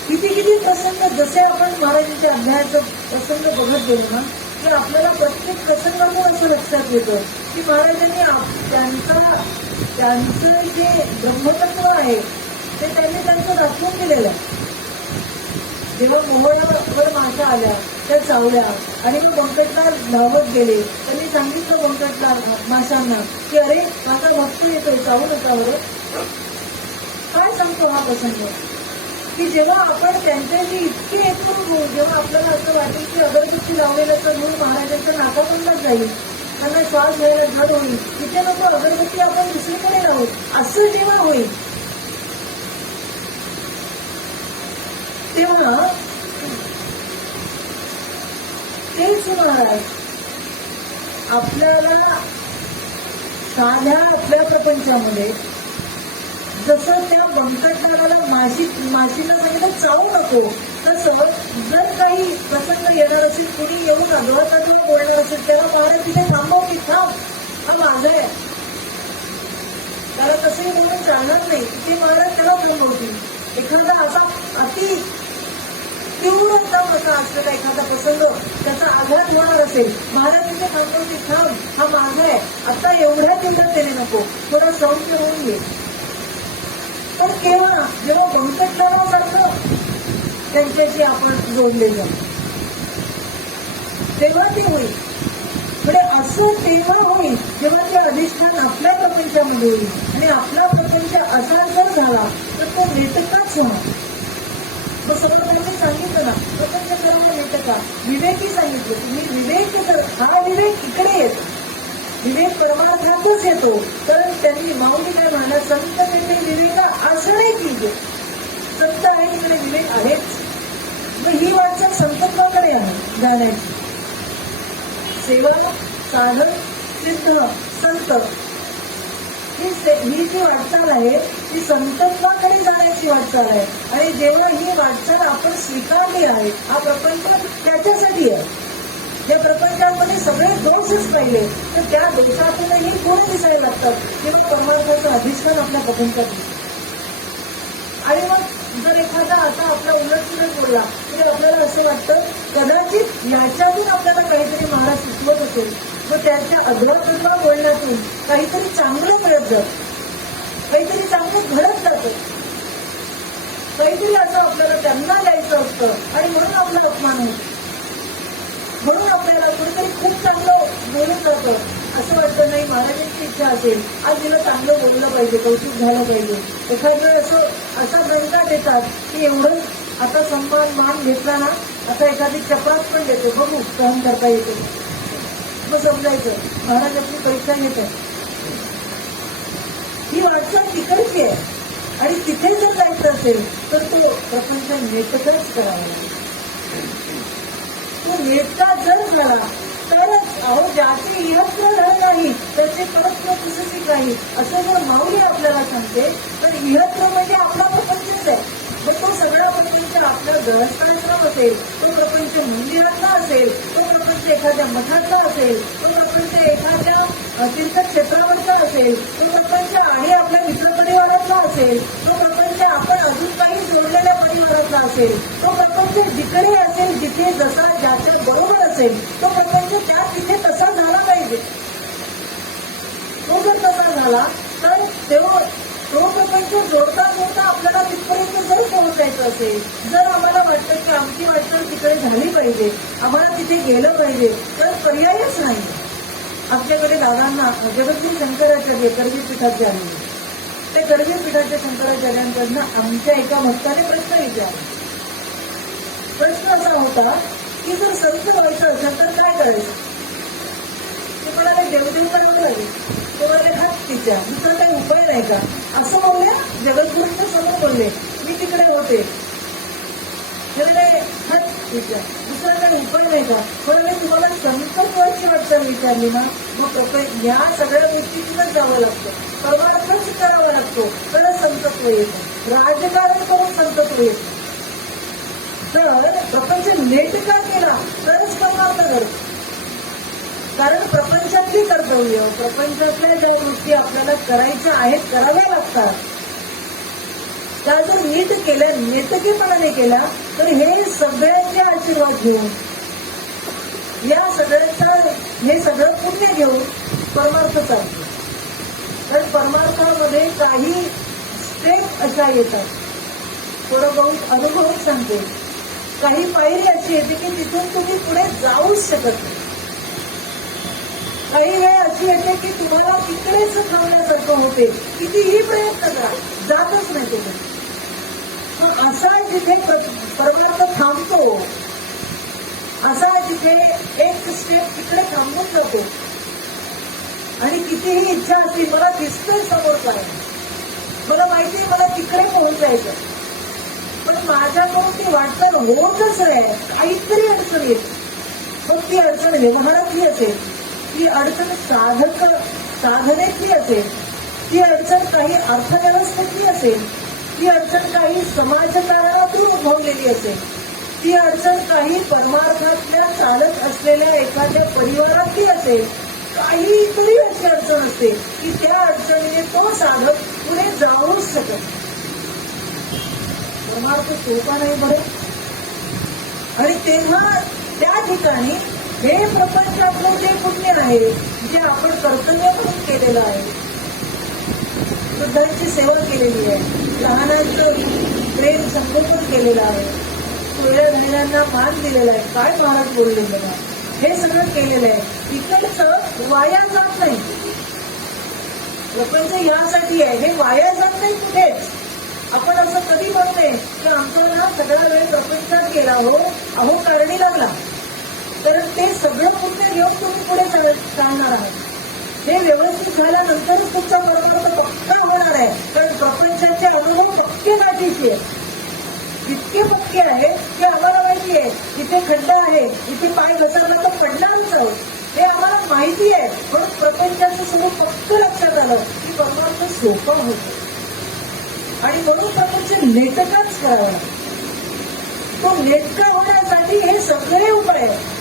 किती किती प्रसंग, जसे आपण महाराजांच्या अध्यायाचा प्रसंग बघत गेलो ना की आपल्याला प्रत्येक प्रसंगातून असं लक्षात येतं की महाराजांनी त्यांचं जे ब्रह्मतत्व आहे ते त्यांनी त्यांचं दाखवून दिलेलं आहे. जेव्हा मोहळावर माशा आल्या त्या चावल्या आणि मग बंकटला धावत गेले, त्यांनी सांगितलं बंकटला माशांना की अरे माझा भक्त येतोय, चावू नका बरं. काय सांगतो हा प्रसंग की जेव्हा आपण त्यांच्याशी इतके एकूण होऊ, जेव्हा आपल्याला असं वाटेल की अगरबत्ती लावलेल्याचा धूर महाराजांच्या नाकातूनच जाईल, त्यांना श्वास घ्यायला धड होईल, तिथे नको अगरबत्ती आपण दुसरीकडे लावू, असं जेव्हा होईल तेव्हा तेच महाराज आपल्याला साध्या आपल्या प्रपंचामध्ये जसं त्या बंकटदाराला माशीला सांगितलं चावू नको, तर समज जर काही प्रसंग येणार असेल, कुणी येऊन अगवात बोलणार असेल तेव्हा महाराज तिथे थांबव की थांब, हा माझा आहे, त्याला तसंही बोलून चालणार नाही. तिथे महाराज त्याला थांबवतील. एखादा असा अति तीव्र एकदम असा असलेला एखादा प्रसंग त्याचा आघात होणार असेल, महाराज तिथे थांबवतील, थांब हा माझा आहे, आता एवढ्या तीव्रतेने नको, थोडं सौम्य होऊन घे. पण केव्हा? जेव्हा बंकटदारासारखं त्यांच्याशी आपण जोडले जाऊ तेव्हा ते होईल. म्हणजे असं तेव्हा होईल जेव्हा ते अधिष्ठान आपल्या प्रपंचामध्ये होईल. आणि आपला प्रपंच असा जर झाला तर तो नेटकाच होणार. मग समोर सांगितलं ना, प्रपंच करायला नेटका, विवेकी सांगितलं. तुम्ही विवेक, हा विवेक इकडे येतो, विवेक परमार्थातच येतो. कारण त्यांनी माऊली काय म्हणला, संत तेथे विवेक असं नाही की संत आहे तिकडे विवेक आहेच. मग ही वाटचाल संतत्वाकडे आहे जाण्याची. सेवा, साधन, सिद्ध, संत ही जी वाटचाल आहे ती संतत्वाकडे जाण्याची वाटचाल आहे. आणि जेव्हा ही वाटचाल आपण स्वीकारली आहे, हा प्रपंच त्याच्यासाठी आहे. या प्रपंचामध्ये सगळे दोषच पाहिले तर त्या दोषातूनही गुण दिसायला लागतात किंवा परमार्थाचं अधिष्ठान आपल्या प्रपंचात दिसतं. आणि मग जर एखादा असा आपला उलट बोलला तरी आपल्याला असं वाटतं कदाचित याच्यातून आपल्याला काहीतरी महाराज शिकवत असेल, मग त्याच्या अधरातून बोलण्यातून काहीतरी चांगलं मिळत जातं, काहीतरी चांगलं घडत जातं, काहीतरी असं आपल्याला त्यांना द्यायचं असतं आणि म्हणून आपला अपमान होतो, म्हणून आपल्याला कुठेतरी खूप चांगलं बोलून जातं. असं वाटतं नाही महाराजांची इच्छा असेल आज तिला चांगलं बोललं पाहिजे, कौतुक झालं पाहिजे. एखाद वेळ असा दणका देतात की एवढं आता सन्मान मान घेतला ना, आता एखादी चपरात पण देते, बघू सहन करता येते, मग समजायचं महाराज आपली परीक्षा घेत आहे. ही वाटचाल तिकडची आहे आणि तिथे जर जायचं असेल तर तो प्रपंच नेटकच करावा लागेल. तो नेटका जर झाला तरच, अहो ज्याचे इहत्र घर नाही त्याचे परत पुसची काही, असं जर माऊली आपल्याला सांगते. तर इहत्र म्हणजे आपला प्रपंचच आहे. मग तो सगळा प्रपंच आपल्या ग्रहस्थाश्रम असेल, तो प्रपंच मंदिरातला असेल, तो प्रपंच एखाद्या मठातला असेल, तो प्रपंच एखाद्या तीर्थक्षेत्रावरचा असेल, तो प्रपंच आणि आपल्या मित्रपरिवारातला असेल, तो प्रपंच आपण अजून काही जोडलेल्या परिवारातला असेल, तो प्रपंच जिकडे असेल जिथे जसा ज्याच्या बरोबर असेल तो प्रपंच त्या तिथे तसा झाला पाहिजे. तो जर तसा झाला तर तेव्हा तो प्रपंच जोडता जोडता आपल्याला तिथपर्यंत जर पोहोचायचं असेल, जर आम्हाला वाटतं की आमची वाटचाल तिकडे झाली पाहिजे, आम्हाला तिथे गेलं पाहिजे, तर पर्यायच नाही. आमच्याकडे दादांना जगद्गुरू शंकराचार्य करवीर पीठाचे आले, ते करवीर पीठाच्या शंकराचार्यांकडनं आमच्या एका भक्ताने प्रश्न विचारला. प्रश्न असा होता की जर संत व्हायचं असेल तर काय करायचं. ते म्हणाले देवदेव करावं लागेल. ते म्हणाले हात तिच्या, दुसरा काही उपाय नाही का, असं बोलले. जगद्गुरूंच्या समोर बोलले, मी तिकडे होते. हात तिच्या, दुसरा काही उपाय नाही का. म्हणाले तुम्हाला संत व्हायची वाटचाल विचारली ना, मग या सगळ्या गोष्टीतूनच जावं लागतं, परमार्थच करावा लागतो, तर संतत्व येतं. राजकारण करून संतत्व येतं. तर प्रपंच नेट का केला तरच परमार्थ घडतो. कारण प्रपंचातली कर्तव्य, प्रपंचातल्या ज्या गोष्टी आपल्याला करायच्या आहेत, कराव्या लागतात, त्या जर नीट केल्या, नेटकेपणाने केल्या, तर हे सगळ्यांचे आशीर्वाद घेऊन, या सगळ्यांचा हे सगळं पुण्य घेऊन परमार्थ चालतो. कारण परमार्थामध्ये काही स्टेप अशा येतात, थोडं बहुत अनुभव सांगते. काही पायरी अशी येते की तिथून तुम्ही पुढे जाऊच शकत नाही. काही वेळ अशी येते की तुम्हाला तिकडेच थांबण्यासारखं होते, कितीही प्रयत्न करा जातच नाही तुम्ही. मग असा जिथे परमार्थ थांबतो, असा जिथे एक स्टेप तिकडे थांबून जातो आणि कितीही इच्छा असली, मला दिसतंय समोर काय, मला माहितीये मला तिकडे पोहोचायचं, पण माझ्याकडून ती वाटचाल होतच नाही, काहीतरी अडचण येते. मग ती अडचण व्यवहारातली असेल, ती अडचण साधनेतली असेल, ती अडचण काही अर्थव्यवस्थेतली असेल, ती अडचण काही समाजकारणातून उद्भवलेली असेल, ती अडचण काही परमार्थातल्या चालत असलेल्या एखाद्या परिवारातली असेल, काहीतरी अशी अडचण असते की त्या अडचणीने तो साधक पुढे जाऊच शकत. परमार्थ सोपा नाही बरं. आणि तेव्हा त्या ठिकाणी हे प्रपंचातलं जे पुण्य आहे, जे आपण कर्तव्य म्हणून केलेलं आहे, वृद्धांची सेवा केलेली आहे, लहानांचं प्रेम संगोपन केलेलं आहे, सोयऱ्या धन्यांना मान दिलेला आहे, काय महाराज बोलले बघा, हे सगळं केलेलं आहे. इकडचं वाया जात नाही. प्रपंच यासाठी आहे, हे वाया जात नाही कुठेच. आपण असं कधी म्हणतोय की आमचा ना सगळा वेळ प्रपंचात गेला, अहो कारणी लागला, तर ते सगळं पुण्य घेऊन तुम्ही पुढे चालणार आहात. हे व्यवस्थित झाल्यानंतरच तुमचा परमार्थ पक्का होणार आहे. कारण प्रपंचाचे अनुभव पक्के गाठीचे आहेत, इतके पक्के आहे की आम्हाला माहिती आहे इथे खड्डा आहे, इथे पाय घसरला तर पडणारच आहोत, हे आम्हाला माहिती आहे. म्हणून प्रपंचाचं स्वरूप फक्त लक्षात आलं की परमार्थ सोपा होतो आणि म्हणून प्रपंच नेटकाच करावा. तो नेटका होण्यासाठी हे सगळे उपाय आहेत.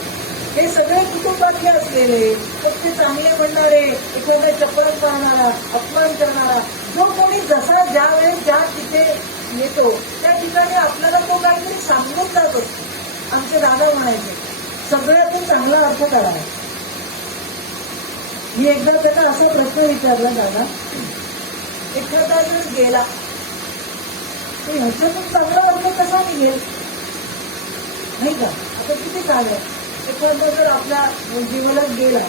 हे सगळे कुटुंबातले असलेले, फक्त चांगले म्हणणारे, एखाद्या चपळ करणारा, अपमान करणारा, जो कोणी जसा ज्या वेळेस ज्या तिथे येतो त्या ठिकाणी चुकून जात असतो. आमचे दादा म्हणायचे सगळ्यातून चांगला अर्थ काढा. मी एकदा त्यांना असा प्रश्न विचारला, दादा एखादा जर गेला तर ह्याच्यातून चांगला अर्थ कसा निघेल, नाही का? आता किती चांगलं एखादा जर आपल्या जीवनात गेला,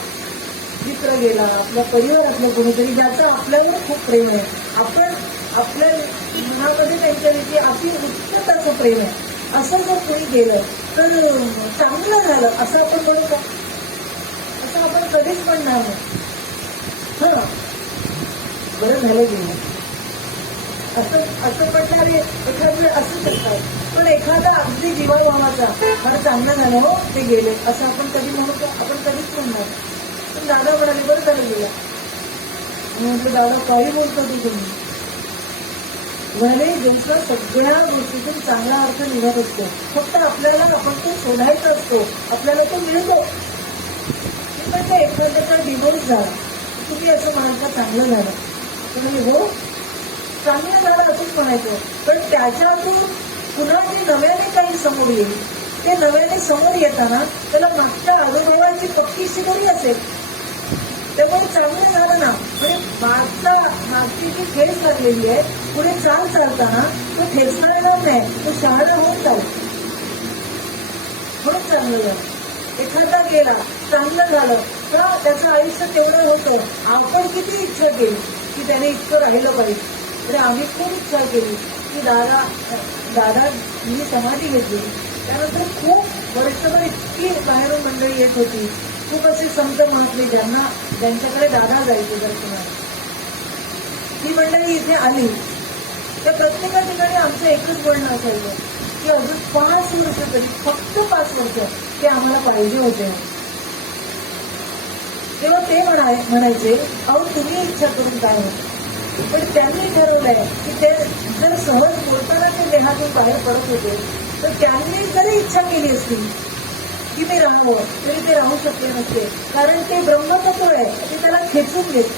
मित्र गेला, आपल्या परिवारातलं कोणीतरी ज्याचं आपल्यावर खूप प्रेम आहे, आपण आपल्या मनामध्ये त्यांच्याविषयी अति उच्चताचं प्रेम आहे, असं जर कोणी गेलं तर चांगलं झालं असं आपण म्हणू का? असं आपण कधीच म्हणणार नाही. हं, बरं झालं गेलं असं म्हणणारे एखादे असू शकतात, पण एखादा अगदी जीवाभावाचा फार चांगलं झालं हो ते गेले असं आपण कधी म्हणू का? आपण कधीच म्हणणार. पण दादा म्हणाले बरं झालं गेला. म्हटलं दादा काही बोलतो तू तुम्ही? म्हणाले ज्यांचा सगळ्या गोष्टीतून चांगला अर्थ निघत असतो, फक्त आपल्याला आपण तो शोधायचा असतो, आपल्याला तो मिळतो. पण ते एखाद्याचा डिवोर्स झाला, तुम्ही असं म्हणाल का चांगलं झालं? म्हणजे हो चांगलं झालं असंच म्हणायचं, पण त्याच्यातून पुन्हा जे नव्याने काही समोर येईल, ते नव्याने समोर येताना त्याला मागच्या अनुभवाची पक्की शिकवली असेल. त्यामुळे चांगलं झालं ना, म्हणजे मागची जी ठेस लागलेली आहे पुढे चालताना तो ठेचता येणार नाही, तो शहाणा होऊन जाईल. म्हणून चांगलं झालं. एखादा गेला चांगलं झालं का त्याचं आयुष्य तेवढं होतं. आपण किती इच्छा केली की त्याने इतकं राहिलं पाहिजे, म्हणजे आम्ही खूप इच्छा केली की दादा मी समाधी घेतली, त्यानंतर खूप वर्षभर इतकी बाहेरून मंडळी येत होती, खूप असे संत महात्मे ज्यांच्याकडे दादा जायचे दर्शनाला. ही मंडळी इथे आली त्या प्रत्येका ठिकाणी आमचं एकच बोलणं असायचं की अजून 5 वर्ष तरी, फक्त 5 वर्ष ते आम्हाला पाहिजे होते. तेव्हा ते म्हणायचे अहो तुम्ही इच्छा करून काय होत, पण त्यांनी ठरवलंय की ते जर सहज बोलताना ते देहातून बाहेर पडत होते, तर त्यांनी जरी इच्छा केली असती की मी राहावं तरी ते राहू शकले नसते, कारण ते ब्रह्मतत्व आहे, ते त्याला खेचून घेत.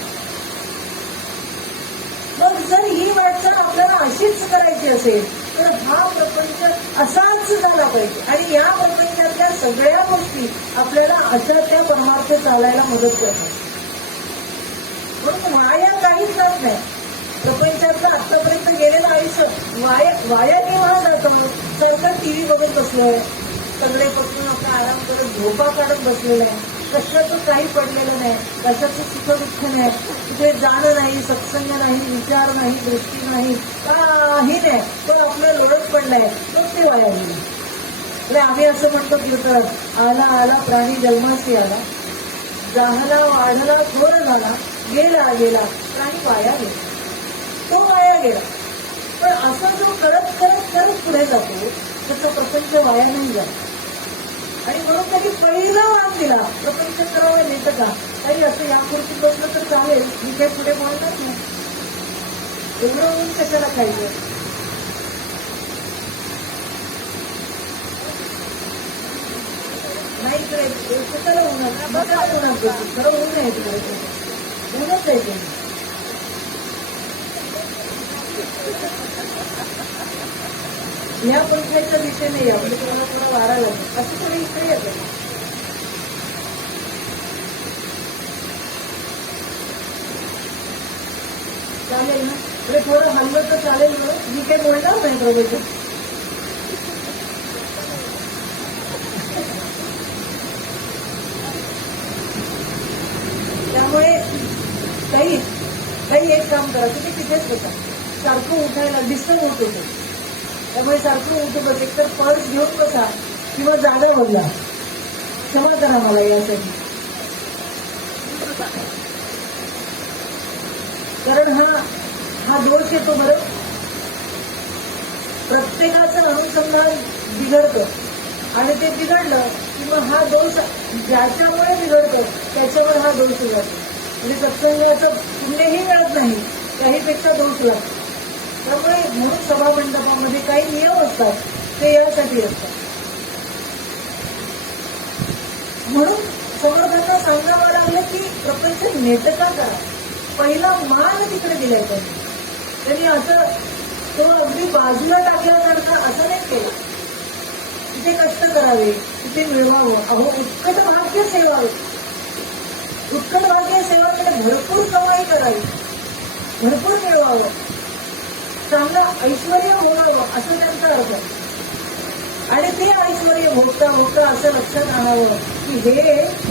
मग जर ही वाटचाल आपल्याला अशीच करायची असेल तर हा प्रपंच असाच झाला पाहिजे, आणि या प्रपंचातल्या सगळ्या गोष्टी आपल्याला अशा त्या परमार्थ चालायला मदत करतात. म्हणून वाया काहीच जात नाही. प्रपंचातलं आतापर्यंत गेलेलं आयुष्य वाया केव्हा जातं? मग सारखं टीव्ही बघत बसलोय, सगळे पकडून आपला आराम करत झोपा काढत बसलेला आहे, कशाचं काही पडलेलं नाही, कशाचं सुख दुःख नाही, कुठे जाणं नाही, सत्संग नाही, विचार नाही, दृष्टी नाही, काही नाही, पण आपलं लोळत पडलंय, मग ते वाया गेलं. म्हणजे आम्ही असं म्हणतो कीर्तन आला आला प्राणी जन्माशी आला, जाहला वाढला थोर झाला, गेला गेला प्राणी वाया गेला, तो वाया गेला. पण असं जो करत करत करत पुढे जातो त्याचा प्रपंच वाया नाही जात. आणि म्हणून त्यांनी पहिला वाद दिला, प्रपंच करावं नेतं का, तरी असं या खुर्चीत बसलं तर चालेल, मी काही पुढे बोलणार नाही, एवढं होऊन कशाला खायचं. नाही करायचं कशाला होणार, बघायला होणार, खरं होऊ नये तिकडे, होऊनच जायचं. या पंचायतच्या दिशेने या, म्हणजे तुम्हाला थोडा वारा लागेल, असं थोडी इकडे येतं. चालेल ना, म्हणजे थोडं हल्लं तर चालेल ना, मी काही बोलणार नाही प्रभूचं. त्यामुळे काही एक काम करा, तुम्ही तिथेच बसा, सारखं उठायला डिस्टर्ब होत होतं, त्यामुळे सारखं उठू बस, एकतर पर्स घेऊन बसा किंवा जागा बदला. क्षमा करा मला यासाठी, कारण हा दोष येतो. बरं, प्रत्येकाचं अनुसंधान बिघडतं, आणि ते बिघडलं की मग हा दोष ज्याच्यामुळे बिघडतो त्याच्यावर हा दोष जातो. म्हणजे सत्संगाचं पुण्यही मिळत नाही, काहीपेक्षा दोष लागतो. त्यामुळे म्हणून सभा मंडपामध्ये काही नियम असतात, ते यासाठी असतात. म्हणून समर्थांना सांगावं लागलं की प्रपंच नेटका करा, पहिला मान तिकडे दिलाय त्यांनी असं तो अगदी बाजूला टाकल्यासारखं असं नाही केलं. तिथे कष्ट करावे, तिथे मिळवावं. अहो उत्कट भाग्य सेवावे, उत्कट भाग्य सेवा केले, भरपूर कमाई करावी, भरपूर मिळवावं, चांगलं ऐश्वर होणावं असं त्यांचा अर्थ. आणि ते ऐश्वर भोगता भोगता असं लक्षात आणावं की हे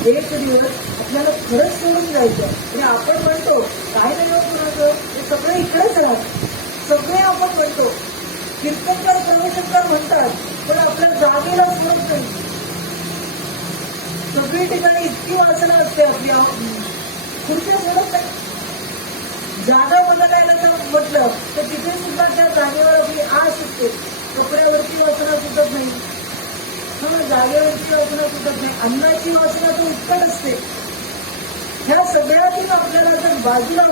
एक दिवस आपल्याला खरंच सोडून जायचं. आणि आपण म्हणतो काय नाही हो कुणाचं, हे सगळं इकडेच राहत, सगळे आपण म्हणतो, कीर्तनकार प्रवेशकार म्हणतात, पण आपल्या जागेला स्मरत नाही. सगळी ठिकाणी इतकी वासना असते आपली, खुर्च्या सोडत नाही. जागा बदलायला म्हटलं तर तिथे सुद्धा त्या जागेवर आपली आश असते. कपड्यावरची वासना सुटत नाही, जागेवरची वासना सुटत नाही, अन्नाची वासना तर उत्कट असते. ह्या सगळ्यातून आपल्याला जर बाजूला